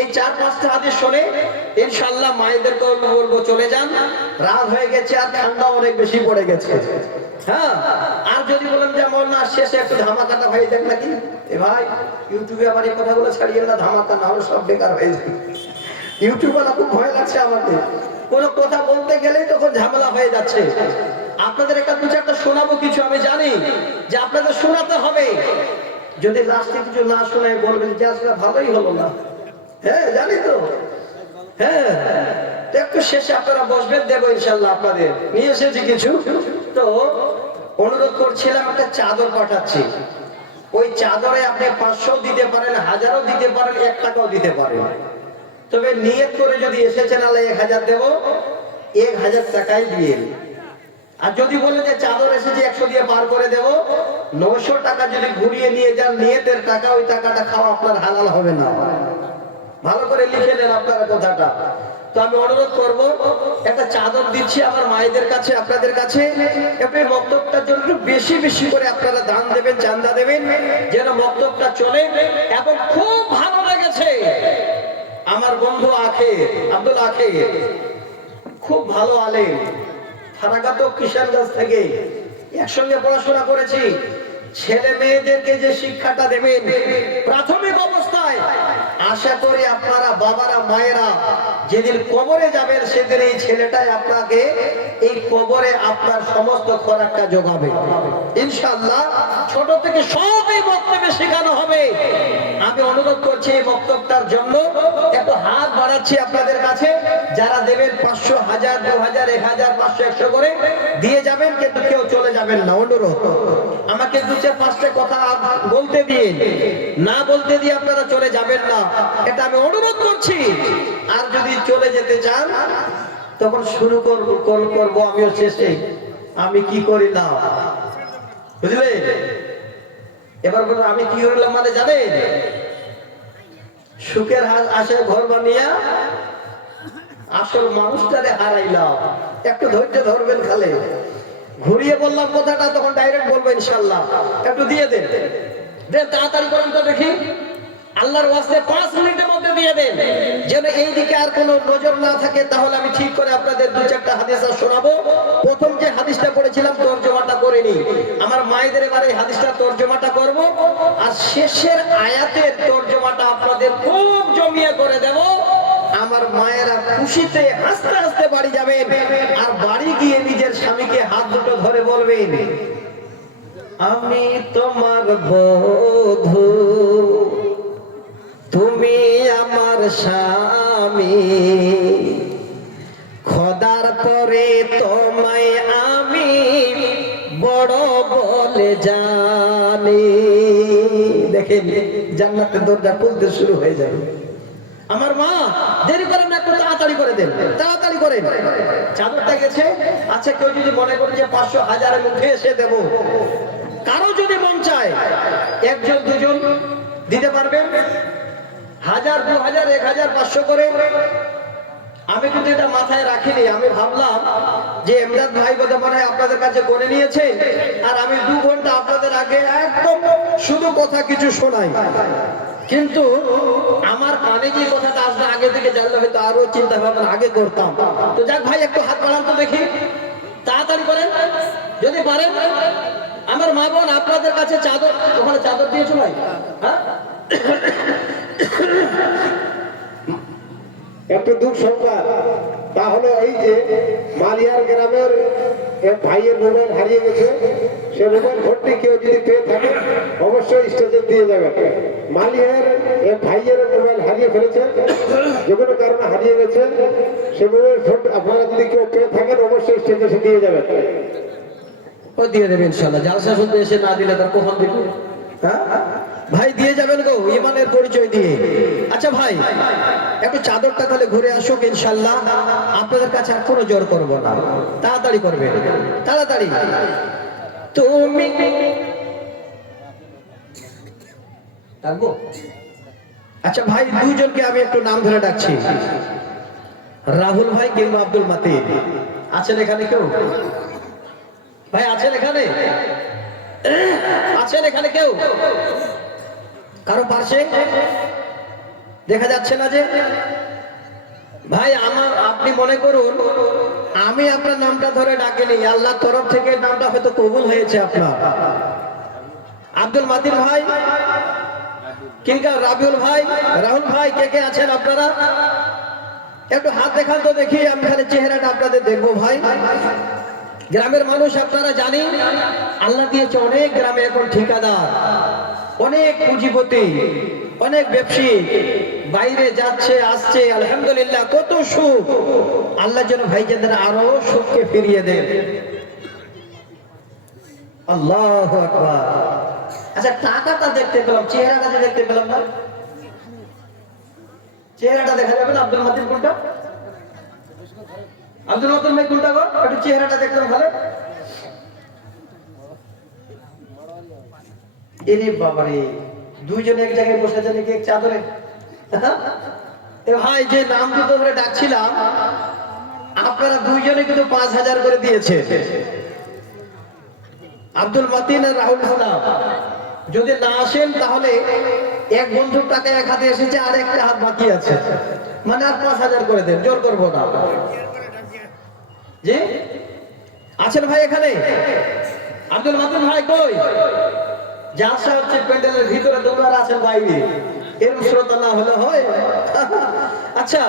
এই 4-5টা হাদিস শুনে ইনশাআল্লাহ মায়েদেরকে বলবো চলে যান, রাত হয়ে গেছে আর ঠান্ডা অনেক বেশি পড়ে গেছে। হ্যাঁ, আর যদি বলেন যে না শেষে একটু ধামাকাটা হয়ে যাক নাকি, এ ভাই ইউটিউবে আবার এই কথাগুলো ছাড়িয়ে না, ধামাকা না হলে সব বেকার হয়ে যাবে। ইউটিউবে না খুব ভয় লাগছে আমাদের, কোনো কথা বলতে গেলেই তখন ঝামেলা হয়ে যাচ্ছে। আপনাদের একটা 2-4টা শোনাবো কিছু, আমি জানি যে আপনাদের শোনাতে হবে। যদি লাস্টে কিছু না শোনায় বলবেন যে আসলে ভালোই হলো না। হ্যাঁ জানি তো, হ্যাঁ একটু শেষে আপনারা বসবেন, দেবো ইনশাল্লাহ। আপনাদের নিয়ে এসেছি কিছু। তো অনুরোধ করছিলাম, একটা চাদর পাঠাচ্ছি, ওই চাদরে আপনি 500 দিতে পারেন, 1000ও দিতে পারেন, 1 টাকাও দিতে পারেন। তবে নিয়ত করে যদি এসেছেন আল্লাহ 1000 দেবো, 1000 টাকাই দিয়ে। আর যদি বলে যে চাদর এসেছে 100 দিয়ে পার করে দেবো, 900 টাকা যদি ঘুরিয়ে নিয়ে যান নিয়তের টাকা, ওই টাকাটা খাওয়া আপনার হালাল হবে না। ভালো করে লিখে নেন আপনারা কথাটা। তো আমি অনুরোধ করব, একটা চাদর দিচ্ছি আমার মায়েদের কাছে, আপনাদের কাছে। আপনি বক্তব্যটার জন্য বেশি বেশি করে আপনারা দান দেবেন, চান্দা দেবেন, যেন বক্তব্যটা চলে। এবং খুব ভালো লেগেছে আমার বন্ধু আব্দুল আখে, খুব ভালো আলেম, ফারাকাত কিশোরগঞ্জ থেকে একসঙ্গে পড়াশোনা করেছি। ছেলে মেয়েদেরকে যে শিক্ষাটা দেবেন প্রাথমিক অবস্থায়, আশা করি আপনারা বাবারা মায়েরা যেদিন কবরে যাবেন সেদিন এই ছেলেটাই আপনাকে এই কবরে আপনার সমস্ত খোরাকটা যোগাবে ইনশাআল্লাহ। ছোট থেকে সবই বক্তব্যে শেখানো হবে। আমি অনুরোধ করছি এই বক্তব্যটার জন্য একটু হাত বাড়াচ্ছি আপনাদের কাছে, যারা দেবেন 500, 1000, 2000, 1000, 500, 100 করে দিয়ে যাবেন, কিন্তু কেউ চলে যাবেন না। অনুরোধ, আমাকে 2-4-5টা কথা বলতে দিয়ে, না বলতে দিয়ে আপনারা চলে যাবেন না, এটা আমি অনুরোধ করছি। আর যদি চলে যেতে চান তখন শুরু করবো আমিও শেষে, আমি কি করি না, বুঝলে? এবার বলুন আমি কি করলাম মানে জানেন, সুখের আশায় ঘর বানিয়া আসল মানুষটারে হারাইলাম। একটু ধৈর্য ধরবেন, খালে ঘুরিয়ে বললাম কথাটা, তখন ডাইরেক্ট বলবো ইনশাআল্লাহ। একটু দিয়ে দেন, তাড়াতাড়ি করেন তো দেখি, আল্লাহর ওয়াস্তে 5 মিনিটের মধ্যে দিয়ে দেন, যেন এই দিকে আর কোনো নজর না থাকে। তাহলে আমি ঠিক করে আপনাদের 2-4টা হাদিস শোনাবো। প্রথম যে হাদিসটা পড়েছিলাম তরজমাটা করিনি, আমার মায়েদের এবারে এই হাদিসটা তরজমাটা করব, আর শেষের আয়াতের তরজমাটা আপনাদের খুব জমিয়ে করে দেব। আমার মায়েরা খুশিতে হাসতে হাসতে বাড়ি যাবেন, আর বাড়ি গিয়ে নিজের স্বামীকে হাত দুটো ধরে বলবেন, আমি তোমার বধূ, তুমি আমার স্বামী, খোদার পরে তোমায় আমি বড় বলে জানি। দেখেন জান্নাতের দরজা খুলতে শুরু হয়ে যাবে। আমার মা দেরি করেন না, একটু তাড়াতাড়ি করে দেন, তাড়াতাড়ি করেন। চাদরটা গেছে। আচ্ছা কেউ যদি মনে করে যে 500, 1000 মুখে এসে দেব, কারো যদি মন চায় 1জন 2জন দিতে পারবেন, 1000, 2000, 1000, 500 করে। আমি কিন্তু এটা মাথায় রাখিনি, আমি ভাবলাম যে এমদাদ ভাই বোধহয় মনে হয় আপনাদের কাছে করে নিয়েছে, আর আমি 2 ঘন্টা আপনাদের আগে একদম শুধু কথা কিছু শোনাই। কিন্তু আমার কানে যে কথাটা আসবে আগে থেকে জানলে হয়তো আরো চিন্তা ভাবনা আগে করতাম। তো যাক ভাই, একটু হাত বাড়ান তো দেখি, তাড়াতাড়ি করেন যদি পারেন। আমার মা বোন আপনাদের কাছে চাদর, ওখানে চাদর দিয়েছো ভাই? হ্যাঁ, একটু দুঃখ সংবাদ, তাহলে এই যে মালিয়ার গ্রামের এক ভাইয়ের মোবাইল হারিয়ে গেছে, সে মোবাইল ভর্তি কেউ যদি পেয়ে থাকে অবশ্যই স্টেজে দিয়ে যাবে। মালিয়ার এক ভাইয়ের মোবাইল হারিয়ে ফেলেছে, যে কোনো কারণে হারিয়ে গেছে, সে মোবাইল আপনারা যদি কেউ পেয়ে থাকেন অবশ্যই স্টেজে দিয়ে যাবেন। ও দিয়ে দেবে ইনশাল্লাহ। জালসা শুনতে এসে না দিলে তার কখন দিবে? হ্যাঁ ভাই দিয়ে যাবেন গো, ইমানের পরিচয় দিয়ে। আচ্ছা ভাই একটু চাদরটা তাহলে ঘুরে আসুক ইনশাল্লাহ। আপনাদের কাছে আর কোনো জোর করবো না, তাড়াতাড়ি করবে, তাড়াতাড়ি। তুমি ডাকবো? আচ্ছা ভাই দুইজনকে আমি একটু নাম ধরে ডাকছি, রাহুল ভাই কিংবা আব্দুল মাতিন। আছেন এখানে কেউ? ভাই আছেন এখানে? আছেন এখানে কেউ? কারো পাশে দেখা যাচ্ছে না যে? ভাই আমার, আপনি মনে করুন আমি আপনার নামটা ধরে ডাকিনি, আল্লাহর তরফ থেকে নামটা হয়তো কবুল হয়েছে আপনার। আব্দুল মাতিন ভাই কিংবা রাবিউল ভাই, রাহুল ভাই, কে কে আছেন আপনারা? একটু হাত দেখান তো দেখি, আমি খালি চেহারাটা আপনাদের দেখবো। ভাই গ্রামের মানুষ আপনারা জানি আল্লাহ দিয়েছে অনেক গ্রামে এখন ঠিকাদার, অনেক পুঁজিপতি, অনেক ব্যবসায়ী বাইরে যাচ্ছে আসছে, আলহামদুলিল্লাহ কত সুখ। আল্লাহ যেন ভাইজানদের আরো সুখকে ফিরিয়ে দেন। আল্লাহু আকবার। আচ্ছা টাকাটা দেখতে পেলাম, চেহারাটা যে দেখতে পেলাম না, চেহারাটা দেখা যাবে না? আব্দুল মাতিন কোনটা? আব্দুল মাতিন ভাই কোনটা গো? একটু চেহারাটা দেখলাম ভালো। এরে বাবারে, দুইজন এক জায়গায় বসে আছে নাকি এক চাদরে? এ ভাই যে নাম দুটো ধরে ডাকছিলাম, আপনারা দুইজনে কিন্তু 5,000 করে দিয়েছে। আব্দুল মাতিন আর রাহুল ইসলাম যদি না আসেন তাহলে এক বন্ধুর টাকা এক হাতে এসেছে আর একটা হাত বাকি আছে, মানে আর 5,000 করে দেন, জোর করবো না। জি আছেন ভাই এখানে? আব্দুল মাতিন ভাই কই? জালসা হচ্ছে প্যান্ডেলের ভিতরে, তোমরা আছেন বাইরে, এরকম শ্রোতা না হলে হয়? আচ্ছা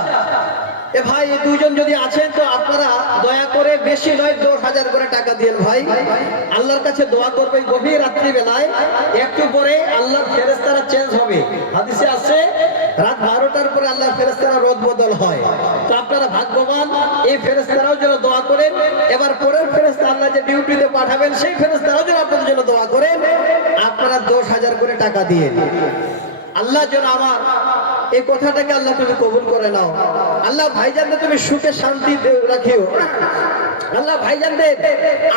এ ভাই এই দুইজন যদি আছেন তো আপনারা দয়া করে বেশি নয় 10,000 করে টাকা দিয়েন ভাই। আল্লাহর কাছে দোয়া করবেন গভীর রাত্রি বেলায়, একটু পরে আল্লাহর ফেরেশতারা চেঞ্জ হবে। হাদিসে আছে রাত 12টার পরে আল্লাহর ফেরেশতারা রদ বদল হয়। তো আপনারা ভাগ্যবান, এই ফেরেশতারাও যেন দোয়া করেন। এবার পরের ফেরেশতা আল্লাহ যে ডিউটিতে পাঠাবেন সেই ফেরেশতারাও যেন আপনাদের জন্য দোয়া করেন। আপনারা 10,000 করে টাকা দিয়ে আল্লাহ যেন আমার এই কথাটাকে আল্লাহ তুমি কবুল করে নাও। আল্লাহ ভাইজানদের তুমি সুখে শান্তি রাখিও। আল্লাহ ভাইজানদের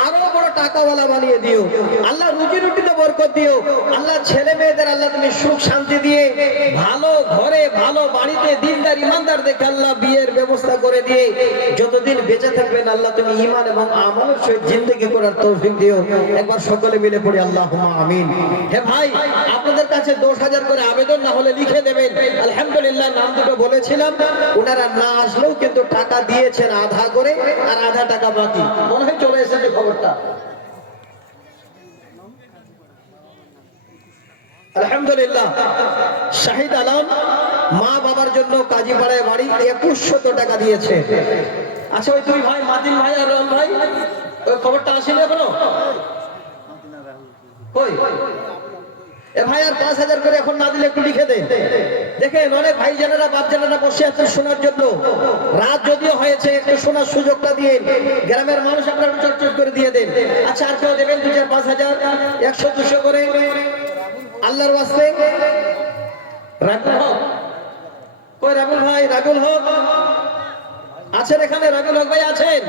আরো বড় টাকাওয়ালা বানিয়ে দিও। আল্লাহ রুজি রুটিতে বরকত দিও। আল্লাহ ছেলে মেয়েদের আল্লাহ তুমি সুখ শান্তি দিয়ে ভালো ঘরে ভালো বাড়িতে দিনদার ইমানদার দেখে আল্লাহ বিয়ের ব্যবস্থা করে দিয়ে যতদিন বেঁচে থাকবেন আল্লাহ তুমি ঈমান এবং আমলের সহিত জিন্দেগি করার তৌফিক দিও। একবার সকলে মিলে পড়ি আল্লাহুম্মা আমিন। হে ভাই আপনাদের কাছে 10,000 করে আবেদন না হলে লিখে দেবেন। আলহামদুলিল্লাহ নাম দুটো বলেছিলাম, ওনারা না আসলেও কিন্তু টাকা দিয়েছেন আধা করে, আর আধা টাকা বাকি। মনে হয় চলে এসেছে খবরটা। আলহামদুলিল্লাহ শাহিদ আলম মা বাবার জন্য কাজীপাড়ায় বাড়ি 2100 টাকা দিয়েছে। আচ্ছা ওই দুই ভাই মাতিন ভাই আর রহমান ভাই, ওই খবরটা আসেনি এখনো? কই এ ভাই আর 5,000 করে এখন না দিলে একটু লিখে দেন। দেখেন অনেক ভাই জানেরা বাপ জানেরা বসে আছেন শোনার জন্য। রাত যদিও হয়েছে একটু শোনার সুযোগটা দিয়ে গ্রামের মানুষ আপনারা চটচট করে দিয়ে দেন। আচ্ছা আর কেউ দেবেন 2,000 5,000 100 200 করে আল্লাহর ওয়াস্তে? রাগুল হক কই? রাগুল ভাই, রাগুল হক আছেন এখানে? রাগুল হক ভাই আছেন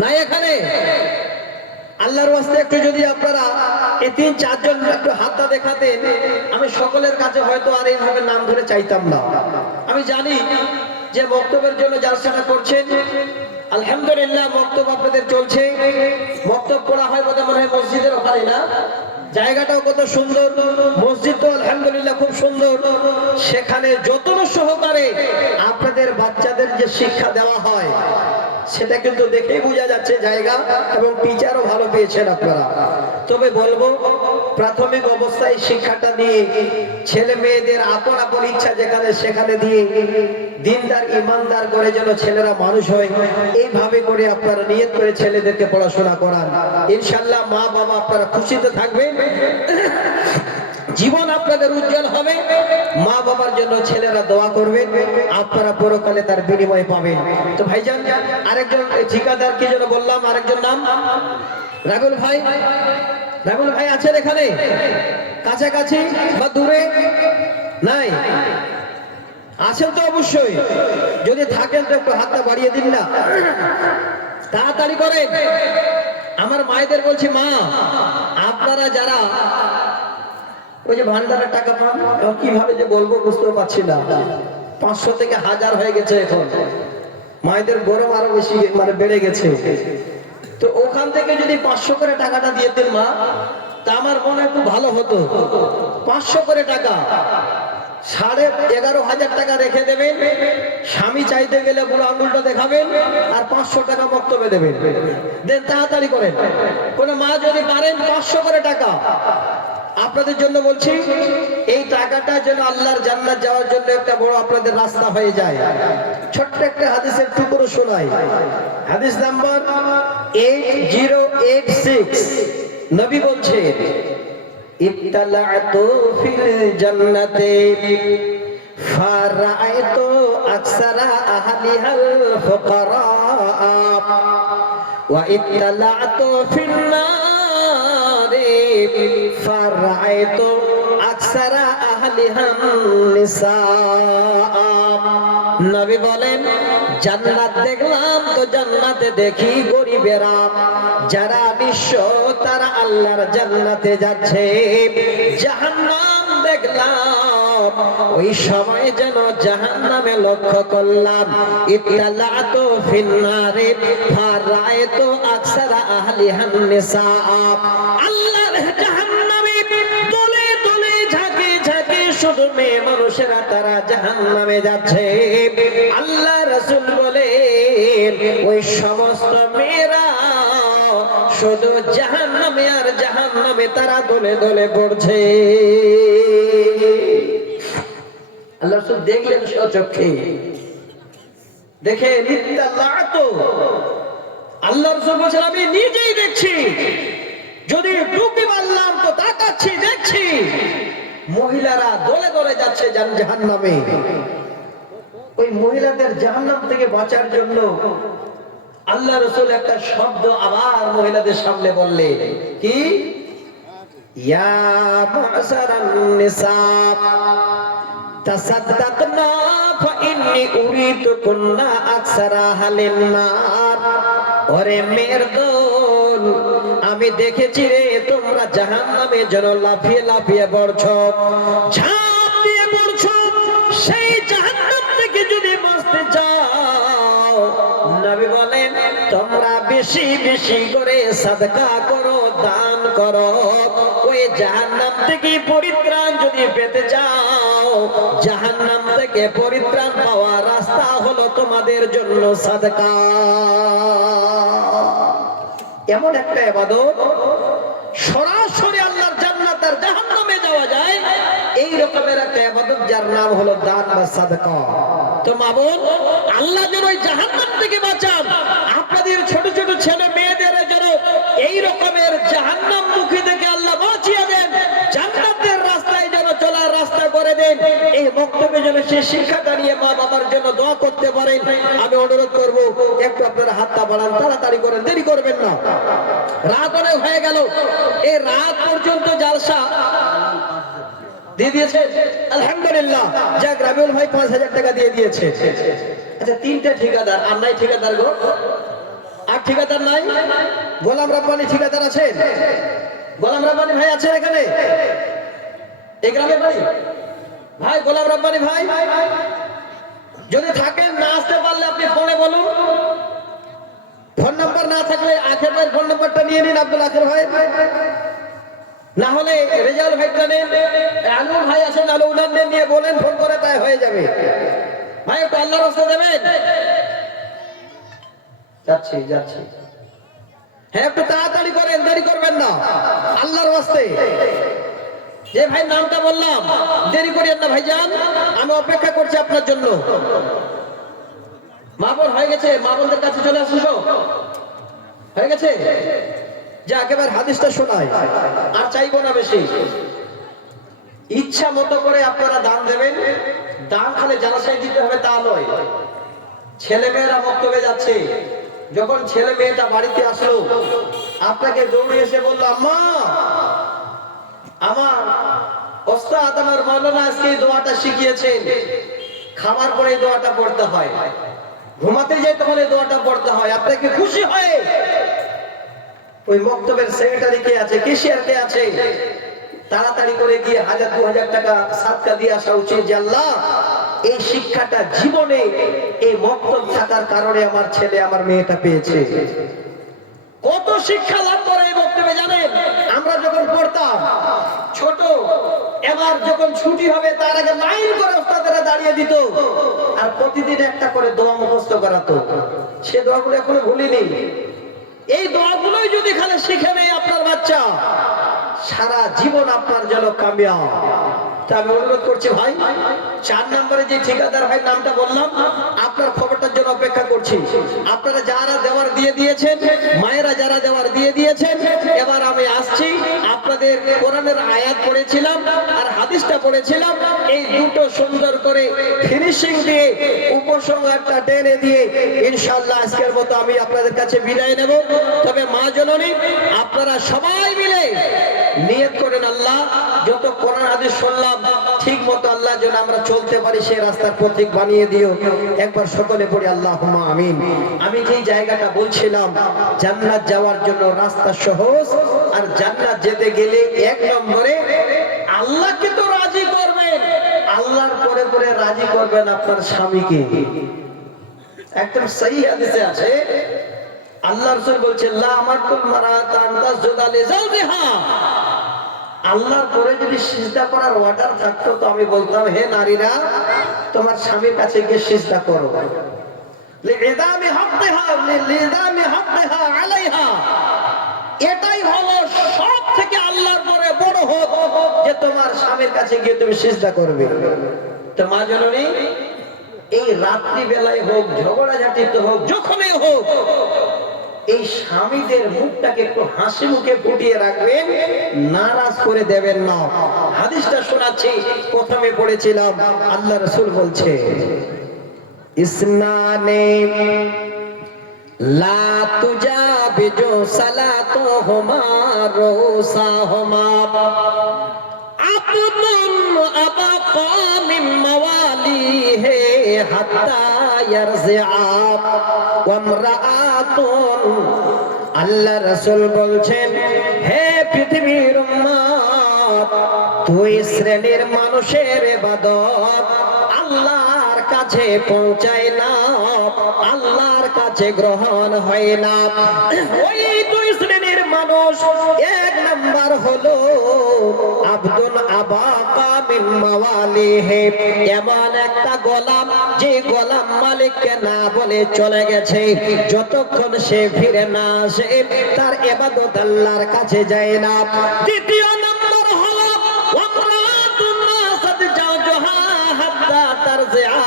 নাই এখানে? আল্লাহর ওয়াস্তে একটু যদি আপনারা এই 3-4 জন একটু হাতটা দেখাতেন, আমি সকলের কাছে হয়তো আর এইভাবে নাম ধরে চাইতাম না। আমি জানি যে বক্তব্যের জন্য জালসাটা করছেন, আলহামদুলিল্লাহ বক্তব্য আপনাদের চলছে। বক্তব্য পড়া হয় বোধহয় মনে হয় মসজিদের ওখানে, না? জায়গাটাও কত সুন্দর, মসজিদ তো আলহামদুলিল্লাহ খুব সুন্দর। সেখানে যত্ন সহকারে আপনাদের বাচ্চাদের যে শিক্ষা দেওয়া হয় সেটা কিন্তু দেখেই বোঝা যাচ্ছে জায়গা এবং টিচারও ভালো পেয়েছেন আপনারা। তবে বলবো প্রাথমিক অবস্থায় শিক্ষাটা দিয়ে ছেলে মেয়েদের আপন আপন ইচ্ছা যেখানে সেখানে দিয়ে দিনদার ইমানদার করে যেন ছেলেরা মানুষ হয়, এইভাবে করে আপনারা নিয়ত করে ছেলেদেরকে পড়াশোনা করান। ইনশাআল্লাহ মা বাবা আপনারা খুশিতে থাকবেন, জীবন আপনাদের উজ্জ্বল হবে। মা বাবার জন্য ছেলেরা দোয়া করবেন, আপনারা পরকালে তার বিনিময় পাবেন। তো ভাইজান আরেকজন ঠিকাদার কি যেন বললাম, আরেকজন নাম রাগুল ভাই, রাগুল ভাই আছেন এখানে কাছাকাছি বা দূরে? নাই, আছেন তো অবশ্যই। যদি থাকেন তো একটু হাতটা বাড়িয়ে দিন না, তাড়াতাড়ি করেন। আমার মায়েদের বলছি, মা আপনারা যারা ওই যে ভান্ডারের টাকা পান, এখন কিভাবে যে বলবো বুঝতেও পারছি না, 500 থেকে 1000 হয়ে গেছে এখন। মায়েদের গরম আরো বেশি মানে বেড়ে গেছে। তো ওখান থেকে যদি 500 করে টাকাটা দিয়ে দেন মা, তা আমার মনে হয় খুব ভালো হতো। 500 করে টাকা, 11,500 টাকা রেখে দেবেন। স্বামী চাইতে গেলে বুড়ো আঙুলটা দেখাবেন আর 500 টাকা বক্তব্য দেবেন। দেন, তাড়াতাড়ি করেন। কোন মা যদি পারেন 500 করে টাকা, আপনাদের জন্য বলছি, এই টাকাটা যেন আল্লাহর জান্নাত যাওয়ার জন্য একটা বড় আপনাদের রাস্তা হয়ে যায়। ছোট্ট একটা হাদিসের টুকরো শোনাই। হাদিস নাম্বার 8086, নবী বলছেন, ইত্তালাতু ফিল জান্নাতি ফারাআইতু আকসারা আহলিহাল ফুকারা ওয়া ইত্তালাতু ফিন নারি ফারাআইতু আকসারা আহলিহান নিসা। নবী বলেন, জান্নাত দেখলাম তো জান্নাতে দেখি গরিবেরা, যারা নিঃস্ব তারা আল্লাহর জান্নাতে যাচ্ছে। জাহান্নাম দেখলাম, ওই সময় যেন জাহান্নামে লক্ষ্য করলাম। ইত্তালাতু ফিন্নারে ফারাআইতু আকসারা আহলিহান নিসা। আল্লাহর জাহান্নামে দলে দলে ঝাঁকে ঝাঁকে শুধু মেয়ে মানুষেরা তারা জাহান্নামে যাচ্ছে। আল্লাহ রাসূল বলেন, ওই সমস্ত মেয়েরা শুধু জাহান্নামে আর জাহান্নামে তারা দলে দলে পড়ছে। আল্লাহ রাসূল দেখলেন স্বচক্ষে, দেখে ইত্তালাতু, আল্লাহ রাসূল বলেন, আমি নিজেই দেখছি। যদি টুপি মারলাম তো তাকাচ্ছি, দেখছি মহিলারা দলে দলে যাচ্ছে জাহান্নামে। ওই মহিলাদের জাহান্নাম থেকে বাঁচার জন্য আল্লাহ রাসূল একটা শব্দ আবার মহিলাদের সামনে বললেন, কি? ইয়া মা'শারান নিসা তাসাদদাকনা ফাইন্নী উরিতুকুন্না আকসারা আহলিন নার। ওরে মেয়ের দল, আমি দেখেছি রে তোমরা জাহান্নামে যেন লাফিয়ে লাফিয়ে পড়ছো, ঝাঁপ দিয়ে পড়ছো। সেই জাহান্নাম থেকে যদি বাঁচতে চাও, নবী বলেন, তোমরা বেশি বেশি করে সাদকা করো, দান করো। ওই জাহান্নাম থেকে পরিত্রাণ যদি পেতে চাও, জাহান্নাম থেকে পরিত্রাণ পাওয়ার রাস্তা হলো তোমাদের জন্য সাদকা। এমন একটা ইবাদত, সরাসরি আল্লাহর জান্নাত আর জাহান্নামে যাওয়া যায়, এই রকমের একটা ইবাদত যার নাম হলো দান বা সাদকা। তো মা বোন, আল্লাহ যেন ওই জাহান্নাম থেকে বাঁচান, আপনাদের ছোট ছোট ছেলে মেয়েদের যেন এই রকমের জাহান্নাম মুখী থেকে আল্লাহ বাঁচিয়ে দেন, জান্নাতের রাস্তায় যেন চলার রাস্তা করে দেন। এই বক্তব্যে যেন সে শিক্ষাটা নিয়ে মা বাবার জন্য দোয়া করতে পারেন। আমি অনুরোধ করব, একটু আপনারা হাতটা বাড়ান, তাড়াতাড়ি করেন, দেরি করবেন না। রাত অনেক হয়ে গেল, এই রাত পর্যন্ত জালসা দিয়ে দিয়েছে আলহামদুলিল্লাহ। যাক, রাবিউল ভাই 5000 টাকা দিয়ে দিয়েছে। আচ্ছা, 3টে ঠিকাদার, আর নাই ঠিকাদার গো? আর ঠিকাদার নাই? গোলাম রাব্বানি ঠিকাদার আছেন? গোলাম রাব্বানি ভাই আছেন এখানে? এই গ্রামে বাড়ি ভাই গোলাম রাব্বানি ভাই? যদি থাকেন, না আসতে পারলে আপনি ফোনে বলুন। ফোন নাম্বার না থাকলে আখের ভাইয়ের ফোন নাম্বারটা নিয়ে নিন, আব্দুল আখের ভাই। না হলে রেজাউল ভাইটা নেন, আলুর ভাই আছেন, আলু উনাদের নিয়ে বলেন, ফোন করে, তাই হয়ে যাবে। ভাই একটু আল্লাহর রাস্তা দেবেন। যাচ্ছি যাচ্ছি, হ্যাঁ একটু তাড়াতাড়ি করেন, দেরি করবেন না, আল্লাহর রাস্তে। যে ভাই নামটা বললাম, দেরি করেন না ভাইজান, আমি অপেক্ষা করছি আপনার জন্য। মা বোন হয়ে গেছে, মা বোনদের কাছে চলে আসুন, হয়ে গেছে। যে একেবারে হাদিসটা শোনায়, আর চাইবো না বেশি। ইচ্ছা মতো করে আপনারা দান দেবেন। দান খালি জানাশাই দিতে হবে তা নয়। ছেলে মেয়েরা বক্তব্যে যাচ্ছে, যখন ছেলে মেয়েটা বাড়িতে আসলো, আপনাকে দৌড়ে এসে বললো, আম্মা আমার ওস্তাদ আমার মাওলানা আজকে এই দোয়াটা শিখিয়েছেন, খাবার পরে এই দোয়াটা পড়তে হয়, ঘুমাতে যাই তখন এই দোয়াটা পড়তে হয়। আপনাকে খুশি হয়ে ওই মক্তবের সেক্রেটারি কে আছে, কেশিয়ার কে আছে, তাড়াতাড়ি করে গিয়ে 1000-2000 টাকা সাদকা দিয়ে আসা উচিত যে আল্লাহ এই শিক্ষাটা জীবনে এই মক্তব থাকার কারণে আমার ছেলে আমার মেয়েটা পেয়েছে। কত শিক্ষা লাভ করে এই মক্তবে জানেন? আমরা যখন পড়তাম ছোট, এবার যখন ছুটি হবে তার আগে লাইন করে ওস্তাদেরা দাঁড়িয়ে দিত আর প্রতিদিন একটা করে দোয়া মুখস্থ করাতো। সে দোয়াগুলো এখনো ভুলিনি। এই দোয়াগুলোই যদি খালি শিখে নেয় আপনার বাচ্চা, সারা জীবন আপনার জন্য কামিয়াব। তা আমি অনুরোধ করছি ভাই, 4 নম্বরে যে ঠিকাদার ভাই নামটা বললাম, আপনার খবরটার জন্য অপেক্ষা করছি। আপনারা যারা দেওয়ার দিয়ে দিয়েছেন, মায়েরা যারা দেওয়ার দিয়ে দিয়েছেন, এবার আমি আসছি। আপনাদের কোরআনের আয়াত পড়েছিলাম আর হাদিসটা পড়েছিলাম, এই দুটো সুন্দর করে ফিনিশিং দিয়ে উপসংহারটা টেনে দিয়ে ইনশাআল্লাহ আজকের মতো আমি আপনাদের কাছে বিদায় নেব। তবে মা জননী আপনারা সবাই মিলে নিয়ত করেন, আল্লাহ যত কোরআন হাদিস শুনলাম ঠিক মতো আল্লাহ যেন আমরা চলতে পারি সেই রাস্তার পথিক বানিয়ে দিও। একবার সকলে পড়ি আল্লাহুম্মা আমিন। আমি যে জায়গাটা বলছিলাম জান্নাত যাওয়ার জন্য রাস্তা সহজ, আর জান্নাত যেতে গেলে 1 নম্বরে আল্লাহকে তো রাজি করবেন, আল্লাহর পরে পরে রাজি করবেন আপনার স্বামীকে। একদম সহি হাদিসে আছে, আল্লাহ রাসূল বলছেন লা আমাতুল মারাতান তাসজুদা লিজাওজিহা। আল্লাহর পরে যদি সিজদা করার অর্ডার থাকতো তো আমি বলতাম, হে নারীরা তোমার স্বামীর কাছে গিয়ে সিজদা করো, লিইদামি হাক্কিহা লিইদামি হাক্কিহা আলাইহা। এটাই হলো সব থেকে আল্লাহর পরে বড় হক যে তোমার স্বামীর কাছে গিয়ে তুমি সিজদা করবে। তো মা জননী এই রাত্রি বেলায় হোক, ঝগড়াঝাটিতে হোক, যখনই হোক, এই স্বামীদের মুখটাকে একটু হাসি মুখে ফুটিয়ে রাখবেন, নারাজ করে দেবেন না। হাদিসটা শোনাচ্ছি, প্রথমে পড়েছিলাম আল্লাহ রাসূল বলছে, ইসনানে লা তুজাবিজু সালাতুহুমা রুসাহুমা আবদুন আবাকা মিন মাওয়ালিহি হাত্তা ইয়ারজিআ ওয়া ইমরাআতুন। আল্লাহ রাসূল বলছেন, হে পৃথিবীর উম্মত, 2 শ্রেণীর মানুষের ইবাদত আল্লাহর কাছে পৌঁছায় না, আল্লাহর কাছে গ্রহণ হয় না। ওই 2 শ্রেণীর মানুষ, 1 নাম্বার হলো আব্দুল আবাকা মিন মাওয়ালিহি, এমন একটা গোলাম যে গোলাম মালিককে না বলে চলে গেছে, যতক্ষণ সে ফিরে না আসে তার ইবাদত আল্লাহর কাছে যায় না। দ্বিতীয় নাম্বার হলো ওয়ামরাতুন নাসাত জাওজুহা হাত্তা তারজিআ।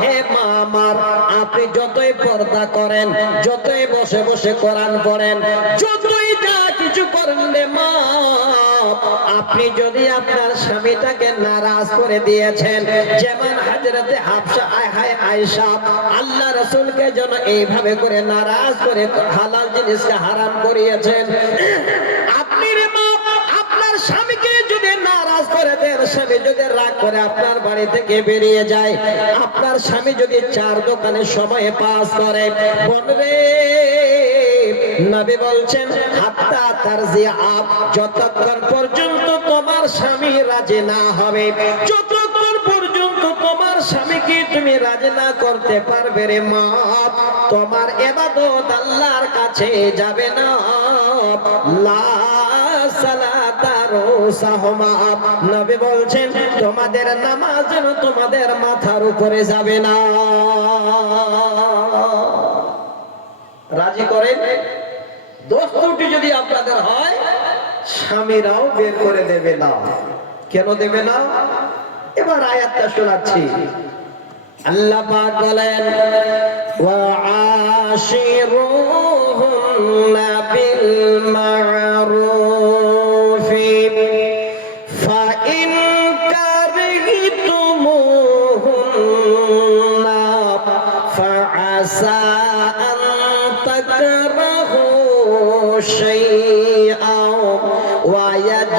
হে মা আমার, আপনি যতই পর্দা করেন, যতই বসে বসে কোরআন পড়েন, যতই যা কিছু করেন রে মা, আপনি যদি আপনার স্বামীটাকে নারাজ করে দিয়েছেন, যেমন হযরতে হাফসা আয়েশা আল্লাহ রাসূলকে যেন এইভাবে করে নারাজ করে হালাল জিনিসকে হারাম করিয়েছেন, আপনি রে মা আপনার স্বামীকে যদি নারাজ করে দেন, স্বামী যদি রাগ করে আপনার বাড়ি থেকে বেরিয়ে যায়, আপনার স্বামী যদি 4 দোকানে সময় পাস করে, বলবে নবী বলছেন হাত্তা তারজিআ, যতক্ষণ পর্যন্ত তোমার স্বামী রাজি না হবে, যতক্ষণ পর্যন্ত তোমার স্বামীকে তুমি রাজি না করতে পারবে রে মা, তোমার ইবাদত আল্লাহর কাছে যাবে না। লা সালাতা রুসাহুমা, নবী বলছেন তোমাদের নামাজ যেন তোমাদের মাথার উপরে যাবে না। রাজি করেন? দোষ ত্রুটি যদি আপনাদের হয়, স্বামীরাও বের করে দেবে না। কেন দেবে না? এবার আয়াতটা শোনাচ্ছি। আল্লাহ পাক বলেন, ওয়া আশিরুহুন্না বিল মা'রুফি ফা ইন কারিহতুমুহুন্না ফা আসা আন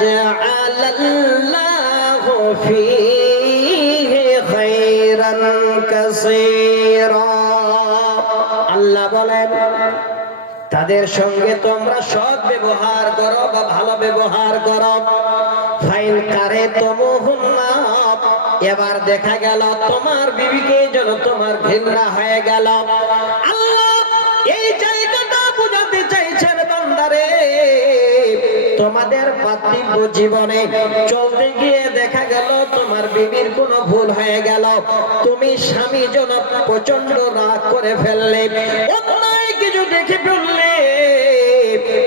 ওয়ায়াজআলাল্লাহু ফীহি খায়রান কাসীরা। আল্লাহ বলেন তাদের সঙ্গে তোমরা সৎ ব্যবহার করো বা ভালো ব্যবহার করো। ফাইন কারে তমুহুন্না, এবার দেখা গেল তোমার বিবিকে যেন তোমার ঘৃণা হয়ে গেল। আল্লাহ এই জায়গাটা বুঝাতে চাইছেন বান্দারে, তোমাদের পার্থিব জীবনে চলতে গিয়ে দেখা গেল তোমার বিবির কোনো ভুল হয়ে গেল, তুমি স্বামী যেন প্রচন্ড রাগ করে ফেললে, অন্যায় কিছু দেখে ফেললে,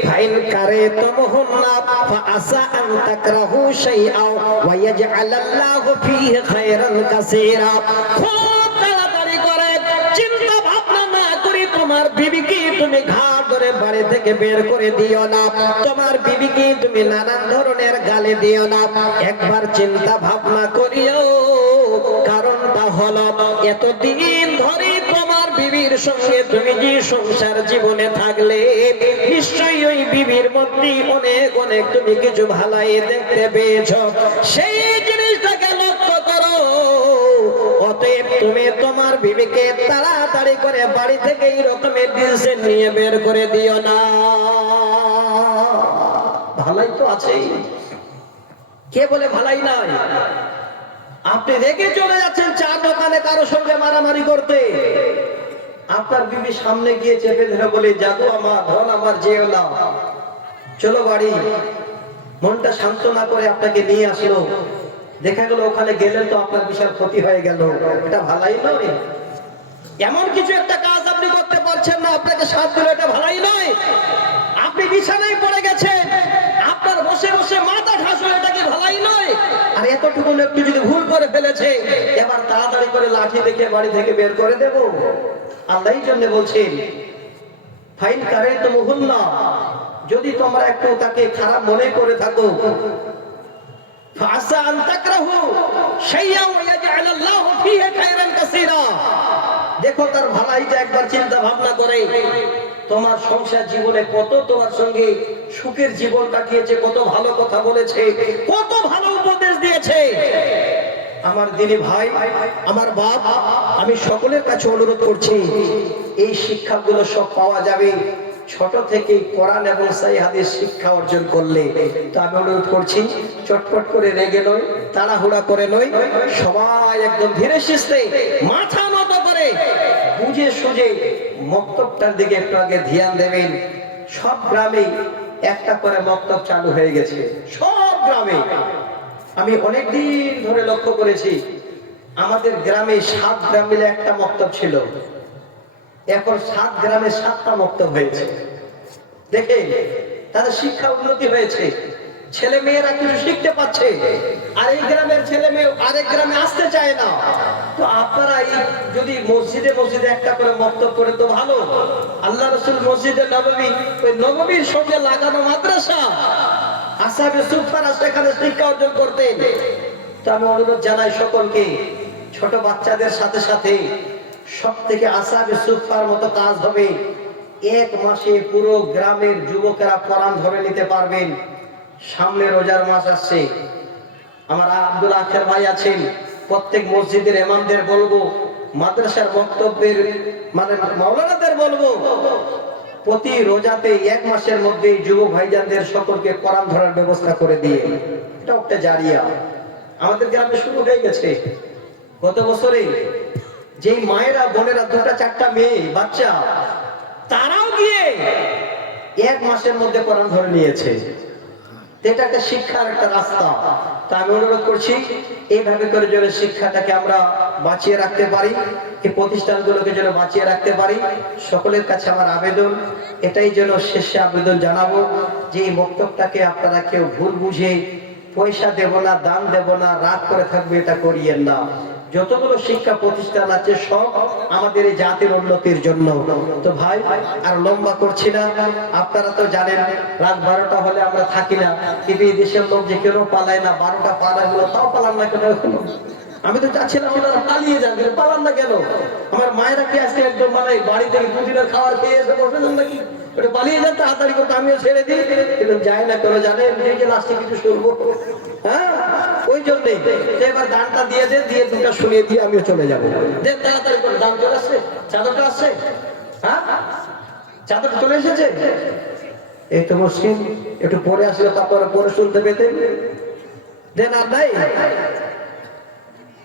ফাইন কারে তমহুন্না ফাআসা আন তাকরাহু শাইআ ওয়া ইয়াজআলাল্লাহু ফীহি খায়রান কাসীরা। খুব তাড়াতাড়ি করে চিন্তা ভাবনা না করে তোমার বিবিকে তুমি ঘাট ধরে বাড়ি থেকে বের করে দিও না, তোমার বিবিকে তুমি নানান ধরনের গালি দিও না। একবার চিন্তা ভাবনা করিও, কারণটা হলো এতদিন ধরে তোমার বিবির সঙ্গে তুমি যে সংসার জীবনে থাকলে নিশ্চয়ই ওই বিবির মধ্যে অনেক অনেক তুমি কিছু ভালাই দেখতে পেয়েছ, সেই জিনিসটাকে লক্ষ্য করো। অতএব তুমি তোমার বিবিকে তাড়াতাড়ি করে বাড়ি থেকে এই রকমের ডিসিশন নিয়ে বের করে দিও না। ভালাই তো আছেই, কে বলে ভালাই নাই? আপনি রেগে চলে যাচ্ছেন চার দোকানে কারো সঙ্গে মারামারি করতে, আপনার বিবি সামনে গিয়ে চেপে ধরে বলে জাদু আমার, ধন আমার, যেও না, চলো বাড়ি। মনটা শান্ত না করে আপনাকে নিয়ে আসলো, দেখা গেল ওখানে গেলেন তো আপনার বিশাল ক্ষতি হয়ে গেল, এটা ভালাই নয়। এমন কিছু একটা কাজ আপনি করতে পারছেন না, আপনাকে সাথ দিল, এটা ভালাই নয়। আপনি বিছানায় পড়ে গেছেন, আপনার বসে বসে মাথা ঠাসলো, এটা কি ভালাই নয়? আর এতটুকু একটু যদি ভুল করে ফেলেছে, এবার তাড়াতাড়ি করে লাঠি দেখে বাড়ি থেকে বের করে দেব? আল্লাহই জন্য বলছেন ফাইন কারে তমহুন্না, যদি তোমরা একটু তাকে খারাপ মনে করে থাকো, ফাআসা আন তাকরাহু শাইআ ওয়া ইয়াজআলাল্লাহু ফীহি খায়রান কাসীরা। দেখো তার ভালাইটা একবার চিন্তা ভাবনা করে, তোমার সংসার জীবনে কত তোমার সঙ্গে সুখের জীবন কাটিয়েছে, কত ভালো কথা বলেছে, কত ভালো উপদেশ দিয়েছে। আমার দিনী ভাই, আমার বাপ, আমি সকলের কাছে অনুরোধ করছি, এই শিক্ষাগুলো সব পাওয়া যাবে ছোট থেকেই কোরআন এবং সহিহ হাদিস শিক্ষা অর্জন করলে। তো আমি অনুরোধ করছি, চটপট করে রেগে নয়, তাড়াহুড়া করে নয়, সবাই একদম ধীরে সুস্থে মাথা নত করে বুঝে সুঝে মক্তবটার দিকে একটু আগে ধ্যান দেবেন। সব গ্রামে একটা করে মক্তব চালু হয়ে গেছে, সব গ্রামে। আমি অনেকদিন ধরে লক্ষ্য করেছি, আমাদের গ্রামে 7 গ্রাম মিলে একটা মক্তব ছিল, এখন 7 গ্রামে 7টা মক্তব হয়েছে। দেখে তাদের শিক্ষা উন্নতি হয়েছে, ছেলে মেয়েরা কিছু শিখতে পাচ্ছে, আর এই গ্রামের ছেলে মেয়ে আরেক গ্রামে আসতে চায় না। তো আপনারা এই যদি মসজিদে মসজিদে একটা করে মক্তব করে তো ভালো। আল্লাহ রাসূল মসজিদে নববী, ওই নববীর সঙ্গে লাগানো মাদ্রাসা, আসহাবে সুফারা সেখানে শিক্ষা অর্জন করতেন। তো আমি অনুরোধ জানাই সকলকে, ছোট বাচ্চাদের সাথে সাথে সব থেকে আসহাবে সুফার মতো কাজ হবে, 1 মাসে পুরো গ্রামের যুবকেরা কোরআন ধরে নিতে পারবেন। সামনে রোজার মাস আসছে, আমার আব্দুল আখের ভাই আছেন, প্রত্যেক মসজিদের ইমামদের বলবো, মাদ্রাসার বক্তব্যের মানে মাওলানাদের বলবো, প্রতি রোজাতে 1 মাসের মধ্যে যুবক ভাইজানদের সকলকে কোরআন ধরার ব্যবস্থা করে দিয়ে, এটা একটা জারিয়া আমাদের গ্রামে শুরু হয়ে গেছে। গত বছরে যেই মায়েরা বোনেরা 2-4টা মেয়ে বাচ্চা, তারাও গিয়ে 1 মাসের মধ্যে কোরআন ধরে নিয়েছে। এটা একটা শিক্ষার একটা রাস্তা। তা আমি অনুরোধ করছি, এইভাবে করে যেন শিক্ষাটাকে আমরা বাঁচিয়ে রাখতে পারি, এই প্রতিষ্ঠানগুলোকে যেন বাঁচিয়ে রাখতে পারি। সকলের কাছে আমার আবেদন এটাই, যেন শেষে আবেদন জানাবো যে এই বক্তব্যটাকে আপনারা কেউ ভুল বুঝে পয়সা দেব না, দান দেব না, রাগ করে থাকবে, এটা করিয়েন না। যতগুলো শিক্ষা প্রতিষ্ঠান আছে সব আমাদের এই জাতির উন্নতির জন্য। তো ভাই আর লম্বা করছি না, আপনারা তো জানেন রাত 12টা হলে আমরা থাকি না, কিন্তু এই দেশের লোক যে কেন পালায় না, 12টা পালা হলো তাও পালান না কেন? আমি তো চাচ্ছিলাম ওনারা পালিয়ে যান, পালান না কেন? আমার মায়েরা কি আজকে একদম মানে বাড়ি থেকে 2 দিনের খাবার খেয়ে এসে বসে যান নাকি? ওটা পালিয়ে যান তাড়াতাড়ি করে, আমিও ছেড়ে দিই, কিন্তু যায় না কেন জানেন, এই যে লাস্টে কিছু শুনবো, হ্যাঁ ওই জন্যই যে এবার দানটা দিয়ে দে, দিয়ে দুটা শুনিয়ে দিয়ে আমিও চলে যাবো। দেন তাড়াতাড়ি করে, দান চলে আসছে, চাদরটা আসছে, হ্যাঁ চাদরটা চলে এসেছে, এই তো মুশকিল, একটু পরে আসলে তারপরে পরে শুনতে পেতেন। দেন আর নাই,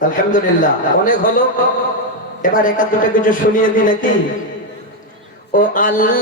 আলহামদুলিল্লাহ অনেক হলো, এবার একাধ দুটা কিছু শুনিয়ে দিই নাকি। ও আল্লাহ